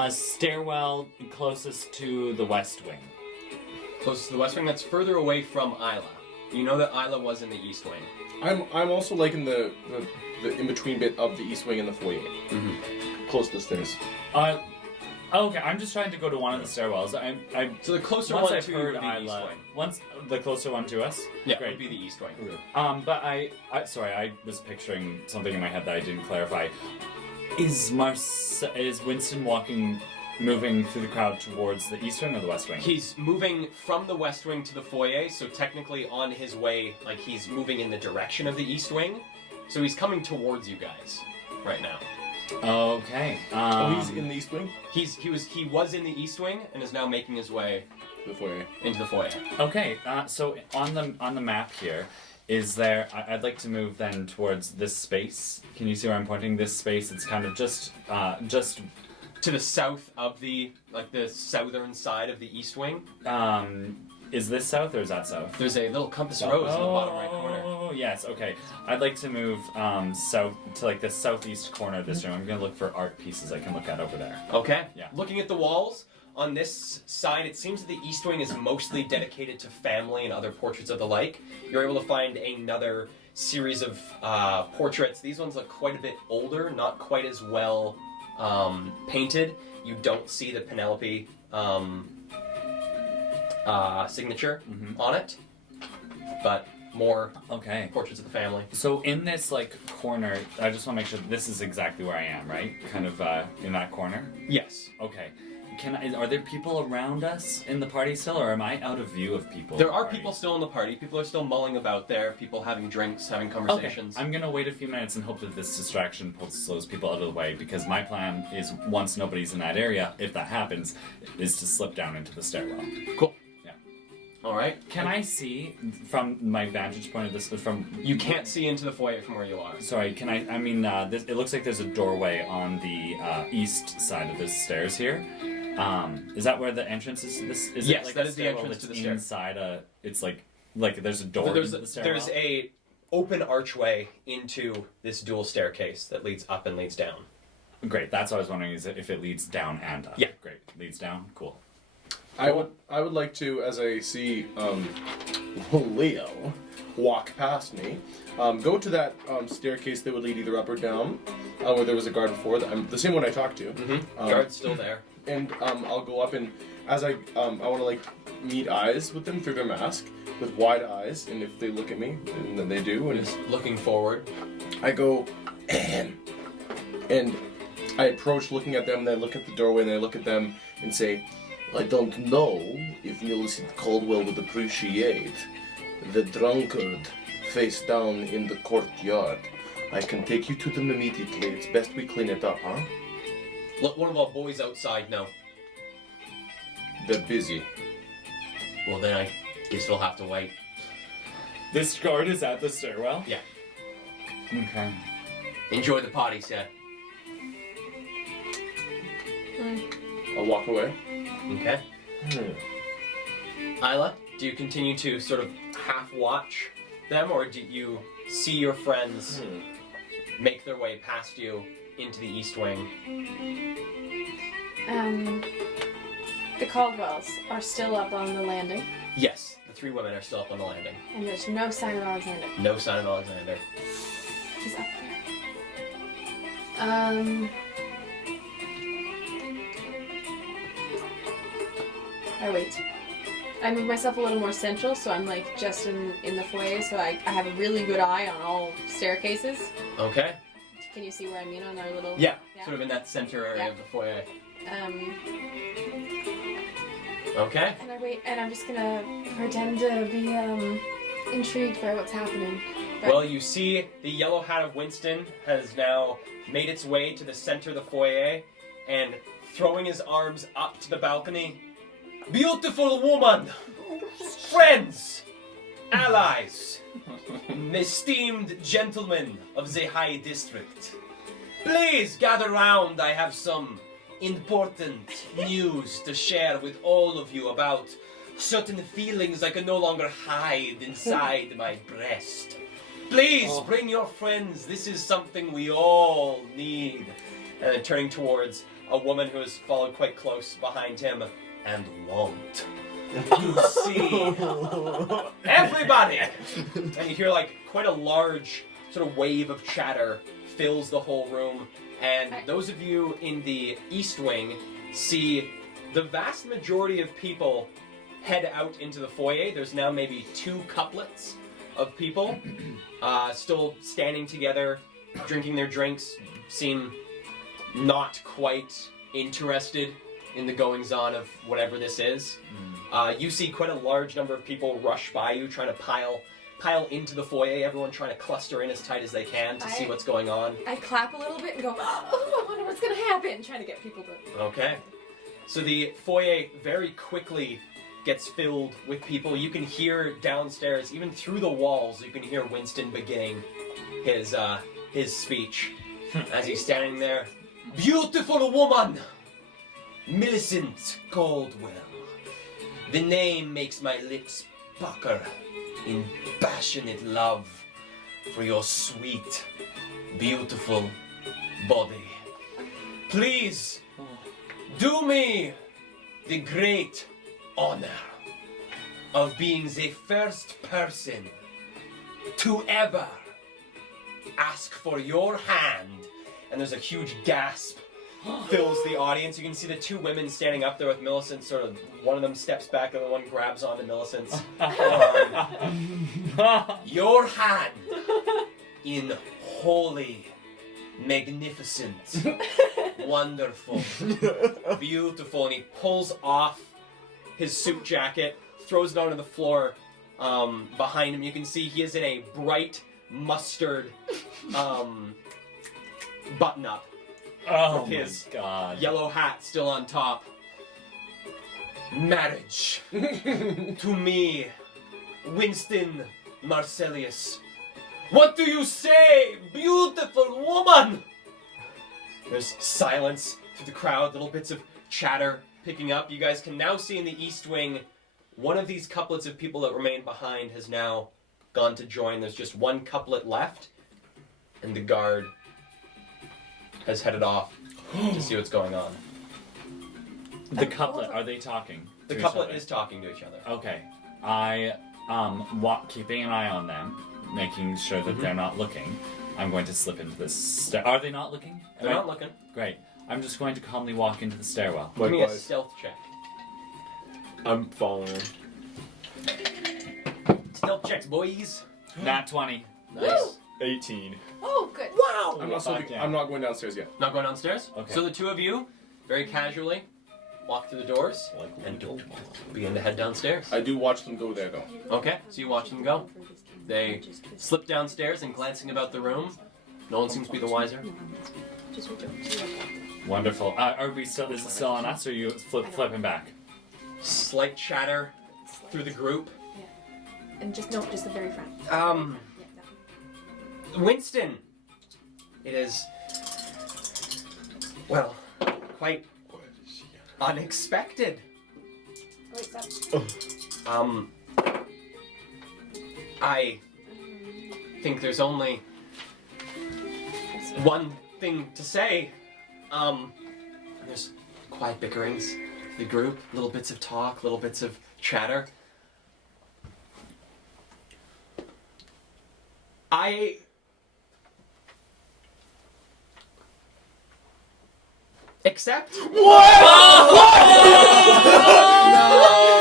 stairwell closest to the west wing. Closest to the west wing, that's further away from Isla. You know that Isla was in the east wing. I'm also like in the in-between bit of the east wing and the foyer. Close to the stairs. Okay, I'm just trying to go to one of the stairwells. So the closer once one I've to heard would be the east Isla, wing. once the closer one to us. Yeah, great. would be the east wing. But I was picturing something in my head that I didn't clarify. Is Winston moving through the crowd towards the east wing or the west wing? He's moving from the west wing to the foyer, so technically on his way, like he's moving in the direction of the east wing. So he's coming towards you guys right now. Okay. He's in the east wing? He was in the east wing and is now making his way The foyer. into the foyer. Okay. So on the map here, is there? I'd like to move then towards this space. Can you see where I'm pointing? This space. It's kind of just to the south of the southern side of the east wing. Is this south or is that south? There's a little compass rose in the bottom right corner. Oh yes, okay. I'd like to move south to like the southeast corner of this room. I'm gonna look for art pieces I can look at over there. Okay. Yeah. Looking at the walls, on this side, it seems that the east wing is mostly dedicated to family and other portraits of the like. You're able to find another series of portraits. These ones look quite a bit older, not quite as well painted. You don't see the Penelope signature on it, but more portraits of the family. So in this like corner, I just want to make sure this is exactly where I am, right? Kind of in that corner. Yes. Okay. Are there people around us in the party still, or am I out of view of people? There are people still in the party. People are still mulling about there. People having drinks, having conversations. Okay. I'm gonna wait a few minutes and hope that this distraction pulls those people out of the way, because my plan is, once nobody's in that area, if that happens, is to slip down into the stairwell. Cool. Yeah. All right. Can I see from my vantage point of this? You can't see into the foyer from where you are. Sorry. Can I? I mean, it looks like there's a doorway on the east side of the stairs here. Is that where the entrance is? Yes, like that is the entrance to the stairs. Inside it's like there's a door into the stairwell? There's a open archway into this dual staircase that leads up and leads down. Great, that's what I was wondering, is if it leads down and up. Yeah. Great, leads down, cool. I would like to, as I see Leo walk past me, go to that staircase that would lead either up or down, where there was a guard before. The same one I talked to. Guard's still there. And I'll go up, and as I want to like meet eyes with them through their mask, with wide eyes, and if they look at me, and then they do, and just looking forward, I go, and I approach looking at them, and then I look at the doorway, and I look at them and say, I don't know if Millicent Caldwell would appreciate the drunkard face down in the courtyard. I can take you to them immediately. It's best we clean it up, huh? Let one of our boys outside know. They're busy. Well, then I guess we'll have to wait. This guard is at the stairwell? Yeah. Okay. Enjoy the party, sir. I'll walk away. Okay. Isla, do you continue to sort of half watch them, or do you see your friends make their way past you into the east wing? The Caldwells are still up on the landing, Yes, the three women are still up on the landing. and there's no sign of Alexander. No sign of Alexander. He's up there. I wait. I move myself a little more central, so I'm like just in the foyer, so I have a really good eye on all staircases. Okay. Can you see where I mean on our little... Yeah, sort of in that center area of the foyer. Okay. And I wait, and I'm just gonna pretend to be intrigued by what's happening. But Well, you see the yellow hat of Winston has now made its way to the center of the foyer, and throwing his arms up to the balcony, beautiful woman, friends, allies, esteemed gentlemen of the High District, please gather round. I have some important news to share with all of you about certain feelings I can no longer hide inside my breast. Please bring your friends. This is something we all need. And then turning towards a woman who has followed quite close behind him and want. You see everybody! And you hear like quite a large sort of wave of chatter fills the whole room. And those of you in the East Wing see the vast majority of people head out into the foyer. There's now maybe 2 couplets of people still standing together, drinking their drinks, seem not quite interested in the goings-on of whatever this is. You see quite a large number of people rush by you, trying to pile into the foyer, everyone trying to cluster in as tight as they can to see what's going on. I clap a little bit and go, oh, I wonder what's going to happen, trying to get people to... Okay. So the foyer very quickly gets filled with people. You can hear downstairs, even through the walls, you can hear Winston beginning his speech as he's standing there. Beautiful woman! Millicent Caldwell. The name makes my lips pucker in passionate love for your sweet, beautiful body. Please, do me the great honor of being the first person to ever ask for your hand. And there's a huge gasp fills the audience. You can see the 2 women standing up there with Millicent, sort of, one of them steps back and the one grabs onto Millicent's arm. Your hand in holy, magnificent, wonderful, beautiful. And he pulls off his suit jacket, throws it onto the floor behind him. You can see he is in a bright mustard button-up. Oh with my his god. yellow hat still on top. Marriage. To me, Winston Marcellius. What do you say, beautiful woman? There's silence through the crowd, little bits of chatter picking up. You guys can now see in the East Wing, one of these couplets of people that remain behind has now gone to join. There's just one couplet left, and the guard has headed off to see what's going on. The couplet, are they talking? The to couplet each other? is talking to each other. Okay. I keeping an eye on them, making sure that they're not looking. I'm going to slip into this. Are they not looking? They're not looking. Great. I'm just going to calmly walk into the stairwell. Give me a Likewise. stealth check. I'm following him. Stealth checks, boys. Nat 20. Nice. 18. Oh, good. Wow! I'm not going downstairs yet. Not going downstairs? Okay. So the 2 of you, very casually, walk through the doors and begin to head downstairs. I do watch them go there, though. Okay, so you watch them go. They slip downstairs and glancing about the room. No one seems to be the wiser. Wonderful. Are we still? Is it still on us, or are you flipping back? Slight chatter through the group. And just the very front. Winston. It is, well, quite unexpected. Wait, stop. I think there's only one thing to say. There's quiet bickerings, the group, little bits of talk, little bits of chatter. I accept. What?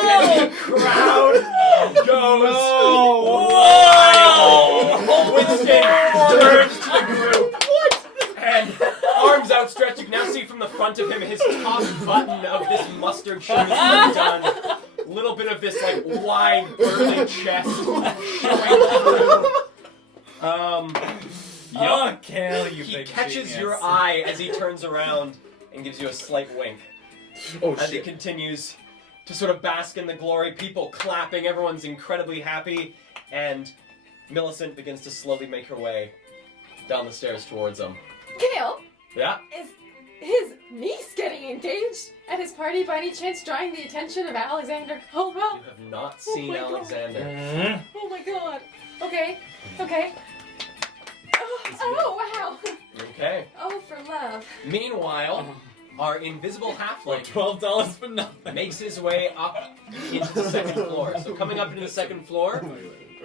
And the crowd goes wild. Winston turns to the group. What? And arms outstretched, you can now see from the front of him his top button of this mustard shirt is undone. Little bit of this like wide burly chest showing through. Oh, Kale, you He big catches genius. your eye as he turns around and gives you a slight wink. Oh, As he shit. continues to sort of bask in the glory, people clapping, everyone's incredibly happy. and Millicent begins to slowly make her way down the stairs towards them. Gale, Yeah? is his niece getting engaged at his party by any chance drawing the attention of Alexander Caldwell? You have not seen my God. Alexander. Oh my god. Okay. Oh, wow. Okay. Oh, for love. Meanwhile, our invisible halfling $12 for nothing. makes his way up into the second floor. So coming up into the second floor,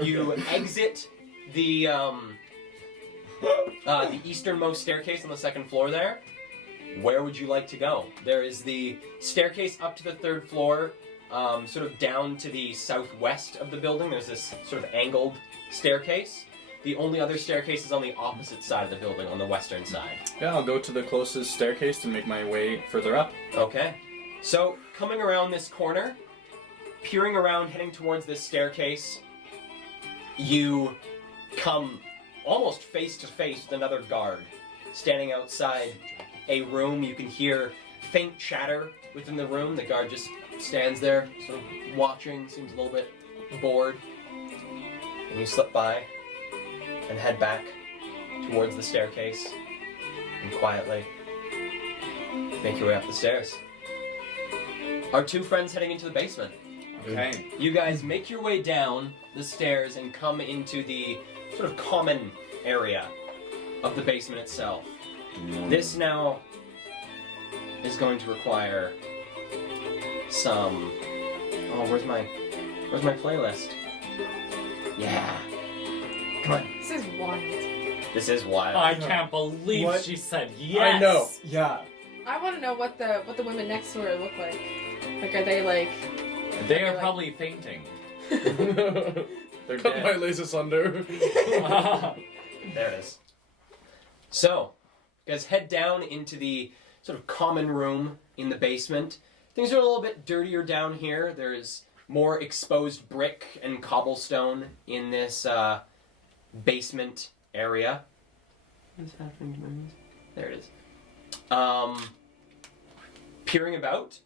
you exit the easternmost staircase on the second floor there. Where would you like to go? There is the staircase up to the third floor, sort of down to the southwest of the building. There's this sort of angled staircase. The only other staircase is on the opposite side of the building, on the western side. Yeah, I'll go to the closest staircase and make my way further up. Okay. So, coming around this corner, peering around, heading towards this staircase, you come almost face to face with another guard standing outside a room. You can hear faint chatter within the room. The guard just stands there, sort of watching, seems a little bit bored. And you slip by and head back towards the staircase and quietly make your way up the stairs. Our two friends heading into the basement. Okay. You guys make your way down the stairs and come into the sort of common area of the basement itself. This now is going to require some... Oh, where's my playlist? Yeah. Come on. This is wild. This is wild. I can't believe What? she said yes. I know. Yeah. I want to know what the women next to her look like. Like, are they like... They are probably fainting. They're Cut dead. my lace asunder. There it is. So, you guys head down into the sort of common room in the basement. Things are a little bit dirtier down here. There's more exposed brick and cobblestone in this basement area. What's happening to my mouse? There it is. Peering about,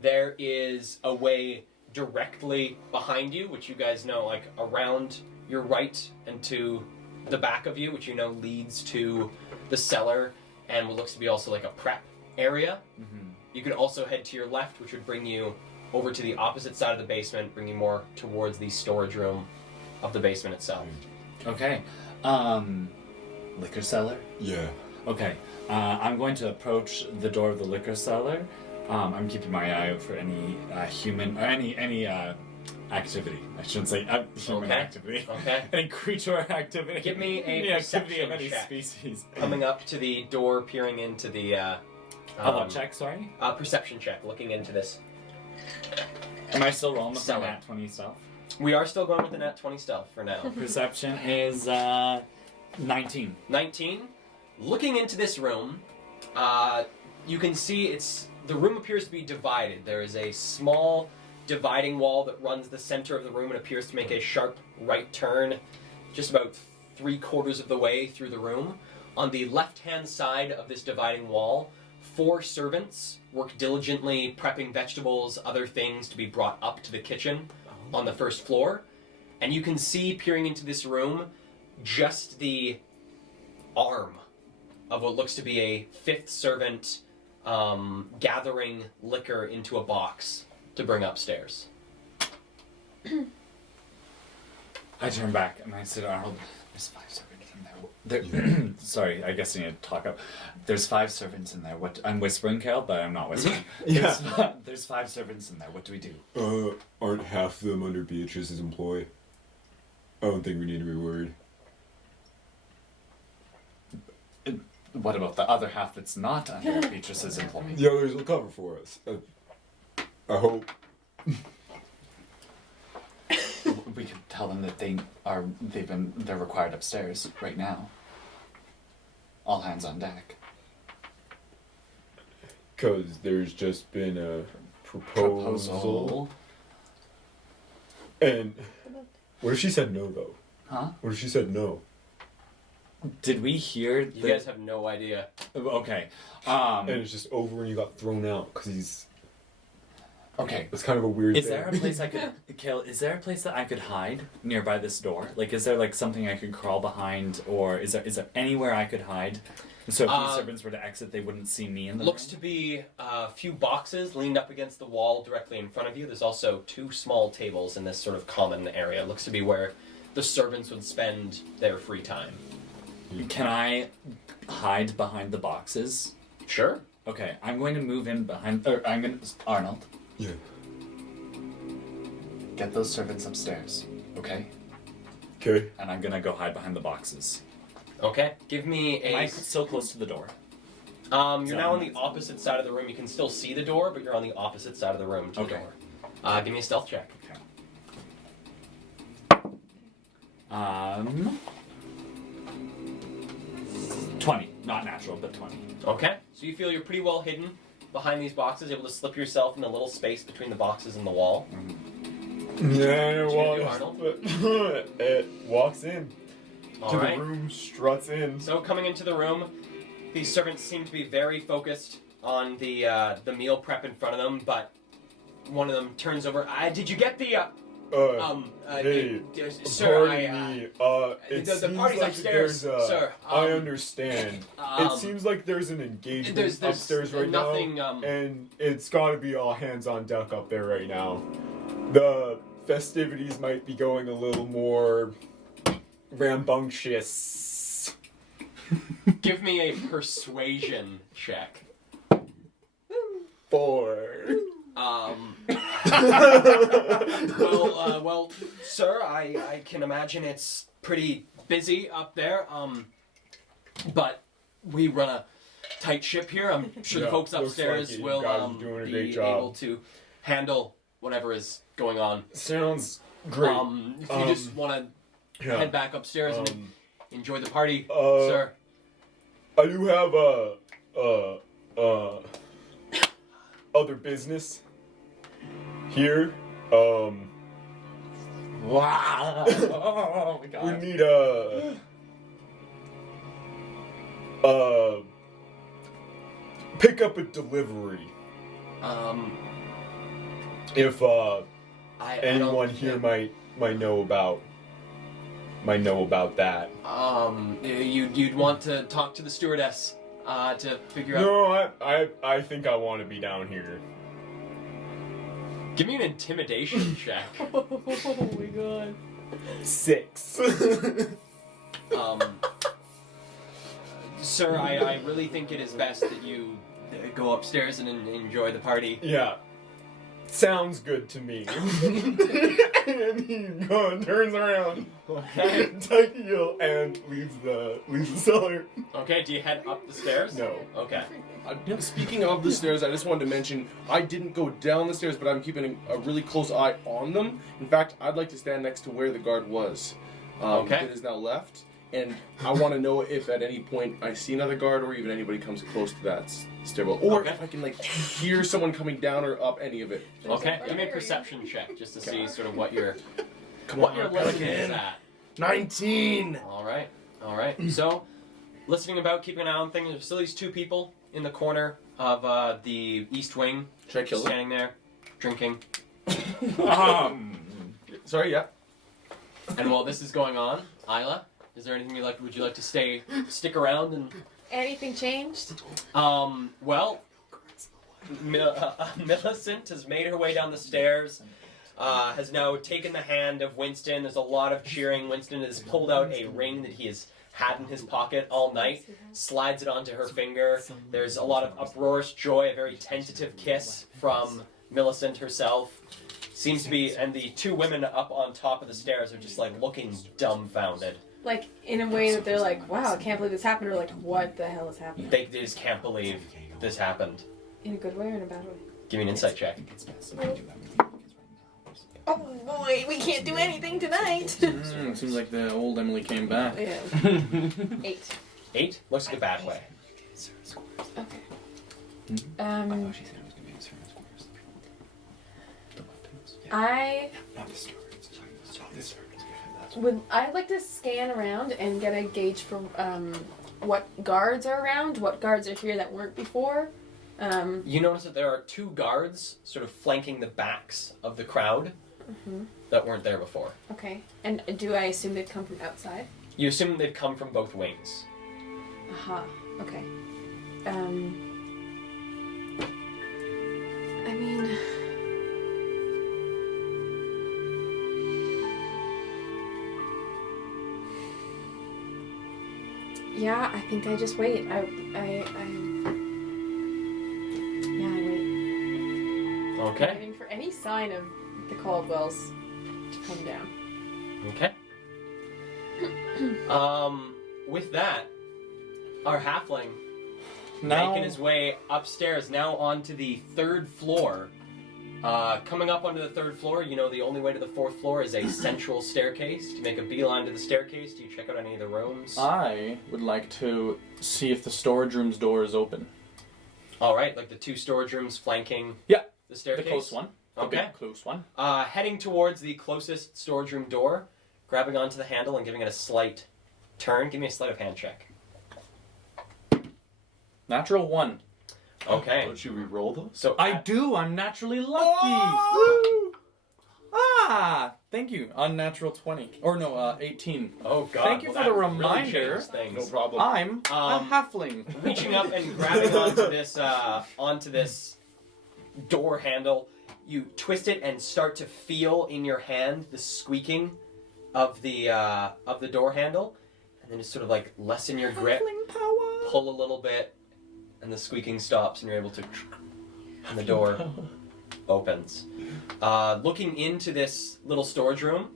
there is a way directly behind you, which you guys know, like around your right and to the back of you, which you know leads to the cellar and what looks to be also like a prep area. Mm-hmm. You could also head to your left, which would bring you over to the opposite side of the basement, bring you more towards the storage room of the basement itself. Okay. Liquor cellar? Yeah. Okay. I'm going to approach the door of the liquor cellar. I'm keeping my eye out for any human or any activity. I shouldn't say human Okay. activity. Okay. Any creature activity. Give me a any activity of perception any check. species. Coming up to the door, peering into the What check? Sorry. perception check, looking into this. Am I still rolling with my Cellar. nat 20 stuff? We are still going with the nat 20 stealth for now. Perception is 19. 19. Looking into this room, you can see the room appears to be divided. There is a small dividing wall that runs the center of the room and appears to make a sharp right turn just about 3/4 of the way through the room. On the left-hand side of this dividing wall, 4 servants work diligently prepping vegetables, other things to be brought up to the kitchen on the first floor. And you can see, peering into this room, just the arm of what looks to be a 5th servant gathering liquor into a box to bring upstairs. I turn back and I said, Arnold, there's 5 servants in there. Sorry, I guess I need to talk up. There's 5 servants in there. What? I'm whispering, Cal, but I'm not whispering. There's 5 servants in there. What do we do? Aren't half of them under Beatrice's employ? I don't think we need to be worried. What about the other half that's not under Beatrice's employ? The others will cover for us. I hope. We could tell them that they're required upstairs right now. All hands on deck. Because there's just been a proposal. And what if she said no, though? Huh? What if she said no? Did we hear You guys have no idea. Okay. And it's just over and you got thrown out because he's... Okay. It's kind of a weird Is thing. there a place I could kill? Is there a place that I could hide nearby this door? Like, is there like something I could crawl behind, or is there anywhere I could hide? So if these servants were to exit, they wouldn't see me in the Looks room? to be a few boxes leaned up against the wall directly in front of you. There's also 2 small tables in this sort of common area. Looks to be where the servants would spend their free time. Can I hide behind the boxes? Sure. Okay, I'm going to move in behind. Arnold. Yeah. Get those servants upstairs, okay? Okay. And I'm gonna go hide behind the boxes. Okay. Give me Am I a... so close to the door? You're now on the opposite side of the room. You can still see the door, but you're on the opposite side of the room to the Okay. door. Give me a stealth check. Okay. 20. Not natural, but 20. Okay. So you feel you're pretty well hidden behind these boxes, able to slip yourself in the little space between the boxes and the wall. Yeah, What you gonna do, it walks in All to right. the room, struts in. So coming into the room, these servants seem to be very focused on the meal prep in front of them, but one of them turns over. Did you get the Hey, sir? pardon me. It the seems party's like upstairs, there's sir. I understand. It seems like there's an engagement there's upstairs right nothing, now, and it's got to be all hands on deck up there right now. The festivities might be going a little more rambunctious. Give me a persuasion check. 4. Well, sir, I can imagine it's pretty busy up there. But we run a tight ship here. I'm sure the Yeah, folks looks upstairs like it. You will guys are doing a be great job. able to handle whatever is going on. Sounds great. If you just want to Yeah. head back upstairs and enjoy the party, Uh, sir. I do have other business here. Wow! Oh my god. We need pick up a delivery. If I anyone don't here think- might know about that. You'd want to talk to the stewardess to figure out. No, I think I want to be down here. Give me an intimidation check. Oh my god. 6. Sir, I really think it is best that you go upstairs and enjoy the party. Yeah. Sounds good to me. And he turns around, tight heel, and leaves the cellar. Okay, do you head up the stairs? No. Okay. Speaking of the stairs, I just wanted to mention I didn't go down the stairs, but I'm keeping a really close eye on them. In fact, I'd like to stand next to where the guard was. Okay. That is now left, and I want to know if at any point I see another guard or even anybody comes close to that stairwell, or Okay. if I can hear someone coming down or up any of it. Okay, give me a perception check just to see sort of what your Come what on, your listening is Pelican. at. 19. All right. So, listening about, keeping an eye on things. There's still these 2 people in the corner of the east wing, Should I kill them? standing there, drinking. Sorry, yeah. And while this is going on, Isla, is there anything would you like to stick around and? Anything changed? Well, Millicent has made her way down the stairs, has now taken the hand of Winston. There's a lot of cheering. Winston has pulled out a ring that he has had in his pocket all night, slides it onto her finger. There's a lot of uproarious joy, a very tentative kiss from Millicent herself. Seems to be, and the 2 women up on top of the stairs are just like looking dumbfounded. Like, in a way that they're like, wow, I can't believe this happened, or like, what the hell is happening? They just can't believe this happened. In a good way or in a bad way? Give me an insight check. Oh boy, we can't do anything tonight. Seems like the old Emily came back. Yeah. 8. 8? Looks like a bad way. Okay. I'd like to scan around and get a gauge for what guards are around, what guards are here that weren't before. You notice that there are 2 guards sort of flanking the backs of the crowd that weren't there before. Okay. And do I assume they'd come from outside? You assume they'd come from both wings. Aha. Okay. I mean... Yeah, I think I just wait. Yeah, I wait. Okay. Waiting for any sign of the Caldwells to come down. Okay. With that, our halfling making his way upstairs, now onto the 3rd floor. Coming up onto the 3rd floor, you know the only way to the 4th floor is a central staircase. Do you make a beeline to the staircase? Do you check out any of the rooms? I would like to see if the storage room's door is open. All right, like the 2 storage rooms flanking Yeah, the staircase? the close one. The Okay. big close one. Heading towards the closest storage room door, grabbing onto the handle and giving it a slight turn. Give me a sleight of hand check. Natural 1. Okay. Don't you re-roll those? So I do. I'm naturally lucky. Oh! Ah, thank you. Unnatural 20. Or no, 18. Oh god. Thank you well, for the that really reminder. changes things. No problem. I'm a halfling. Reaching up and grabbing onto this door handle, you twist it and start to feel in your hand the squeaking of the door handle, and then just sort of like lessen your grip, Halfling power. pull a little bit, and the squeaking stops, and you're able to, and the door opens. Looking into this little storage room,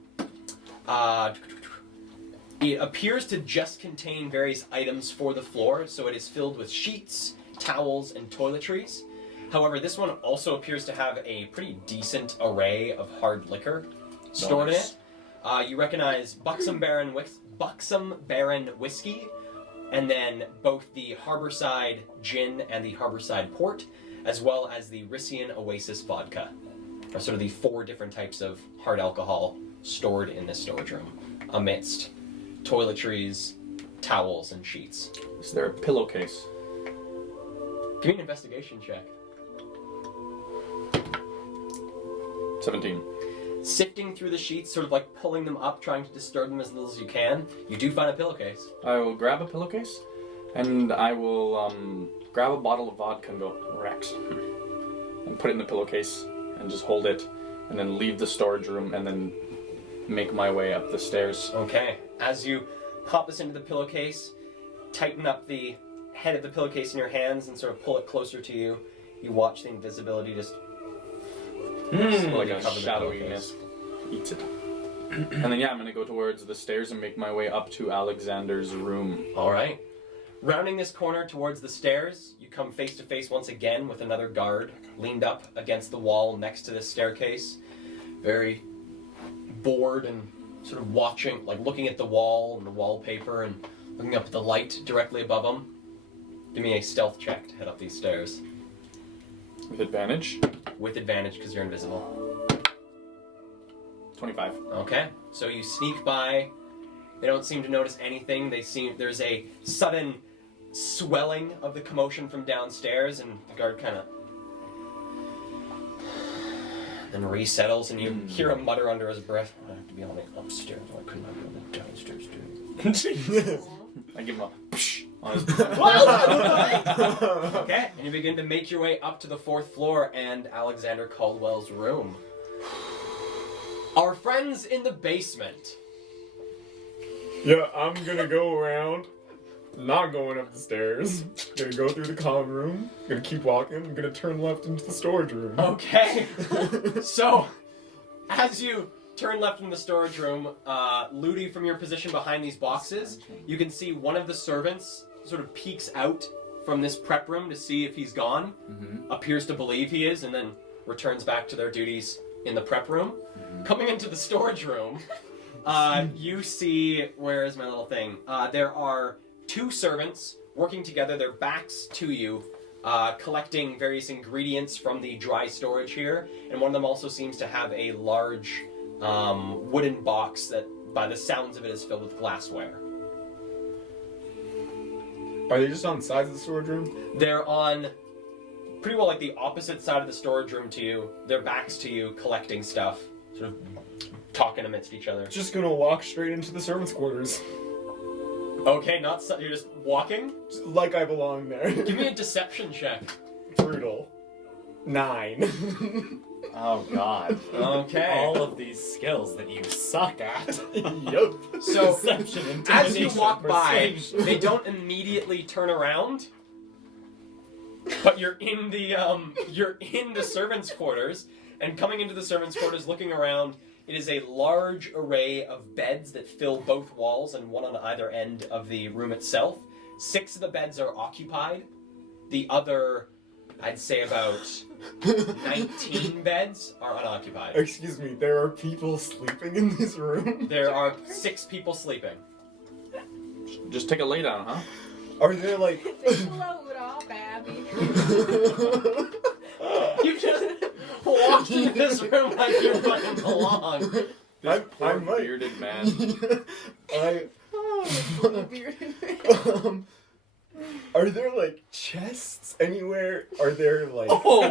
it appears to just contain various items for the floor, so it is filled with sheets, towels, and toiletries. However, this one also appears to have a pretty decent array of hard liquor stored in it. You recognize Buxom Baron whiskey, and then both the Harborside gin and the Harborside port, as well as the Rissian Oasis vodka, are sort of the 4 different types of hard alcohol stored in this storage room, amidst toiletries, towels, and sheets. Is there a pillowcase? Give me an investigation check. 17. Sifting through the sheets, sort of like pulling them up, trying to disturb them as little as you can, you do find a pillowcase. I will grab a pillowcase, and I will grab a bottle of vodka and go, Rex, and put it in the pillowcase, and just hold it, and then leave the storage room, and then make my way up the stairs. Okay. As you pop this into the pillowcase, tighten up the head of the pillowcase in your hands and sort of pull it closer to you, you watch the invisibility just Like a cover the shadowy pillowcase. mist eats it. And then, yeah, I'm going to go towards the stairs and make my way up to Alexander's room. All right. Rounding this corner towards the stairs, you come face to face once again with another guard leaned up against the wall next to this staircase, very bored and sort of watching, like looking at the wall and the wallpaper and looking up at the light directly above him. Give me a stealth check to head up these stairs. With advantage. With advantage because you're invisible. 25. Okay, so you sneak by. They don't seem to notice anything. There's a sudden swelling of the commotion from downstairs, and the guard kind of then resettles, and you hear him mutter under his breath, "I have to be on the upstairs. Why couldn't I be on the downstairs too?" I give him a psh on his Okay, and you begin to make your way up to the 4th floor and Alexander Caldwell's room. Our friends in the basement. Yeah, I'm gonna go around, not going up the stairs. Gonna go through the common room. Gonna keep walking. I'm gonna turn left into the storage room. Okay. So, as you turn left in the storage room, Ludi, from your position behind these boxes, you can see one of the servants sort of peeks out from this prep room to see if he's gone. Appears to believe he is, and then returns back to their duties in the prep room. Coming into the storage room, you see, where is my little thing? There are 2 servants working together, their backs to you, collecting various ingredients from the dry storage here, and one of them also seems to have a large wooden box that, by the sounds of it, is filled with glassware. Are they just on the sides of the storage room? They're on pretty well like the opposite side of the storage room to you. Their backs to you, collecting stuff, sort of talking amidst each other. Just gonna walk straight into the servants' quarters. Okay, you're just walking? Like I belong there. Give me a deception check. Brutal. 9. Oh God. Okay. All of these skills that you suck at. Yup. So, Deception, as you intimidation, walk by, persuasion. they don't immediately turn around, but you're in the servants' quarters, and coming into the servants' quarters, looking around, it is a large array of beds that fill both walls and one on either end of the room itself. 6 of the beds are occupied. The other, I'd say about 19 beds are unoccupied. Excuse me, there are people sleeping in this room? There are 6 people sleeping. Just take a lay down, huh? Are there like... They float off, Abby. You just walked into this room like you fucking belong. I Poor might. bearded man. Are there like chests anywhere? Are there like... Oh,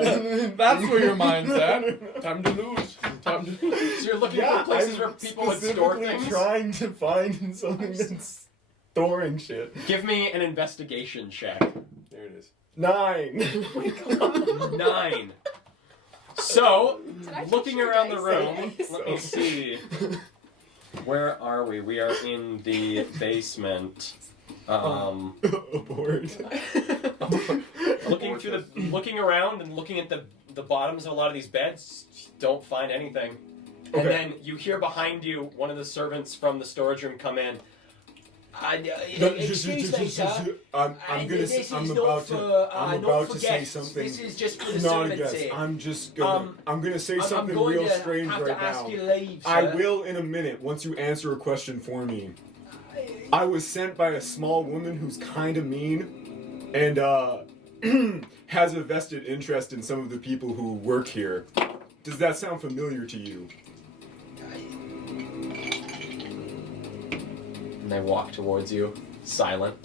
that's where your mind's at. Time to lose. Time to lose. So you're looking Yeah, for places I'm where people would store specifically things? trying to find something that's storing shit. Give me an investigation check. There it is. 9. 9. So, Did I looking picture around the dice? room, let me see. Where are we? We are in the basement. Aboard. Looking around and looking at the bottoms of a lot of these beds, don't find anything. And Okay. then you hear behind you one of the servants from the storage room come in. Excuse me, sir. I'm about to say something. This is just for the Not a servants guess. here. I'm gonna say something I'm going real to strange have right to ask now. you to leave, sir. I will in a minute once you answer a question for me. I was sent by a small woman who's kind of mean and has a vested interest in some of the people who work here. Does that sound familiar to you? And they walk towards you, silent.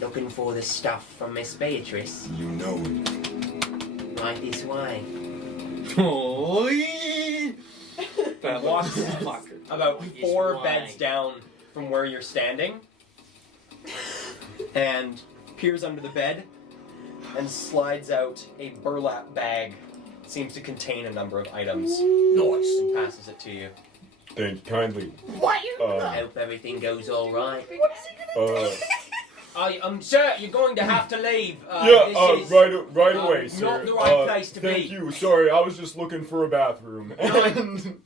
Looking for the stuff from Miss Beatrice. You know it. Right this way. That Walks fucker. about Yes, 4 why? beds down from where you're standing, and peers under the bed, and slides out a burlap bag. Seems to contain a number of items. Nice. And passes it to you. Thank you kindly. Hope everything goes all right. Sir, you're going to have to leave. Right away, sir. not the right place to thank be. you. Sorry, I was just looking for a bathroom. And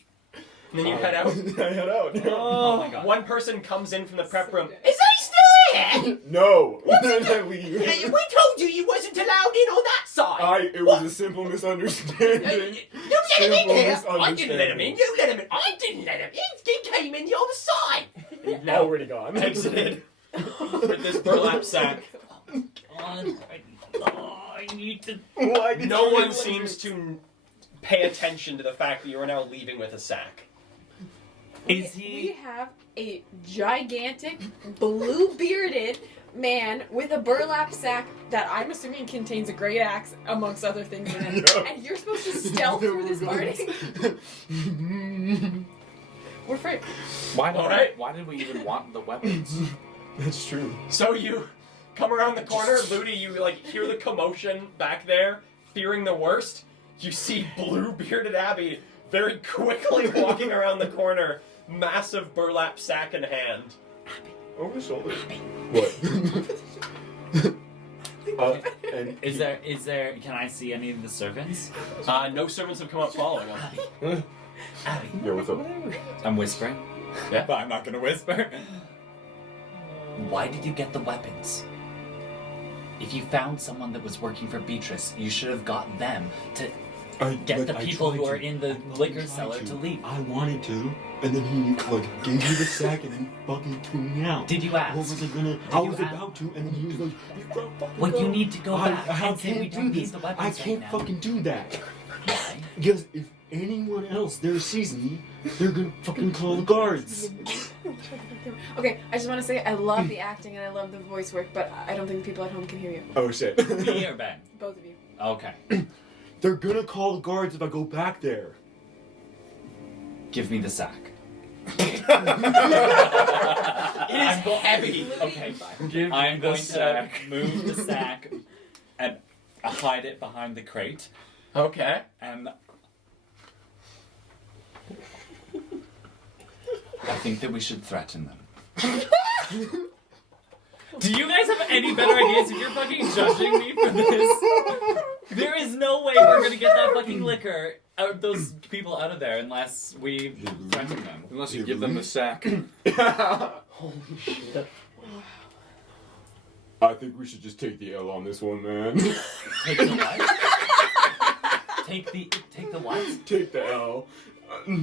then you head out. I head out. Oh my God. One person comes in from the prep room. Is he still here? No. Then I leave. We told you you wasn't allowed in on that side. It was a simple misunderstanding. You let him in Simple here. I didn't let him in. misunderstanding. You let him in. I didn't let him in. He came in the other side. You've now Already gone. exited with this burlap sack. I need to. Why did No you one leave? seems to pay attention to the fact that you are now leaving with a sack. Is We he? have a gigantic, blue-bearded man with a burlap sack that I'm assuming contains a great axe, amongst other things in it. Yeah. And you're supposed to stealth through this party. We're afraid. Why did we even want the weapons? That's true. So you come around the corner, Ludi, you hear the commotion back there, fearing the worst. You see blue-bearded Abby very quickly walking around the corner, massive burlap sack in hand. Over the shoulder. What? And Is there? Can I see any of the servants? No servants have come up following him. Abby, Yeah, what's up? I'm whispering. Yeah. But I'm not gonna whisper. Why did you get the weapons? If you found someone that was working for Beatrice, you should have got them to get the people who are in the liquor cellar to leave. I wanted to, and then he gave me the sack and then fucking threw me out. Did you ask? What was I gonna? Did I you was ask? about to, and then he was like, "You gotta fucking Well, go." you need to go back I and say we can't don't do need this. the weapons I right can't now. fucking do that Why? because if anyone else there sees me, they're gonna fucking call the guards. Okay, I just want to say I love the acting and I love the voice work, but I don't think the people at home can hear you. Oh shit. Me or Ben? Both of you. Okay. They're gonna call the guards if I go back there. Give me the sack. It is heavy. Okay. Give I'm me going the sack. to move the sack and hide it behind the crate. Okay. And I think that we should threaten them. Do you guys have any better ideas if you're fucking judging me for this? There is no way we're gonna get that fucking liquor out, those people out of there unless we threaten them. Unless you give them the sack. Holy shit. I think we should just take the L on this one, man. Take the what? Take the what? Take the L.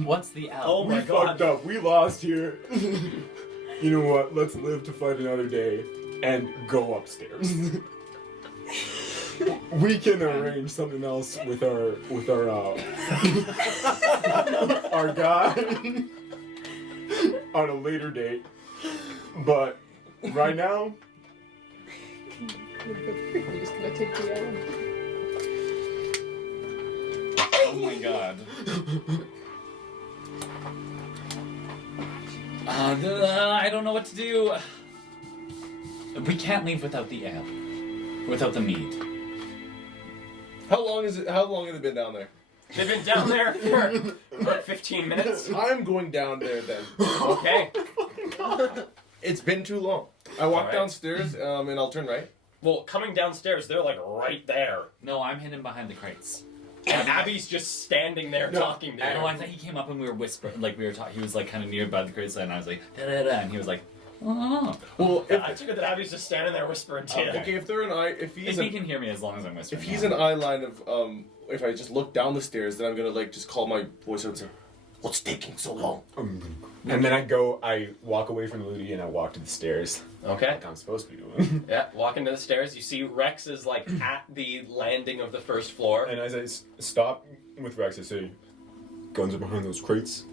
What's the L? Oh my We god. fucked up. We lost here. You know what? Let's live to fight another day and go upstairs. We can arrange something else with our our guy on a later date. But right now, You're just gonna take the Oh my god. I don't know what to do. We can't leave without the ale. Without the mead. How long has it been down there? They've been down there for about 15 minutes. I'm going down there then. Okay. It's been too long. I walk Alright. downstairs and I'll turn right. Well, coming downstairs, they're like right there. No, I'm hidden behind the crates. And Abby's just standing there talking to you. No, I thought he came up and we were whispering, like we were talking. He was like kind of nearby the crates, and I was like, da da da, and he was like, oh. Well, I took it that Abby's just standing there whispering to you. okay, if they're an eye, if If he can hear me as long as I'm whispering. if he's an eye line of if I just look down the stairs, then I'm gonna like just call my voice out and say, "What's taking so long?" and then I walk away from Ludi and I walk to the stairs. Okay. Like I'm supposed to be doing. Yeah, walking to the stairs, you see Rex is like at the landing of the first floor. And as I stop with Rex, I say, "Guns are behind those crates.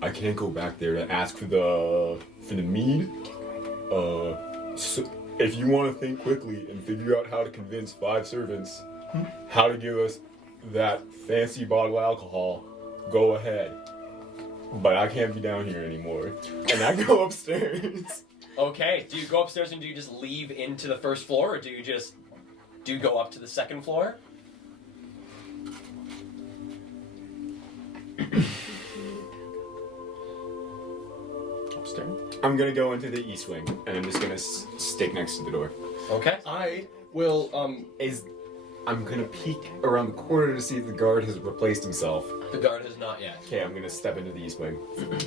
I can't go back there to ask for the mead. So if you want to think quickly and figure out how to convince 5 servants how to give us that fancy bottle of alcohol, go ahead. But I can't be down here anymore." And I go upstairs. Okay, do you go upstairs and do you just leave into the first floor, or do you go up to the second floor? Upstairs. I'm gonna go into the east wing, and I'm just gonna stick next to the door. Okay. I will I'm gonna peek around the corner to see if the guard has replaced himself. The guard has not yet. Okay, I'm gonna step into the east wing.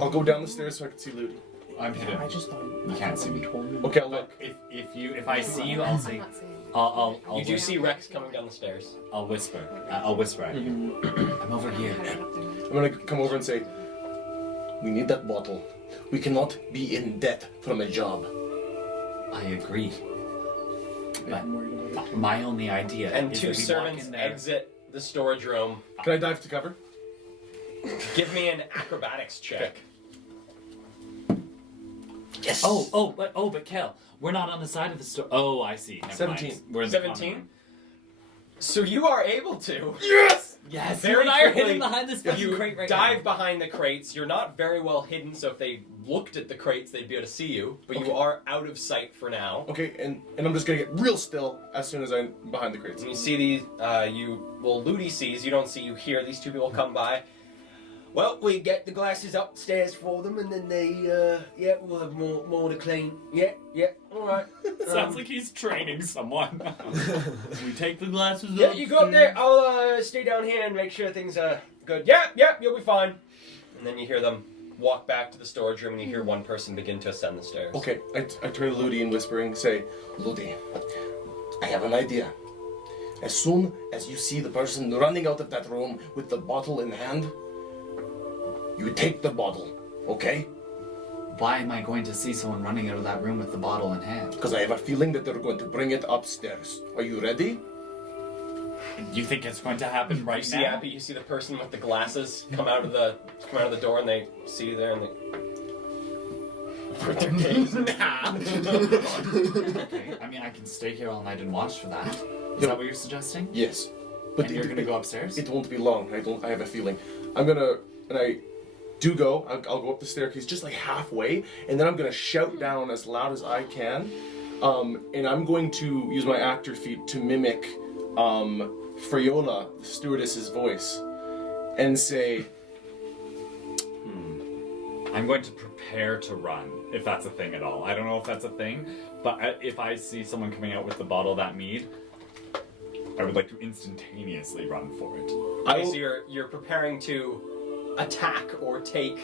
I'll go down the stairs so I can see Ludi. I'm hidden. I just thought You can't see me. told me. Okay, I'll look. If I see you, I'll say, I'm not saying. I'll You do whisper. see Rex coming down the stairs. I'll whisper. I'll whisper at you. I'm over here. I'm gonna come over and say, "We need that bottle. We cannot be in debt from a job." I agree. But my only idea And is 2 that we walk servants in there. exit the storage room. Can I dive to cover? Give me an acrobatics check. Yes. But Kel, we're not on the side of the store. Oh, I see. Never 17. Mind. We're in the 17? common room. So you are able to. Yes. Yes, Very you and I are quickly, hidden behind this fucking You crate right dive now. behind the crates. You're not very well hidden, so if they looked at the crates, they'd be able to see you. But you Okay. are out of sight for now. Okay, and I'm just gonna get real still as soon as I'm behind the crates. And you see these, Ludi sees, you don't see, you hear these 2 people come by. Well, we get the glasses upstairs for them, and then they, we'll have more to clean. Yeah, alright. Sounds like he's training someone. We take the glasses Yeah, you go up there, I'll, stay down here and make sure things are good. Yeah, you'll be fine. And then you hear them walk back to the storage room, and you hear one person begin to ascend the stairs. Okay, I turn to Ludi and whispering, say, "Ludi, I have an idea. As soon as you see the person running out of that room with the bottle in hand, you take the bottle, okay? Why am I going to see someone running out of that room with the bottle in hand? Because I have a feeling that they're going to bring it upstairs. Are you ready?" You think it's going to happen right You see now? Abby, you see the person with the glasses come out of the door, and they see you there, and they For 2 days. Okay, I mean, I can stay here all night and watch for that. Is that what you're suggesting? Yes. But you're gonna go upstairs? It won't be long. I have a feeling. I'm gonna, and I do go. I'll go up the staircase just like halfway, and then I'm gonna shout down as loud as I can. And I'm going to use my actor feat to mimic Friola, the stewardess's voice, and say, I'm going to prepare to run, if that's a thing at all. I don't know if that's a thing, but if I see someone coming out with the bottle of that mead, I would like to instantaneously run for it. Okay, so you're preparing to attack or take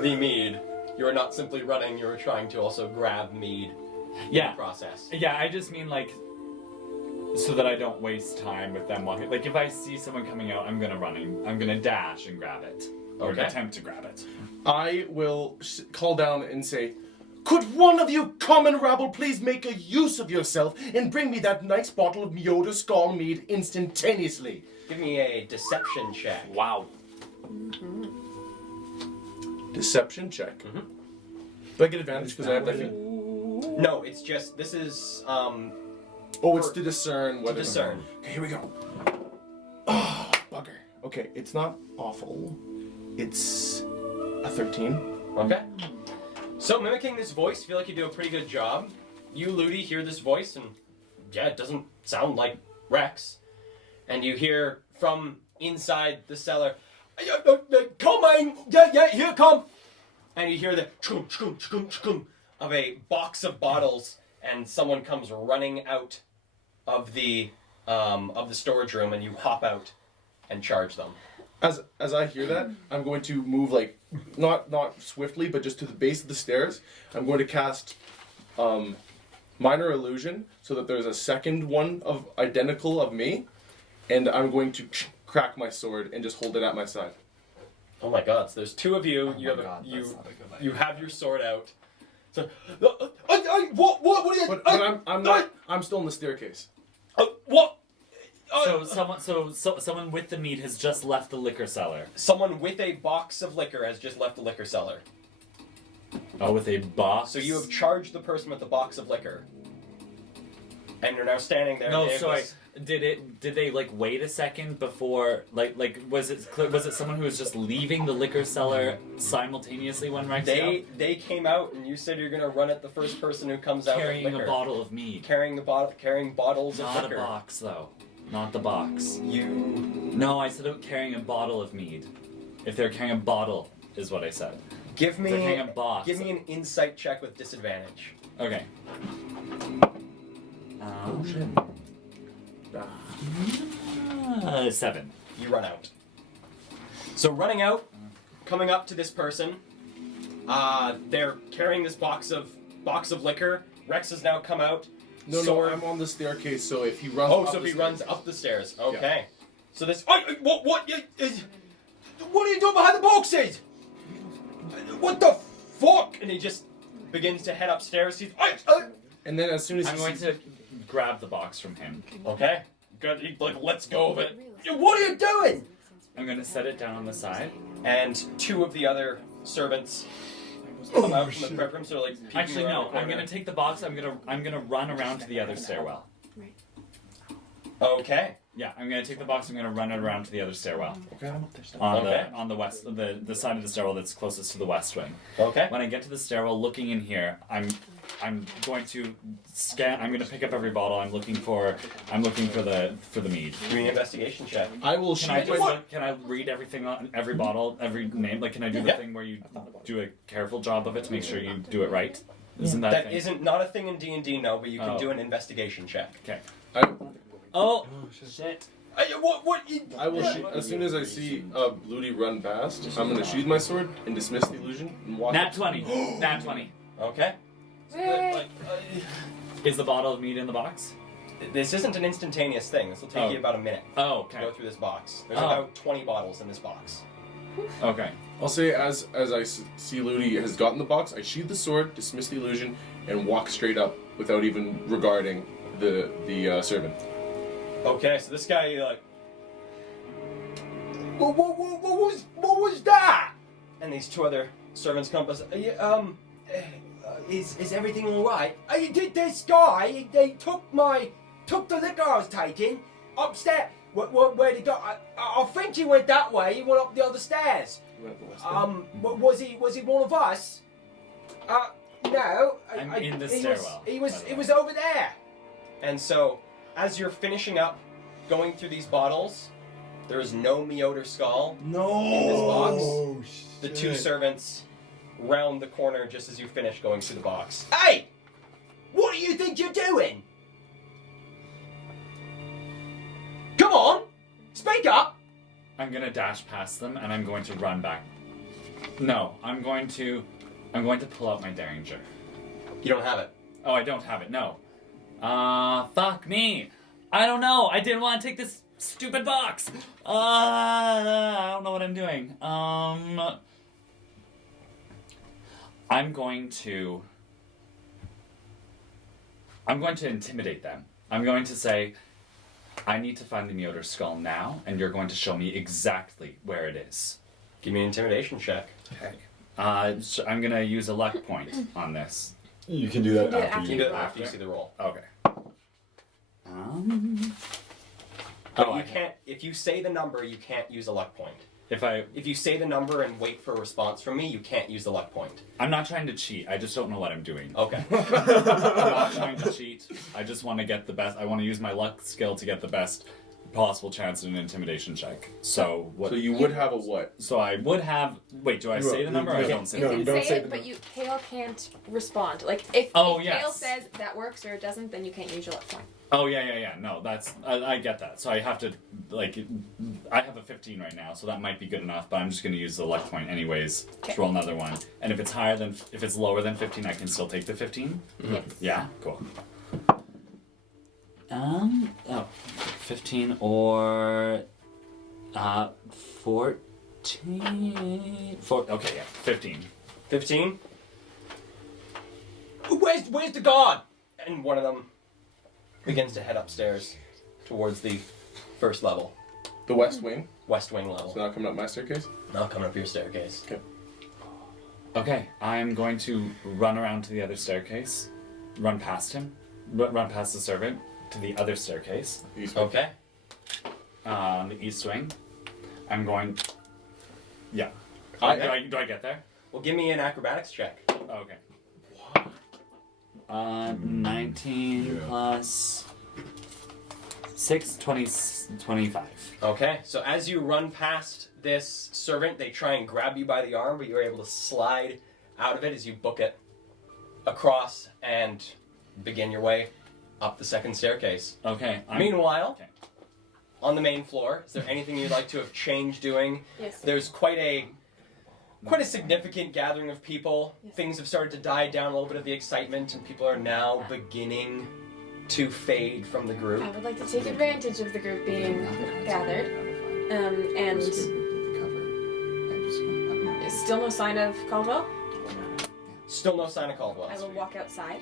the mead. You are not simply running, you are trying to also grab mead in the process. Yeah, I just mean like, so that I don't waste time with them walking. Like if I see someone coming out, I'm gonna dash and grab it. Or Okay. attempt to grab it. I will call down and say, could one of you common rabble please make a use of yourself and bring me that nice bottle of Mjolnir Skull mead instantaneously? Give me a deception check. Wow. Deception check. Do I get advantage because I have that feat? No, it's just, this is, Oh, it's to discern whether... discern. Okay, here we go. Oh, bugger. Okay, it's not awful. It's a 13. Okay. So mimicking this voice, feel like you do a pretty good job. You, Ludi, hear this voice, and yeah, it doesn't sound like Rex. And you hear from inside the cellar, coming! Yeah, here come! And you hear the chum, chum, chum, chum of a box of bottles, and someone comes running out of the storage room, and you hop out and charge them. As I hear that, I'm going to move like not swiftly, but just to the base of the stairs. I'm going to cast minor illusion so that there's a second one of identical of me, and I'm going to crack my sword and just hold it at my side. Oh my God! So there's two of you. You have you have your sword out. So what are you? But I'm not. I'm still in the staircase. What? So someone with the mead has just left the liquor cellar. Someone with a box of liquor has just left the liquor cellar. Oh, with a box. So you have charged the person with the box of liquor, and you're now standing there. No, It sorry. was- Did they like wait a second before like was it someone who was just leaving the liquor cellar simultaneously when Rex They came out, and you said you're gonna run at the first person who comes out carrying with liquor. a bottle of mead? Carrying bottles of Not liquor. a box though. Not the box. You No, I said carrying a bottle of mead. If they're carrying a bottle, is what I said. give me They're carrying a box. give me an insight check with disadvantage. Okay. Oh shit. 7. You run out. So running out, coming up to this person, they're carrying this box of liquor. Rex has now come out. No, sword. I'm on the staircase. So if he runs. Oh, up so if the he runs staircase- up the stairs. Okay. So this. What are you doing behind the boxes? What the fuck? And he just begins to head upstairs. He's. And then as soon as I'm going to grab the box from him. Okay. Good. He lets go of it. What are you doing? I'm going to set it down on the side. And two of the other servants come out from the prep room, so like. peeking Actually, around no. the I'm corner. gonna take the box. I'm gonna run around to the other stairwell. Okay. Yeah, I'm gonna take the box. I'm gonna run it around to the other stairwell. Okay, I'm up there. Okay. On the west, the side of the stairwell that's closest to the west wing. Okay. When I get to the stairwell, looking in here, I'm going to scan. I'm going to pick up every bottle. I'm looking for the mead. Give me an investigation check. I will Can I shoot my. can I read everything on every bottle, every name? Like, can I do the Yeah. thing where you do a careful job of it to make sure you do it right? Isn't that? That thing? isn't not a thing in D&D, no, but you can Oh. do an investigation check. Okay. Oh, shit. I will shoot as soon as I see Ludi run past. I'm gonna sheathe my sword and dismiss the illusion and walk. Nat up. 20. Nat 20. Okay. Is the bottle of mead in the box? This isn't an instantaneous thing. This will take Oh. you about a minute Oh, to okay. go through this box. There's Oh. about 20 bottles in this box. Okay. I'll say as I see Ludi has gotten the box, I sheathe the sword, dismiss the illusion, and walk straight up without even regarding the servant. Okay, so this guy, like, what was that? And these two other servants come up and say, is everything all right? This guy, they took the liquor I was taking upstairs. Where did he go? I think he went that way. He went up the other stairs. Was he one of us? No. I'm in the stairwell. It was over there. And so, as you're finishing up, going through these bottles, there is no Meoder skull in this box. Oh, shit. The two servants round the corner just as you finish going through the box. Hey! What do you think you're doing? Come on! Speak up! I'm gonna dash past them and I'm going to run back. No, I'm going to pull out my Derringer. You don't have it. Oh, I don't have it, no. Fuck me. I don't know. I didn't want to take this stupid box. I don't know what I'm doing. I'm going to intimidate them. I'm going to say, I need to find the Meoder skull now, and you're going to show me exactly where it is. Give me an intimidation check. Okay. So I'm gonna use a luck point on this. You can do that You can do it after You you. do it after you see the roll. Okay. But Oh, you can't. If you say the number, you can't use a luck point. If you say the number and wait for a response from me, you can't use the luck point. I'm not trying to cheat. I just don't know what I'm doing. Okay. I'm not trying to cheat. I just want to get the best. I want to use my luck skill to get the best possible chance in an intimidation check. So what? So you would have a what? So I would have. Wait, do I say the number or I don't say You the can number? don't say say it, the but number. Kale can't respond. Like if Oh, Kale yes. says that works or it doesn't, then you can't use your luck point. Oh yeah. No, that's I get that. So I have to I have a 15 right now, so that might be good enough. But I'm just going to use the luck point anyways Okay. to roll another one. And if it's lower than 15, I can still take the 15. Yes. Yeah, cool. 15 or 14. Okay, yeah, 15. 15. Where's the guard? And one of them begins to head upstairs towards the first level, The West Wing. West Wing level. So now coming up my staircase. Now coming up your staircase. Okay, I'm going to run around to the other staircase, run past him, run past the servant to the other staircase. East Wing. Okay. On the east wing. I'm going. Yeah. Okay. Do I get there? Well, give me an acrobatics check. Okay. 19 plus 6, 25. Okay. So as you run past this servant, they try and grab you by the arm, but you're able to slide out of it as you book it across and begin your way up the second staircase. Okay. Meanwhile, Okay. on the main floor, is there anything you'd like to have changed doing? Yes. There's quite a significant gathering of people. Yes. Things have started to die down a little bit of the excitement, and people are now beginning to fade from the group. I would like to take advantage of the group being gathered. And still no sign of Caldwell. Still no sign of Caldwell. I will walk outside.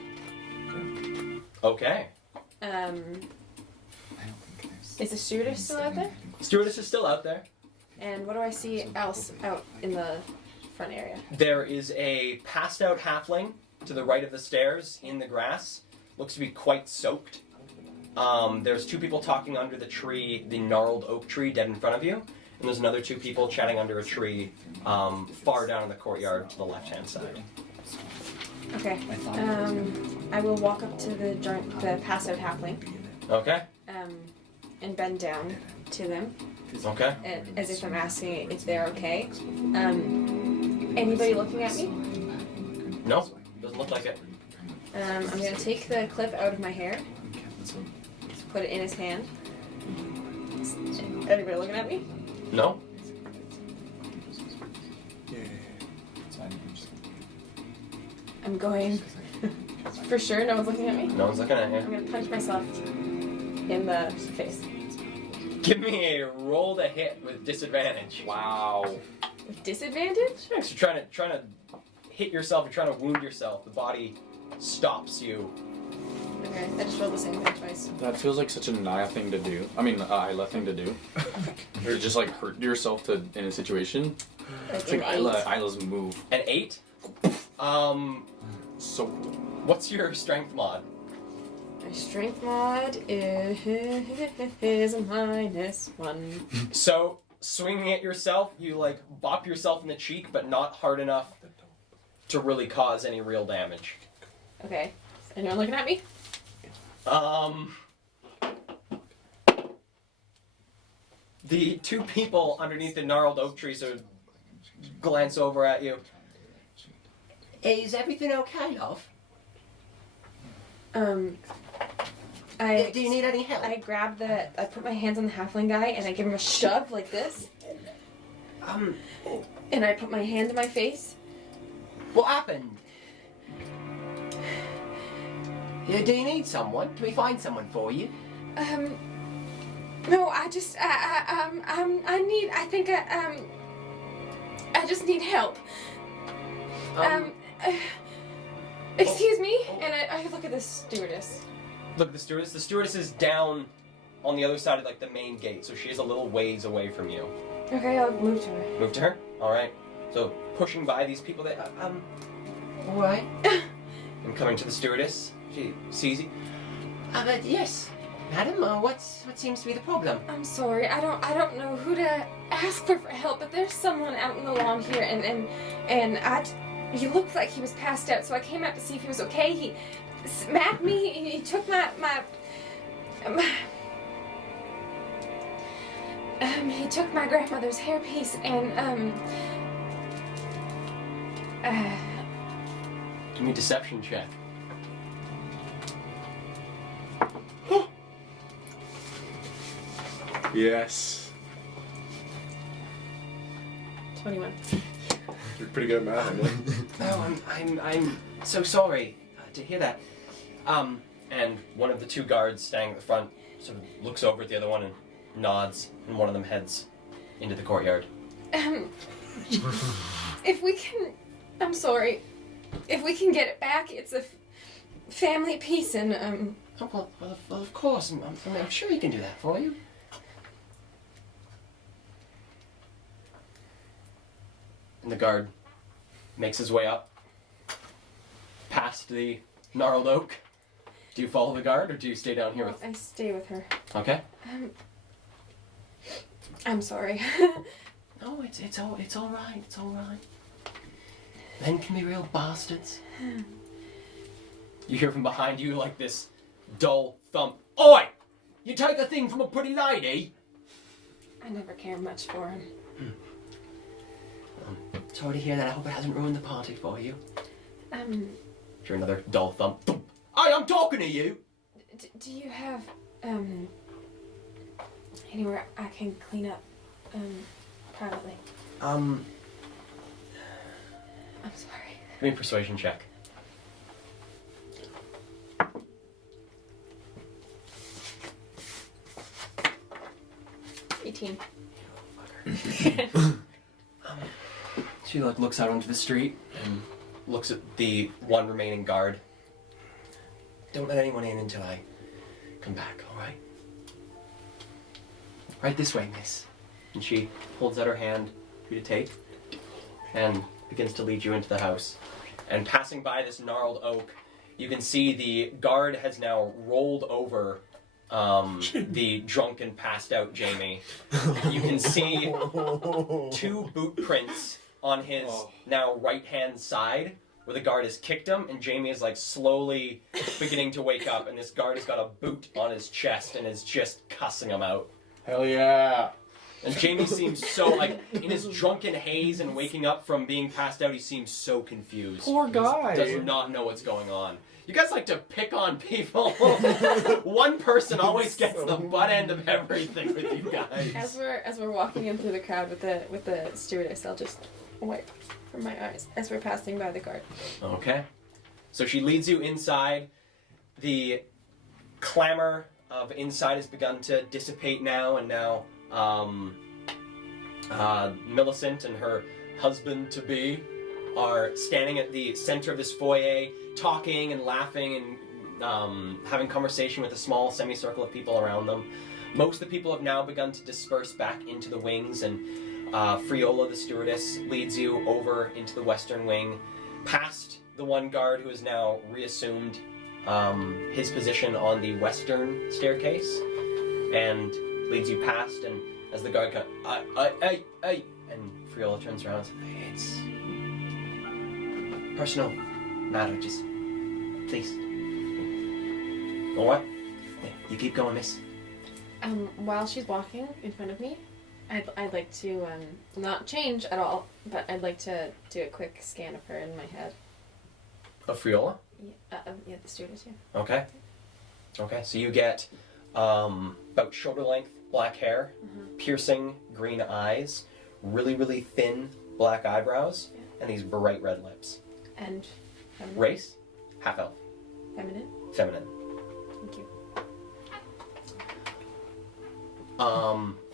Okay. Is the stewardess still out there? Stewardess is still out there. And what do I see else out in the front area? There is a passed out halfling to the right of the stairs in the grass. Looks to be quite soaked. There's two people talking under the tree, the gnarled oak tree dead in front of you. And there's another two people chatting under a tree far down in the courtyard to the left-hand side. Okay. I will walk up to the passed out halfling. Okay. And bend down to them, Okay. as if I'm asking if they're okay. Anybody looking at me? No, doesn't look like it. I'm gonna take the clip out of my hair, put it in his hand. Anybody looking at me? No. I'm going. For sure, no one's looking at me. No one's looking at I'm you. gonna punch myself in the face. Give me a roll to hit with disadvantage. Wow. With disadvantage? Yeah, 'cause you're trying to hit yourself. You're trying to wound yourself. The body stops you. Okay, I just rolled the same thing twice. That feels like such a Naya thing to do. I mean, Isla thing to do. Or just like hurt yourself in a situation. Like It's like an 8. Isla's move. An 8. So cool. What's your strength mod? My strength mod is -1. So, swinging at yourself, you like bop yourself in the cheek, but not hard enough to really cause any real damage. Okay. Is anyone looking at me? The two people underneath the gnarled oak tree sort of glance over at you. Is everything okay, love? I Do you need any help? I grab I put my hands on the halfling guy and I give him a shove like this. And I put my hand to my face. What happened? Yeah, do you need someone? Can we find someone for you? No, I just, I just need help. Excuse me? And I look at the stewardess. Look at the stewardess. The stewardess is down on the other side of like the main gate, so she is a little ways away from you. Okay, I'll move to her. Move to her. All right. So pushing by these people that All right. and coming to the stewardess. She sees you. Yes, madam. What seems to be the problem? I'm sorry, I don't know who to ask for help, but there's someone out in the lawn here, he looked like he was passed out, so I came out to see if he was okay. He smacked me. He took he took my grandmother's hairpiece and Give me a deception check. Yes. 21. You're pretty good at math, Emily. Oh, I'm so sorry to hear that. And one of the two guards standing at the front sort of looks over at the other one and nods, and one of them heads into the courtyard. If we can, I'm sorry. If we can get it back, it's a family piece, and Oh, well, of course. I'm sure he can do that for you. And the guard makes his way up past the gnarled oak. Do you follow the guard, or do you stay down here with? I stay with her. Okay. I'm sorry. No, it's all right. It's all right. Men can be real bastards. You hear from behind you like this dull thump. Oi! You take a thing from a pretty lady? I never cared much for him. Sorry to hear that. I hope it hasn't ruined the party for you. Hear another dull thump. Thump. Hey, I'm talking to you! Do you have, anywhere I can clean up, privately? I'm sorry. Give me a persuasion check. She looks out onto the street and looks at the one remaining guard. Don't let anyone in until I come back, all right? Right this way, miss. And she holds out her hand for you to take and begins to lead you into the house. And passing by this gnarled oak, you can see the guard has now rolled over the drunken, passed out Jamie. You can see two boot prints on his now right-hand side where the guard has kicked him, and Jamie is like slowly beginning to wake up, and this guard has got a boot on his chest and is just cussing him out. Hell yeah. And Jamie seems so, like, in his drunken haze and waking up from being passed out, he seems so confused. Poor guy. Does not know what's going on. You guys like to pick on people. One person always gets the butt end of everything with you guys. As we're walking in through the crowd with the stewardess, I'll just wipe from my eyes as we're passing by the guard. Okay. So she leads you inside. The clamor of inside has begun to dissipate now, and now Millicent and her husband-to-be are standing at the center of this foyer, talking and laughing and having conversation with a small semicircle of people around them. Most of the people have now begun to disperse back into the wings, and Friola, the stewardess, leads you over into the western wing, past the one guard who has now reassumed his position on the western staircase and leads you past. And as the guard comes, hey, and Friola turns around and says, it's personal matter, just please. All right? Yeah, you keep going, miss. While she's walking in front of me, I'd like to not change at all, but I'd like to do a quick scan of her in my head. Of Friola? Yeah, the student, yeah. Okay. Okay, so you get about shoulder length black hair, piercing green eyes, really, really thin black eyebrows, and these bright red lips. And feminine? Race? Half elf. Feminine? Feminine. Thank you.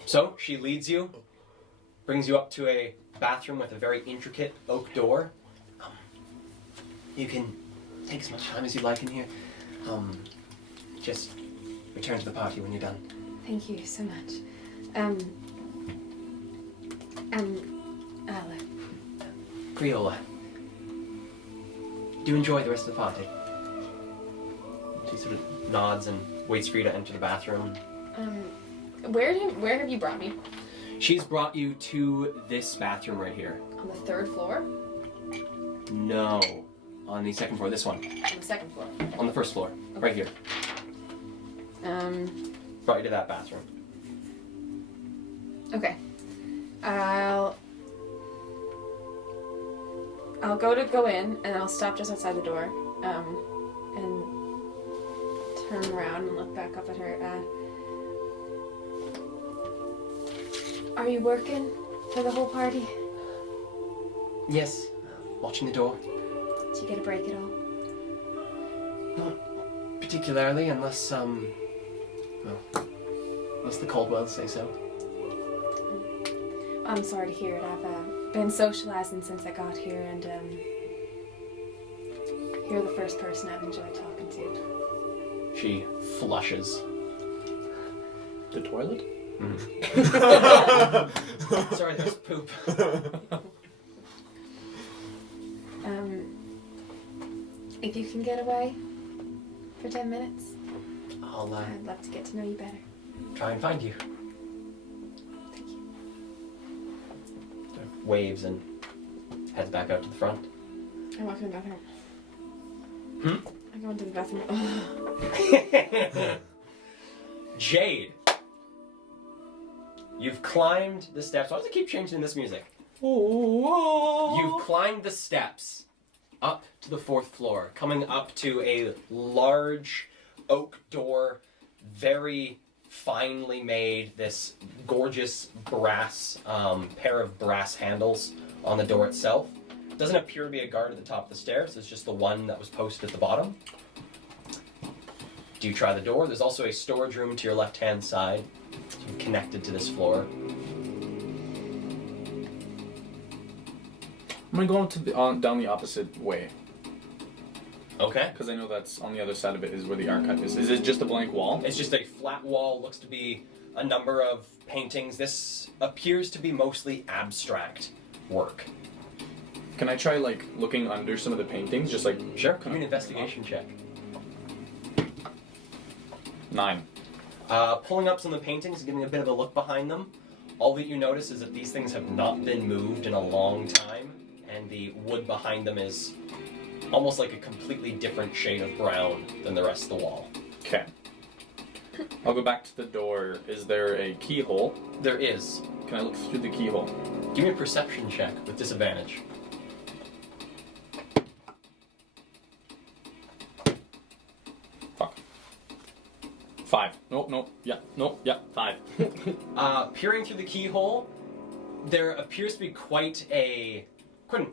So she leads you, brings you up to a bathroom with a very intricate oak door. You can take as much time as you like in here. Just return to the party when you're done. Thank you so much. Ala. Friola, do you enjoy the rest of the party? She sort of nods and waits for you to enter the bathroom. Where have you brought me? She's brought you to this bathroom right here. On the third floor? No. On the second floor, this one. On the second floor. On the first floor, right here. Brought you to that bathroom. Okay. I'll go in and I'll stop just outside the door. And turn around and look back up at her. Are you working for the whole party? Yes. Watching the door. Did you get a break at all? Not particularly, unless unless the Caldwells say so. I'm sorry to hear it. I've been socializing since I got here, and you're the first person I've enjoyed talking to. She flushes. The toilet? Sorry, there's poop. If you can get away for 10 minutes, I'll I'd love to get to know you better. try and find you. Thank you. Sort of waves and heads back out to the front. I walk in the bathroom. I go into the bathroom. Jade, you've climbed the steps. Why does it keep changing this music? You've climbed the steps up to the fourth floor, coming up to a large oak door, very finely made, this gorgeous brass, pair of brass handles on the door itself. Doesn't appear to be a guard at the top of the stairs, it's just the one that was posted at the bottom. Do you try the door? There's also a storage room to your left-hand side, connected to this floor. I'm gonna go down the opposite way, Okay. because I know that's on the other side of it is where the archive is. Is it just a blank wall? It's just a flat wall, looks to be a number of paintings. This appears to be mostly abstract work. Can I try like looking under some of the paintings, just like Sure, give me an investigation check. 9? Pulling up some of the paintings and giving a bit of a look behind them, all that you notice is that these things have not been moved in a long time, and the wood behind them is almost like a completely different shade of brown than the rest of the wall. Okay. I'll go back to the door. Is there a keyhole? There is. Can I look through the keyhole? Give me a perception check with disadvantage. Fuck. 5. Nope. Yeah. 5. Peering through the keyhole, there appears to be quite an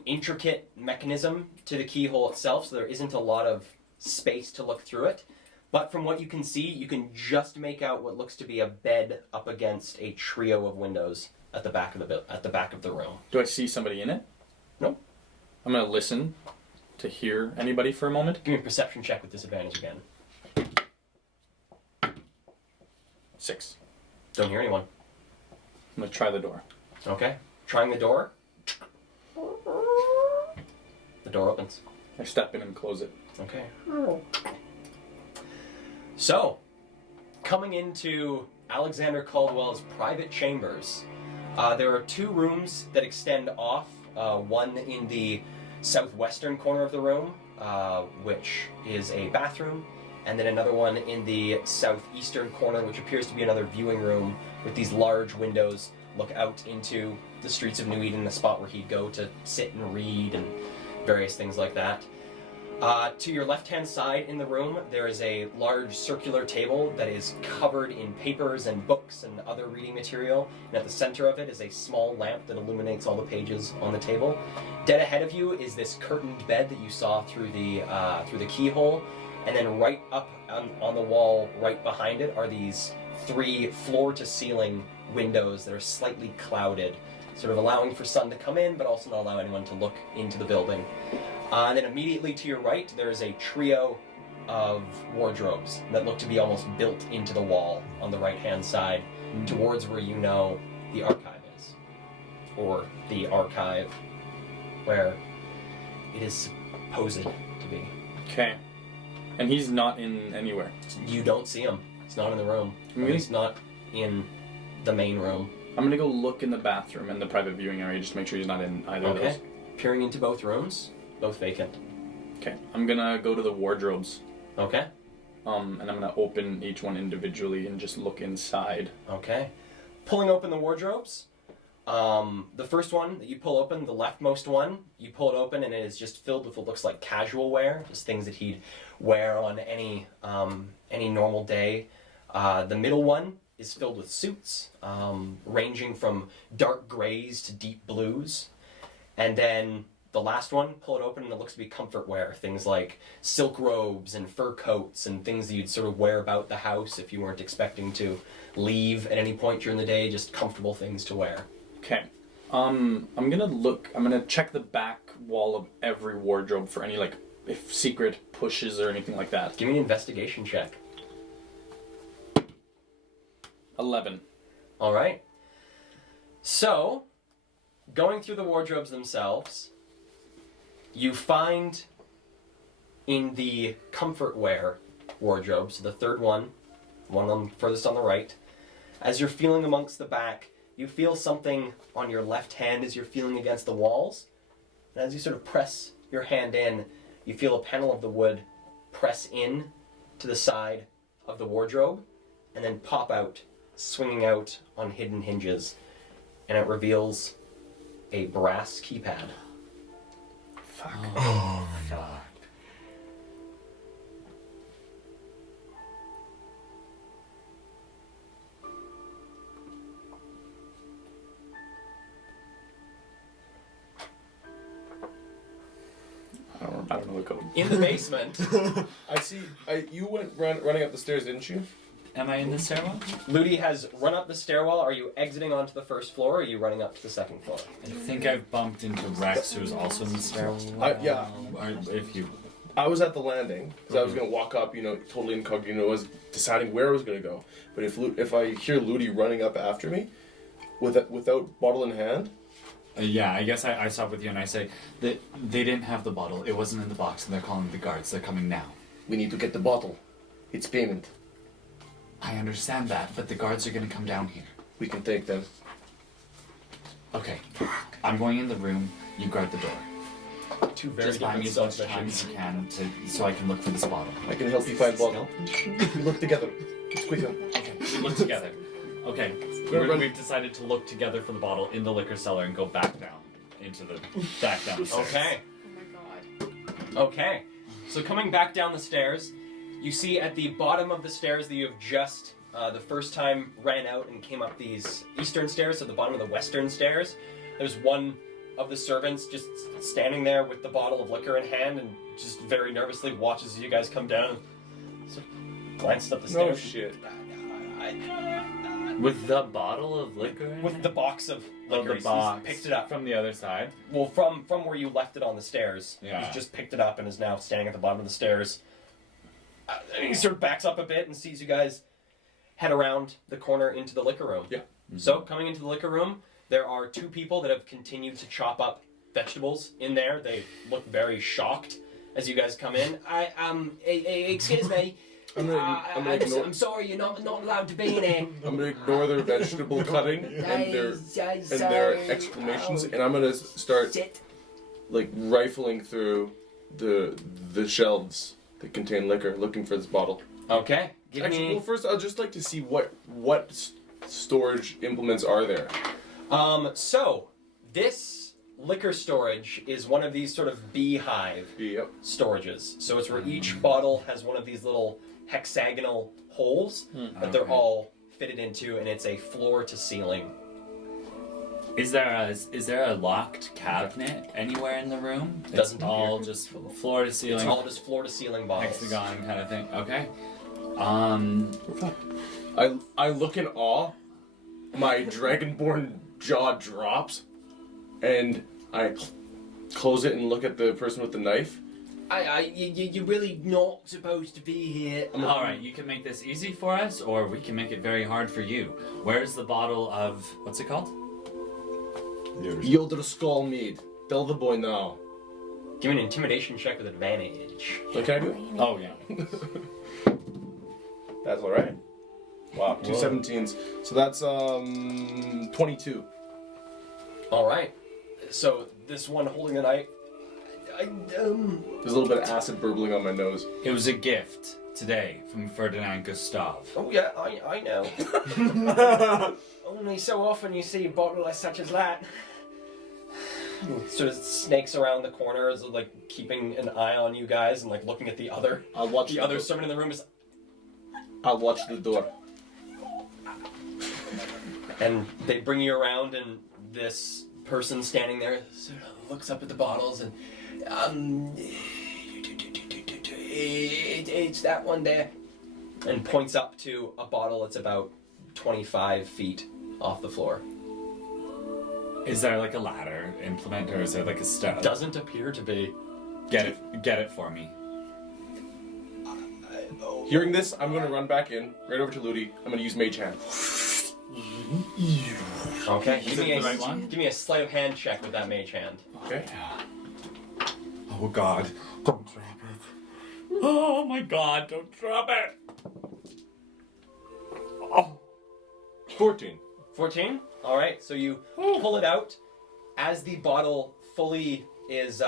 intricate mechanism to the keyhole itself, so there isn't a lot of space to look through it. But from what you can see, you can just make out what looks to be a bed up against a trio of windows at the back of the room. Do I see somebody in it? No. I'm gonna listen to hear anybody for a moment. Give me a perception check with disadvantage again. 6. Don't hear anyone. I'm gonna try the door. Okay. Trying the door. The door opens. I step in and close it. Okay. So, coming into Alexander Caldwell's private chambers, there are 2 rooms that extend off. One in the southwestern corner of the room, which is a bathroom, and then another one in the southeastern corner, which appears to be another viewing room with these large windows look out into the streets of New Eden, a spot where he'd go to sit and read and various things like that. To your left-hand side in the room, there is a large circular table that is covered in papers and books and other reading material, and at the center of it is a small lamp that illuminates all the pages on the table. Dead ahead of you is this curtained bed that you saw through the keyhole, and then right up on the wall right behind it are these 3 floor-to-ceiling windows that are slightly clouded, sort of allowing for sun to come in, but also not allow anyone to look into the building. And then immediately to your right, there is a trio of wardrobes that look to be almost built into the wall on the right-hand side, towards where you know the archive is. Or the archive where it is supposed to be. Okay. And he's not in anywhere. You don't see him. He's not in the room. Really? He's not in the main room. I'm gonna go look in the bathroom and the private viewing area just to make sure he's not in either of those. Peering into both rooms, both vacant. Okay. I'm gonna go to the wardrobes. Okay. And I'm gonna open each one individually and just look inside. Okay. Pulling open the wardrobes. The first one that you pull open, the leftmost one, you pull it open and it is just filled with what looks like casual wear, just things that he'd wear on any normal day. The middle one is filled with suits, ranging from dark grays to deep blues. And then the last one, pull it open and it looks to be comfort wear, things like silk robes and fur coats and things that you'd sort of wear about the house if you weren't expecting to leave at any point during the day, just comfortable things to wear. Okay. I'm gonna check the back wall of every wardrobe for any, like, if secret pushes or anything like that. Give me an investigation check. 11. All right. So, going through the wardrobes themselves, you find in the comfort wear wardrobes, the third one furthest on the right, as you're feeling amongst the back, you feel something on your left hand as you're feeling against the walls. And as you sort of press your hand in, you feel a panel of the wood press in to the side of the wardrobe and then pop out, swinging out on hidden hinges. And it reveals a brass keypad. Fuck. Oh my god. I don't know the code. In the basement, You went running up the stairs, didn't you? Am I in the stairwell? Ludi has run up the stairwell. Are you exiting onto the first floor, or are you running up to the second floor? I think I've bumped into Rex, who's also in the stairwell. Yeah. If you... I was at the landing because I was gonna walk up, totally incognito. I was deciding where I was gonna go. But if I hear Ludi running up after me, without bottle in hand, yeah, I guess I stop with you and I say that they didn't have the bottle. It wasn't in the box, and they're calling the guards. They're coming now. we need to get the bottle. It's payment. I understand that, but the guards are going to come down here. We can take them. Okay, I'm going in the room. You guard the door. Two very Just buy me as much time submissions. as you can so I can look for this bottle. I can help you find bottle. We look together. It's quicker. Okay, we look together. Okay, we've decided to look together for the bottle in the liquor cellar and go back down back downstairs. Okay. Oh my god. Okay. So coming back down the stairs, you see at the bottom of the stairs that you have just the first time ran out and came up these eastern stairs, so the bottom of the western stairs, there's one of the servants just standing there with the bottle of liquor in hand and just very nervously watches you guys come down and sort of glances up the stairs. No shit. With the bottle of liquor in With it? the box of Oh, liquor, the he's box. picked it up. From the other side? Well, from where you left it on the stairs. Yeah. He's just picked it up and is now standing at the bottom of the stairs. And he sort of backs up a bit and sees you guys head around the corner into the liquor room. Yeah. Mm-hmm. So, coming into the liquor room, there are two people that have continued to chop up vegetables in there. They look very shocked as you guys come in. Excuse me. I'm gonna ignore. I'm sorry, you're not allowed to be in here. I'm gonna ignore their vegetable cutting and their exclamations, and I'm gonna start like rifling through the shelves that contain liquor, looking for this bottle. Okay. Well, first I'd just like to see what storage implements are there. So this liquor storage is one of these sort of beehive storages. So it's where each bottle has one of these little hexagonal holes that they're all fitted into, and it's a floor to ceiling. Is there a locked cabinet anywhere in the room? Doesn't It's all just floor to ceiling. It's all just floor to ceiling bottles. hexagon kind of thing. Okay. I look in awe. My dragonborn jaw drops, and I close it and look at the person with the knife. You're really not supposed to be here. All right, you can make this easy for us, or we can make it very hard for you. Where's the bottle of what's it called? Yoder Skull Mead. Tell the boy now. Give me an intimidation check with advantage. What can I do? Oh yeah. That's all right. Wow, 2 17s. So that's 22. All right. So this one holding the knife. There's a little bit of acid burbling on my nose. It was a gift today from Ferdinand Gustav. Oh yeah, I know. Only so often you see a bottle as such as that. Sort of snakes around the corners, like keeping an eye on you guys and like looking at the other. I'll watch the other servant in the room is. I'll watch the door. And they bring you around, and this person standing there sort of looks up at the bottles and it's that one there, and points up to a bottle that's about 25 feet off the floor. Is there like a ladder implement, or is there like a step? Doesn't appear to be. Get it for me. Hearing this, I'm gonna run back in, right over to Ludi. I'm gonna use Mage Hand. Okay, Is it the right one? Give me a sleight of hand check with that mage hand. Okay. Oh God! Don't drop it! Oh my God! Don't drop it! Oh. 14. 14? Alright, so you pull it out. As the bottle fully is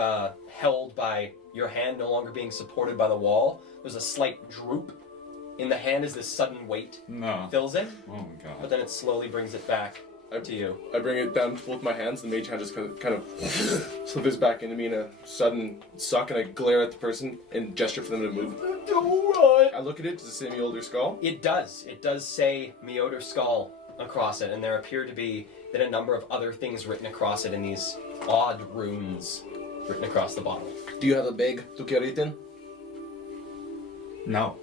held by your hand, no longer being supported by the wall, there's a slight droop in the hand as this sudden weight fills it. Oh my God. But then it slowly brings it back to you. I bring it down to both my hands. The mage hand just kind of slithers back into me in a sudden suck, and I glare at the person and gesture for them to move. Alright. I look at it. Does it say Mjolnir Skull? It does. It does say Mjolnir Skull across it, and there appear to be then a number of other things written across it in these odd runes written across the bottle. Do you have a bag to carry it in? No.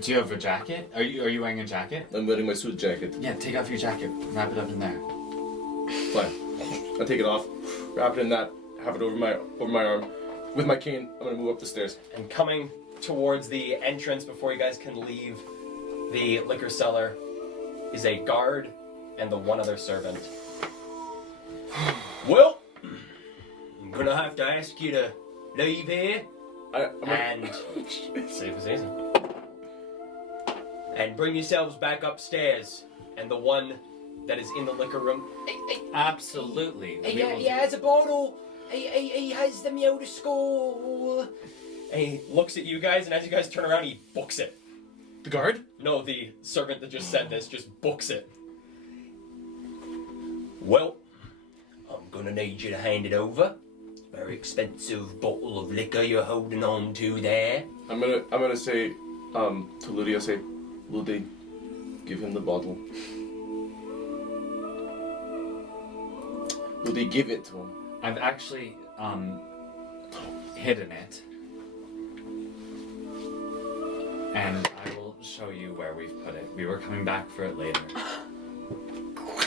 Do you have a jacket? Are you wearing a jacket? I'm wearing my suit jacket. Yeah, take off your jacket. Wrap it up in there. Fine. I take it off, wrap it in that, have it over my arm. With my cane, I'm gonna move up the stairs. And coming towards the entrance before you guys can leave the liquor cellar is a guard and the one other servant. Well, I'm gonna have to ask you to leave here and safe as easy. And bring yourselves back upstairs. And the one that is in the liquor room. Absolutely. He has a bottle. He has the Mjolnir Skull. And he looks at you guys, and as you guys turn around, he books it. The guard? No, the servant that just said this just books it. Well, I'm gonna need you to hand it over. Very expensive bottle of liquor you're holding on to there. I'm gonna say to Ludi, I'll say, Ludi, give him the bottle. Ludi, give it to him. I've actually hidden it, and I will show you where we've put it. We were coming back for it later.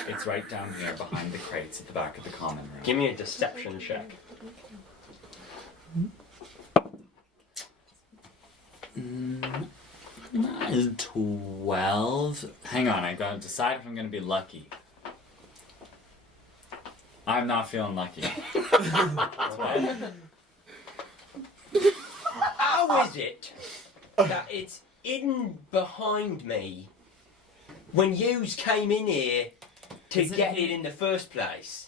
It's right down here behind the crates at the back of the common room. Give me a deception check. That is 12. Hang on, I gotta decide if I'm gonna be lucky. I'm not feeling lucky. 12. How is it that it's hidden behind me when yous came in here to Isn't get he- it in the first place?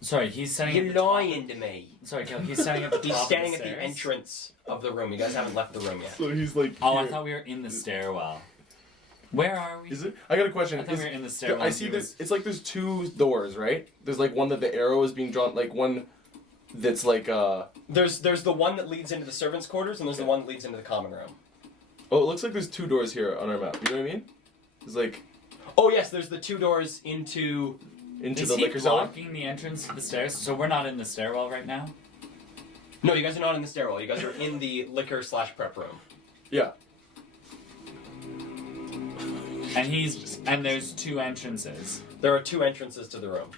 Sorry, he's standing You're at the top. lying to me. Sorry, Kel, he's standing at the top He's of standing the at the stairs. entrance of the room. You guys haven't left the room yet. So he's like. Oh, I here. thought we were in the stairwell. Where are we? Is it? I got a question. I thought we were in the stairwell. I see this. It's like there's two doors, right? There's like one that the arrow is being drawn, like one that's like There's the one that leads into the servants' quarters, and there's the one that leads into the common room. Oh, it looks like there's two doors here on our map. You know what I mean? It's like Oh yes, there's the two doors into. into Is the he liquor cellar. blocking the entrance to the stairs? So we're not in the stairwell right now? No, you guys are not in the stairwell. You guys are in the liquor/prep room. Yeah. And there's two entrances. There are two entrances to the room.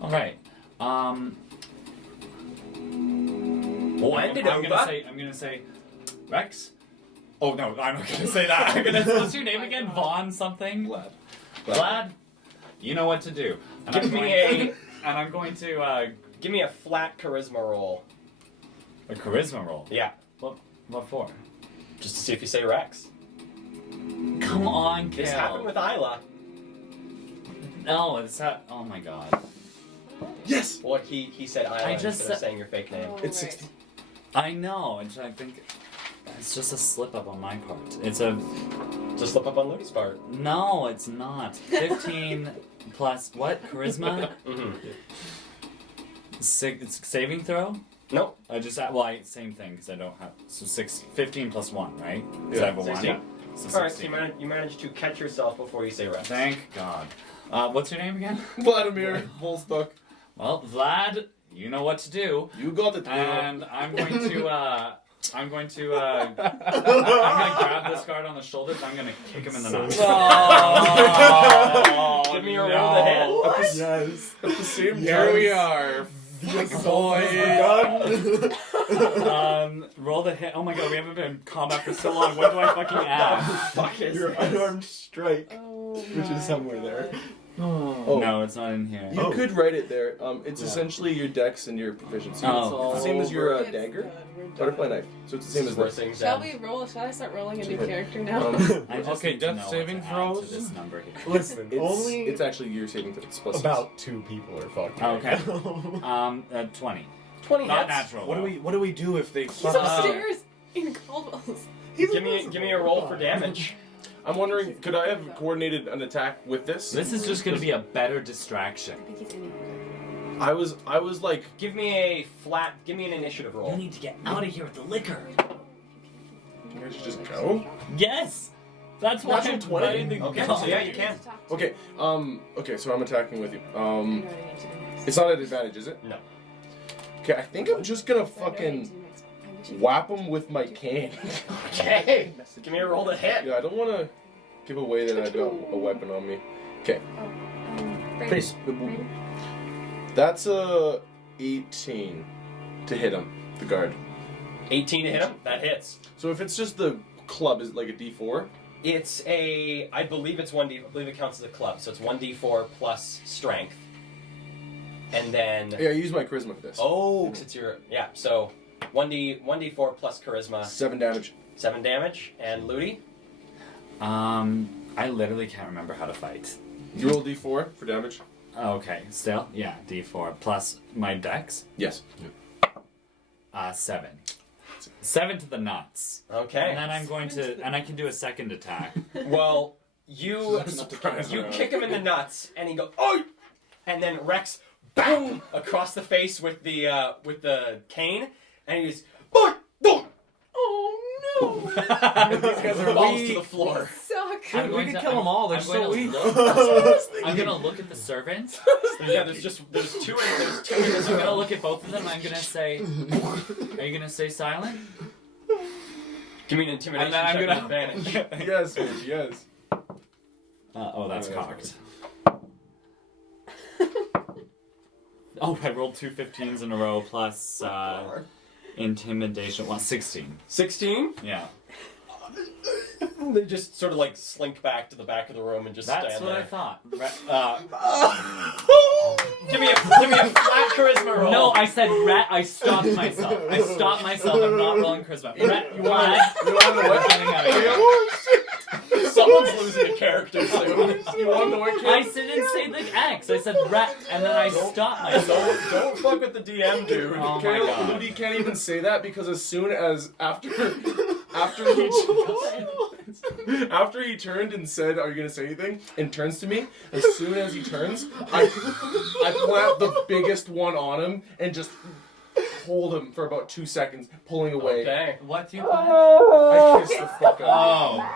All right. Hand it I'm over. gonna say, Rex. Oh no, I'm not gonna say that. I'm gonna. What's your name again? Vaughn something. Vlad. Vlad. You know what to do. And Give me a And I'm going to give me a flat charisma roll. a charisma roll. Yeah, What for? just to see if you say Rex. Come on, This Kel. happened with Isla. No, it's that. Oh my god. Yes. Well, he said Isla I just instead of said- saying your fake name. It's 60. I know. And I think it's just a slip up on my part. It's a Just slip up on Ludy's part. no. It's not. 15 plus what? Charisma. Mm-hmm. It's saving throw. Nope. I just same thing because I don't have 15 plus 1, right? 'Cause Yeah, I have a 16. 1. So All right, so 16. you managed to catch yourself before you say Rex. Thank God. What's your name again? Vladimir Volstock. Well, Vlad, you know what to do, You got it. and I'm going to I'm going to grab this guard on the shoulders. I'm going to kick him in the nuts. Oh, Give me a roll to hit. Yes. At the same Yes. time we are. Roll the hit. Oh my God, we haven't been in combat for so long. What do I fucking add? Fuck is Your this? unarmed strike, Oh which my is somewhere there. Oh. No, it's not in here. You could write it there. It's essentially your dex and your proficiency. Oh. It's the same as your It's dagger, done, we're done. butterfly knife. So it's the same as Where this. things Shall end. we roll? Shall I start rolling a new Okay. character now? I just Okay, need to death know what saving to add throws. to this number here. Listen, only It's actually your saving throw. It's plus six. about 2 people are fucked. Oh, okay. now. 20. 20 Not hits. natural. What do we do if they? He's fuck up? upstairs in cobbles. Give me a roll for damage. I'm wondering, could I have coordinated an attack with this? This is just going to be a better distraction. I think he's in. I was like, Give me an initiative roll. You need to get out of here with the liquor. can I just go? Yes! That's why Natural I'm 20. ready to Okay, go. so yeah, you can. Okay, okay, so I'm attacking with you. I know what I need to do next. It's not at advantage, is it? No. Okay, I think I'm just gonna I know what I need fucking to do next. I wish you- whap him with my cane. Okay. Give me a roll to hit. Yeah, I don't want to give away that I got a weapon on me. Okay, Brandon, please. Brandon? That's a 18 to hit him, the guard. 18 to hit him. That hits. So if it's just the club, is it like a D4? It's I believe it's 1d. I believe it counts as a club, so it's 1d4 plus strength. And then Yeah, I use my charisma for this. oh, 'cause it's your so 1d4 plus charisma, 7 damage. 7 damage, and Ludi. I literally can't remember how to fight. You roll D4 for damage? Okay, still? Yeah, D4 plus my dex. Yes. 7. 7 to the nuts. Okay. And then I'm going to, and I can do a second attack. Well, you Surprise you round. kick him in the nuts, and he goes oh, and then Rex bang across the face with the cane, and he goes oh no. Oh These guys are falls to the floor. Suck. I'm going we to- could kill them all. They're I'm so going to weak. look- I'm gonna look at the servants. Yeah, there's two in this I'm gonna room. look at both of them. I'm gonna say, "Are you gonna stay silent?" Give me an intimidation And then I'm check gonna- with advantage. Yes, bitch, yes. Oh, that's Yeah, cocked. Oh, I rolled 2 15s in a row plus intimidation. 16. 16. Yeah. They just sort of like slink back to the back of the room and just That's stand what there. I thought. Give me a flat charisma roll. No, I said rat. I stopped myself. I'm not rolling charisma. Rat, You want to know what? getting out of here. Someone's losing a character soon. You want to know what, I kid? didn't say the X. I said rat, and then I stopped myself. Don't fuck with the DM, dude. Oh my god. Ludi can't even say that because as soon as after he turned and said, "Are you gonna say anything?" and turns to me, as soon as he turns, I plant the biggest one on him and just hold him for about 2 seconds, pulling away. Okay. What do you I kiss the fuck out of him.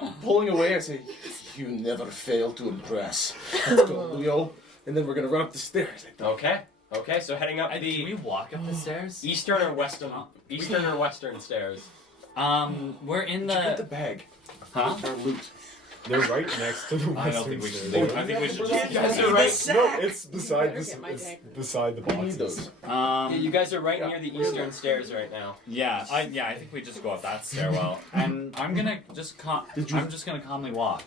Oh. Pulling away, I say, "You never fail to impress. Let's go, Leo." And then we're gonna run up the stairs. Okay. Okay. So heading up Can we the walk up the stairs? eastern or western stairs. We're in Did you get the the. bag? Huh? Our loot. They're right next to the I don't western think we should. stairs. I think we should You just. guys are right. No, it's beside Better this. get my It's tag. beside the We need boxes. those. Yeah, you guys are right near the eastern stairs right now. Yeah, I think we just go up that stairwell, and I'm gonna just I'm just gonna calmly walk.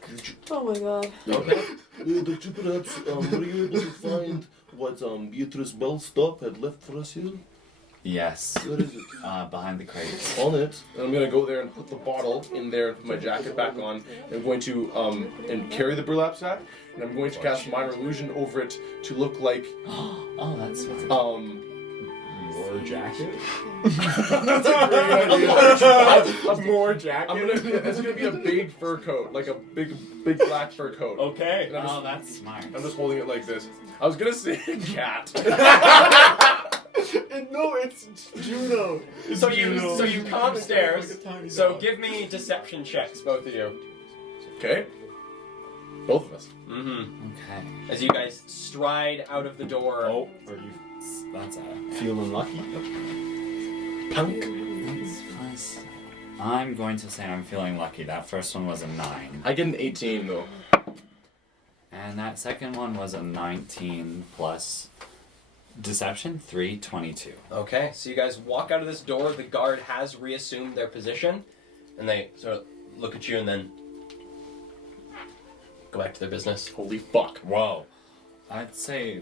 Oh my god. Okay. Did you perhaps, were you able to find what Beatrice Bellstop had left for us here? Yes, Where is it? behind the crates. On it. And I'm gonna go there and put the bottle in there, put my jacket back on. I'm going to and carry the burlap sack, and I'm going to cast minor illusion over it to look like Oh, that's what's More jacket? That's a great idea. More jacket? It's gonna be a big fur coat, like a big black fur coat. Okay. And I'm Oh, that's smart. just holding it like this. I was gonna say cat. No, it's Juno. So you come upstairs. Like a tiny So dog. give me deception checks, both of you. Okay. Both of us. Mm-hmm. Okay. As you guys stride out of the door. Oh, that's a. Feeling lucky? Punk. Plus. I'm going to say I'm feeling lucky. That first one was a 9. I get an 18 though. And that second one was a 19 plus deception, 3, 22. Okay, so you guys walk out of this door. The guard has reassumed their position, and they sort of look at you and then go back to their business. Holy fuck. Whoa. I say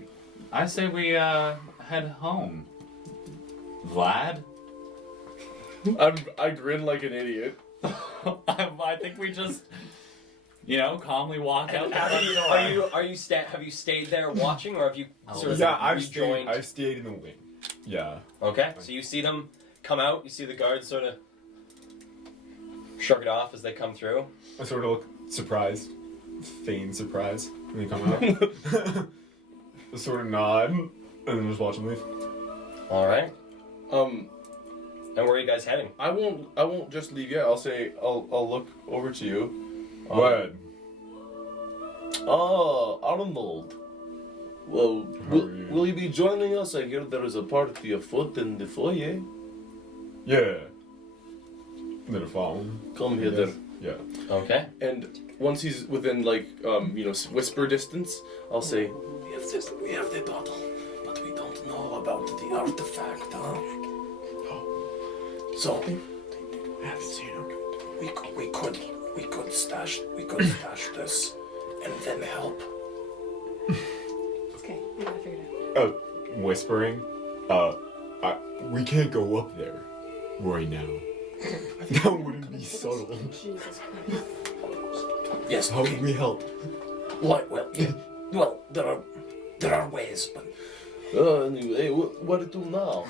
we head home. Vlad? I grin like an idiot. I think we just, calmly walk out the front door. Have you stayed there watching, or have you sort of Yeah, rejoined? I've stayed in the wing. Yeah. Okay, so you see them come out. You see the guards sort of shrug it off as they come through. I sort of look surprised. Feigned surprise when they come out. I sort of nod, and then just watch them leave. All right. And where are you guys heading? I won't just leave yet. I'll look over to you. What? Arnold. Well, How are you? will you be joining us? I hear there is a party afoot in the foyer. Yeah. I'm gonna follow him. Come I hither. guess. Yeah. Okay. And once he's within whisper distance, I'll say, "We have the bottle, but we don't know about the artifact, huh? So Haven't seen him. we could stash this, and then help." Okay, we gotta figure it out. Whispering. We can't go up there right now. That wouldn't be subtle. Jesus Christ. Yes. How would we help? Well, there are ways, but anyway, what to do now?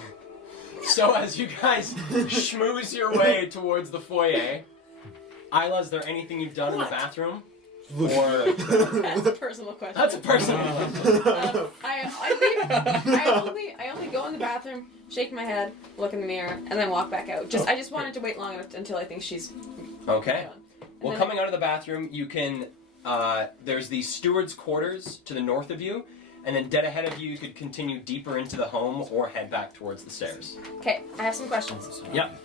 So as you guys schmooze your way towards the foyer, Isla, is there anything you've done in the bathroom? Or That's a personal question. that's a personal question. I only go in the bathroom, shake my head, look in the mirror, and then walk back out. I just wanted to wait long enough until I think she's Okay. done. And Well, then- coming out of the bathroom, you can. There's the steward's quarters to the north of you, and then dead ahead of you, you could continue deeper into the home or head back towards the stairs. Okay, I have some questions. Yep.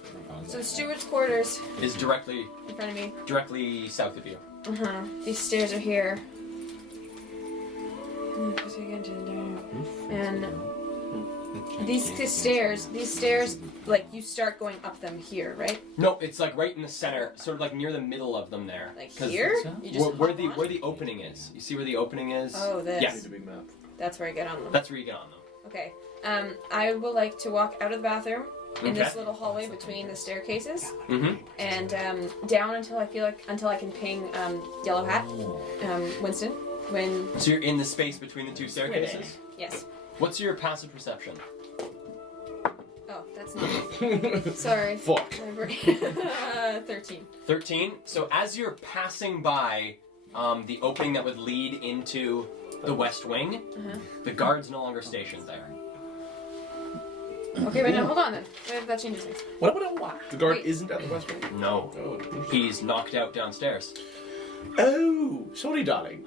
So the steward's quarters It is directly in front of me. south of you. These stairs are here. And These stairs, like you start going up them here, right? No, it's like right in the center, sort of like near the middle of them there. Like 'Cause here? You just Where hop the on? where the opening is. You see where the opening is? Oh, this. Yeah. Need a big map. That's where I get on them. That's where you get on them. Okay. I would like to walk out of the bathroom in this Okay. little hallway between the staircases, Mm-hmm. and down until I can ping Yellow Hat, Winston. When So you're in the space between the two staircases? yes. What's your passive perception? Oh, that's not. Sorry. Fuck. My brain. 13. 13. So as you're passing by the opening that would lead into the West Wing, the guard's no longer stationed there. Okay, but now hold on then. That changes things. The guard Wait. isn't at the West Wing? No. Oh, He's knocked out downstairs. oh, sorry, darling.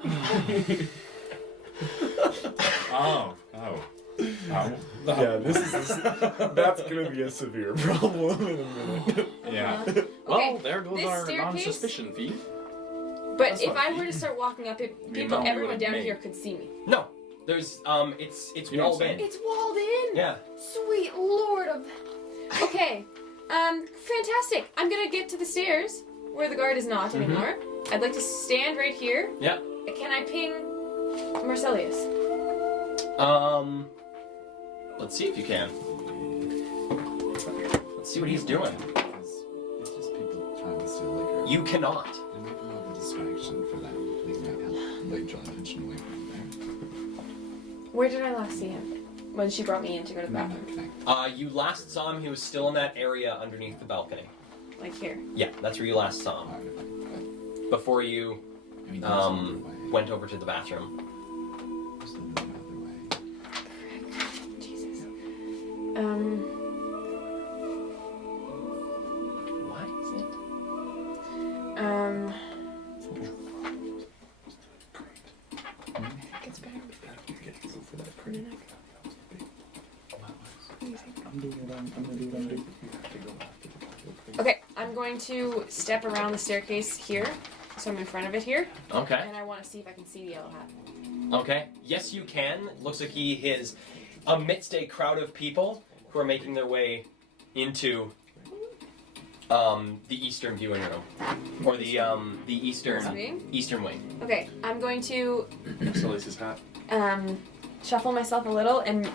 Oh. Yeah, that's gonna be a severe problem in a minute. Yeah. Well, Okay, there goes this our staircase- non-suspicion fee. But That's if not I me. were to start walking up, You people, know, you everyone would've down made- here could see me. No. There's it's You know what walled I'm in. It's walled in. Yeah. Sweet lord of. Okay. Fantastic. I'm gonna get to the stairs where the guard is not anymore. I'd like to stand right here. Yeah. Can I ping Marcelius? Let's see if you can. Let's see what he's doing. It's just people trying to steal liquor. You cannot. It might be more of a distraction for them. They might help, like, draw attention away from Where did I last see him? When she brought me in to go to the there. bathroom. You last saw him. He was still in that area underneath the balcony. Like here. Yeah, that's where you last saw him. Alright, but, Before you I mean, there's another way. went over to the bathroom. There's another way. Jesus. What is it? It's better. For that print. I'm doing it. I'm gonna do what I'm doing. Okay, I'm going to step around the staircase here. So I'm in front of it here. Okay. And I want to see if I can see the yellow hat. Okay. Yes, you can. Looks like he is amidst a crowd of people who are making their way into the eastern viewing room, or the eastern wing. Okay, I'm going to Marcelius' hat. shuffle myself a little and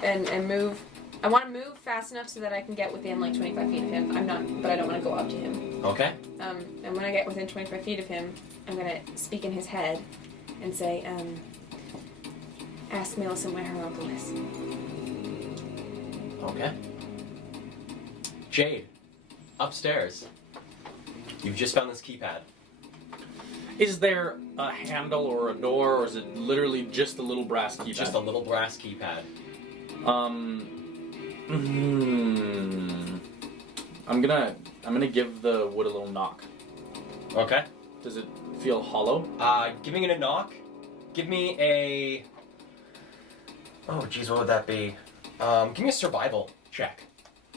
move. I want to move fast enough so that I can get within like 25 feet of him. But I don't want to go up to him. Okay. And when I get within 25 feet of him, I'm gonna speak in his head and say, ask Millicent where her uncle is. Okay. Jade, upstairs. You've just found this keypad. Is there a handle or a door, or is it literally just a little brass keypad? Just a little brass keypad. I'm gonna give the wood a little knock. Okay. Does it feel hollow? Giving it a knock. Give me a. Oh, geez, what would that be? Give me a survival check.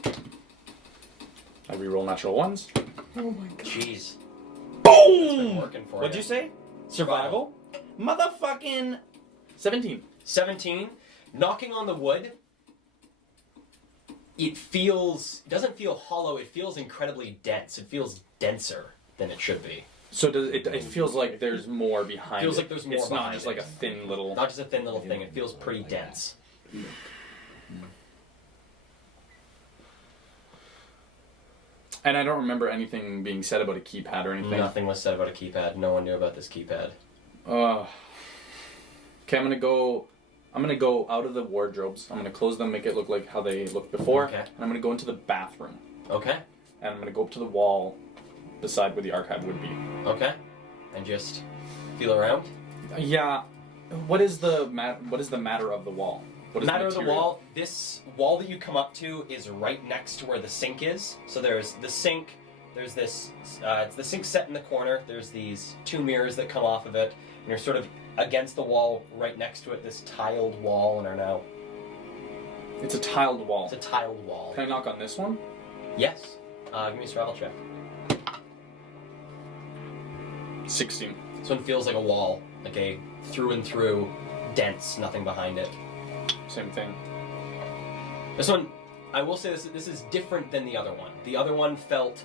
I reroll natural ones. Jeez. Boom! Working for What'd you say? Survival. Motherfucking 17. 17. Knocking on the wood. It doesn't feel hollow. It feels incredibly dense. It feels denser than it should be. So does it? It feels like there's more behind. Feels it. like there's more It's not behind just it. like a thin little. Not just a thin little thing. It feels pretty dense. And I don't remember anything being said about a keypad or anything. Nothing was said about a keypad. No one knew about this keypad. Okay, I'm gonna go out of the wardrobes. I'm gonna close them, make it look like how they looked before. Okay. And I'm gonna go into the bathroom. Okay. And I'm gonna go up to the wall beside where the archive would be. Okay. And just feel around. Yeah. What is the matter of the wall? What is Matter of the material? wall, this wall that you come up to is right next to where the sink is. So there's the sink, there's this, it's the sink set in the corner, there's these two mirrors that come off of it, and you're sort of against the wall right next to it, this tiled wall, and are now... It's a tiled wall. It's a tiled wall. Can I knock on this one? Yes. Give me a survival check. 16. This one feels like a wall, like a through and through, dense, nothing behind it. Same thing. This one, I will say this is different than the other one. The other one felt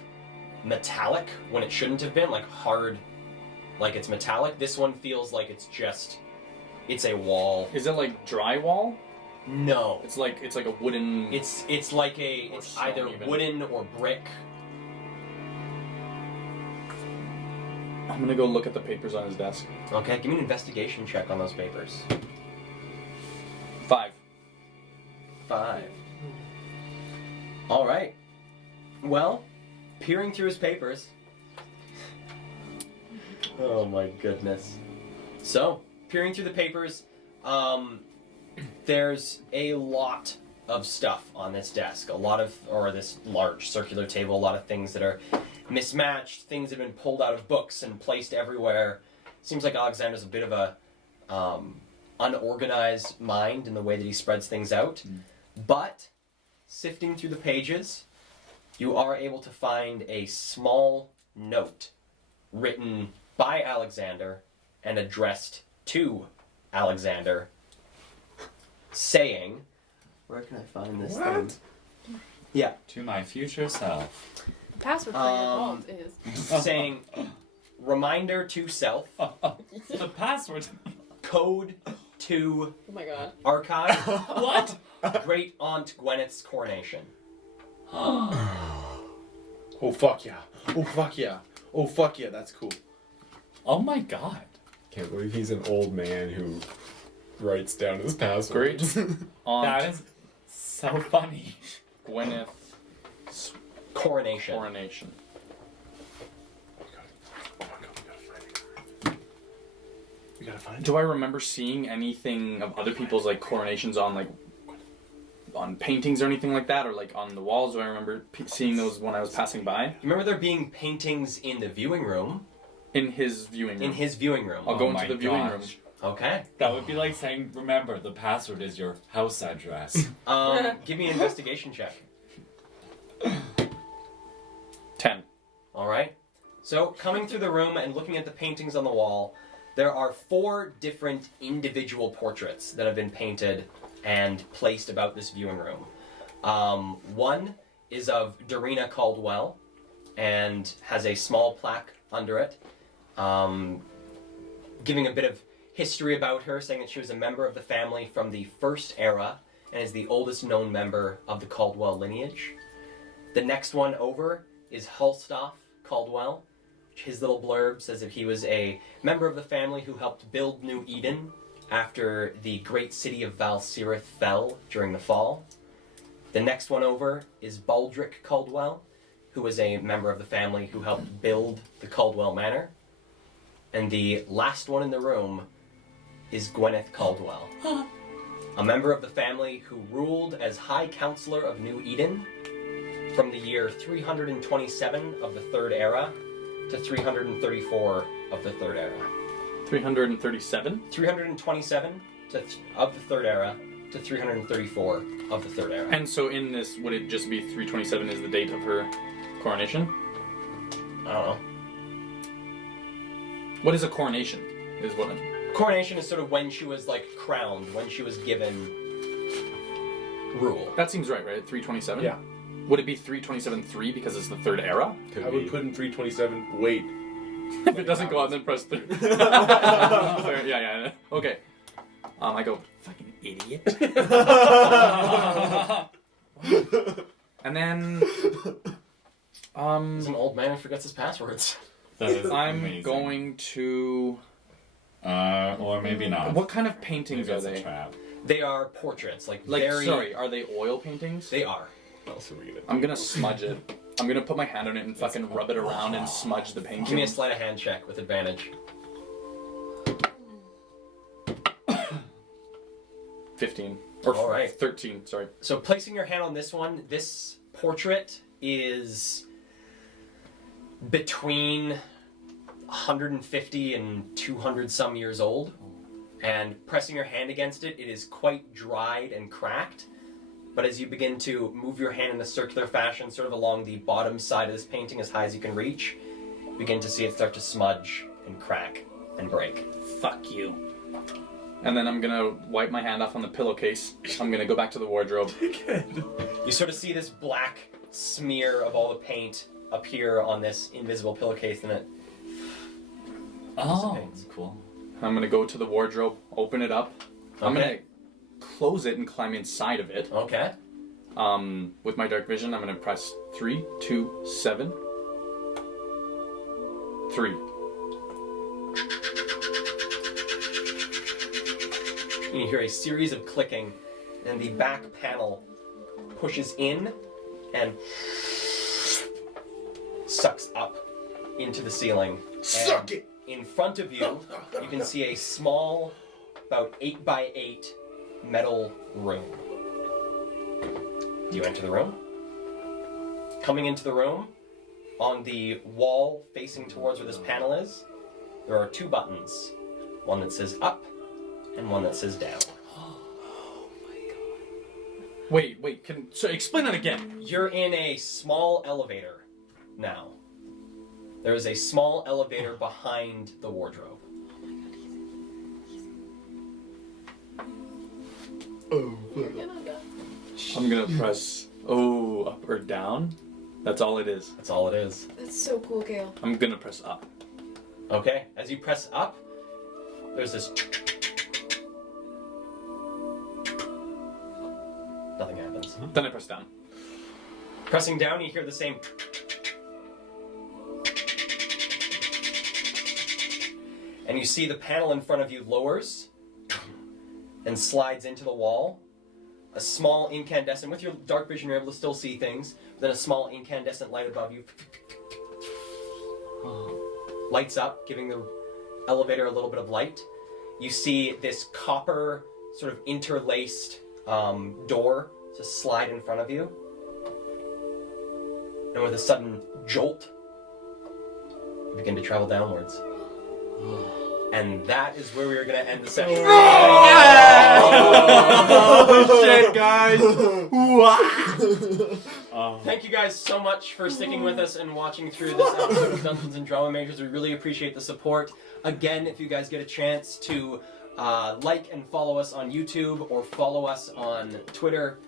metallic when it shouldn't have been, like hard, like it's metallic. This one feels like it's a wall. Is it like drywall? No. It's like a wooden. It's either even. wooden or brick. I'm gonna go look at the papers on his desk. Okay, give me an investigation check on those papers. 5. 5. All right. Well, peering through his papers. Oh my goodness. So, peering through the papers, there's a lot of stuff on this desk. This large circular table, a lot of things that are mismatched, things that have been pulled out of books and placed everywhere. Seems like Alexander's a bit of a unorganized mind in the way that he spreads things out. But, sifting through the pages, you are able to find a small note written by Alexander and addressed to Alexander, saying, where can I find this thing? Yeah. To my future self. The password for your vault is. Saying, reminder to self, The password. code to Oh my god. archive, What? Great Aunt Gwyneth's coronation. Oh fuck yeah. Oh fuck yeah. Oh fuck yeah, that's cool. Oh my god. Can't believe he's an old man who writes down his password. Great. That Aunt is so funny. Gwyneth Coronation. coronation. We gotta find it. Do I remember seeing anything of other people's like coronations on paintings or anything like that, or like on the walls? Do I remember seeing those when I was passing by? Remember there being paintings in the viewing room? In his viewing room. In his viewing room. I'll go Oh into my the viewing room. gosh. Okay. That would be like saying, remember, the password is your house address. Give me an investigation check. 10. All right. So, coming through the room and looking at the paintings on the wall, there are 4 different individual portraits that have been painted and placed about this viewing room. One is of Dorina Caldwell and has a small plaque under it, giving a bit of history about her, saying that she was a member of the family from the First Era and is the oldest known member of the Caldwell lineage. The next one over is Hulstaff Caldwell. His little blurb says that he was a member of the family who helped build New Eden after the great city of Valsirith fell during the fall. The next one over is Baldric Caldwell, who was a member of the family who helped build the Caldwell Manor. And the last one in the room is Gwyneth Caldwell, a member of the family who ruled as High Counselor of New Eden from the year 327 of the Third Era to 334 of the Third Era. 337? 327 of the Third Era to 334 of the Third Era. And so in this, would it just be 327 is the date of her coronation? I don't know. What is a coronation? Is what I'm... Coronation is sort of when she was like crowned, when she was given rule. That seems right? 327? Yeah. Would it be 327-3 because it's the Third Era? Could I be. would put in 327. Wait. If it doesn't go out, then press 3. yeah. Okay. I go, fucking idiot. And then, He's an old man who forgets his passwords. That is I'm amazing. going to... Or maybe not. What kind of paintings Maybe are it's a they? trap. They are portraits, like very... Sorry, are they oil paintings? They are. What else are we gonna do? I'm gonna smudge it. I'm gonna put my hand on it and fucking rub it around and smudge the painting. Give me a sleight of hand check with advantage. 15. Or All right. 13, sorry. So placing your hand on this one, this portrait is between 150 and 200 some years old. And pressing your hand against it, it is quite dried and cracked. But as you begin to move your hand in a circular fashion, sort of along the bottom side of this painting as high as you can reach, you begin to see it start to smudge and crack and break. Fuck you. And then I'm gonna wipe my hand off on the pillowcase. I'm gonna go back to the wardrobe. You sort of see this black smear of all the paint appear on this invisible pillowcase, and it Oh, cool. I'm gonna go to the wardrobe, open it up. I'm Okay. gonna close it and climb inside of it. Okay. With my dark vision, I'm gonna press 3, 2, 7, 3. And you hear a series of clicking, and the back panel pushes in and sucks up into the ceiling. Suck it! In front of you, you can see a small, about 8x8 metal room. Do you enter the room? Coming into the room, on the wall facing towards where this panel is, there are 2 buttons. One that says up, and one that says down. Wait, so explain that again. You're in a small elevator now. There is a small elevator behind the wardrobe. I'm gonna press up or down. That's all it is. That's all it is. That's so cool, Gale. I'm gonna press up. Okay, as you press up, there's this. Nothing happens. Then I press down. Pressing down, you hear the same. And you see the panel in front of you lowers and slides into the wall. A small incandescent, with your dark vision, you're able to still see things. Then a small incandescent light above you lights up, giving the elevator a little bit of light. You see this copper, sort of interlaced door just slide in front of you. And with a sudden jolt, you begin to travel downwards. And that is where we are going to end the session. Oh shit, guys! Thank you guys so much for sticking with us and watching through this episode of Dungeons and Drama Majors. We really appreciate the support. Again, if you guys get a chance to like and follow us on YouTube or follow us on Twitter.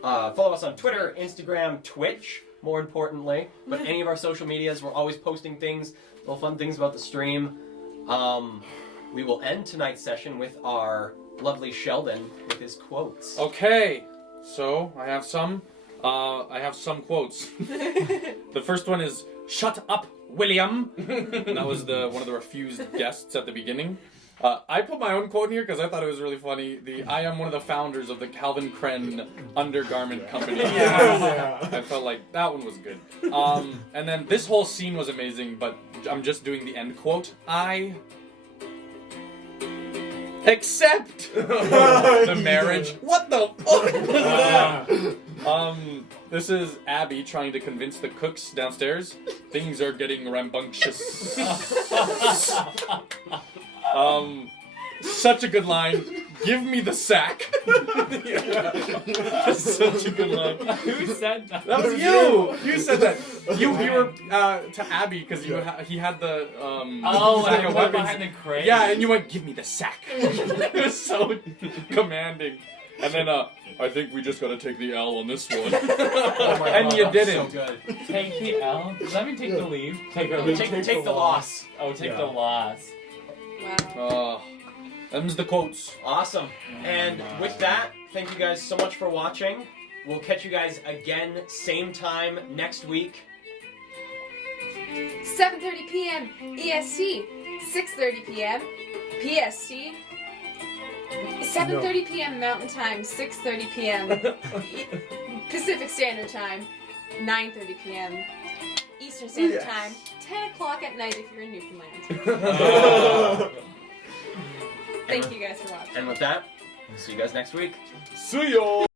Follow us on Twitter, Instagram, Twitch, more importantly. But any of our social medias, we're always posting things, little fun things about the stream. We will end tonight's session with our lovely Sheldon with his quotes. Okay, so I have some quotes. The first one is, "Shut up, William." That was one of the refused guests at the beginning. I put my own quote in here because I thought it was really funny. I am one of the founders of the Calvin Kren undergarment company. I felt like that one was good. And then this whole scene was amazing, but I'm just doing the end quote. I accept the marriage. What the fuck was that? This is Abby trying to convince the cooks downstairs. Things are getting rambunctious. Such a good line. Give me the sack. That's such a good line. Who said that? That was you. You said that. You were to Abby because he had the sack of weapons behind the crate. Yeah, and you went, "Give me the sack." It was so commanding. And then I think we just gotta take the L on this one. And you didn't. So good. Take the L? Does that mean take the leave? Take the loss. Oh, take the loss. Wow. Them's the quotes. Awesome. And with that, thank you guys so much for watching. We'll catch you guys again, same time next week. 7:30 p.m. EST, 6:30 p.m. PST, 7:30 p.m. Mountain Time, 6:30 p.m. Pacific Standard Time, 9:30 p.m. Eastern Standard Time, 10 o'clock at night if you're in Newfoundland. Thank you guys for watching. And with that, we'll see you guys next week. See y'all!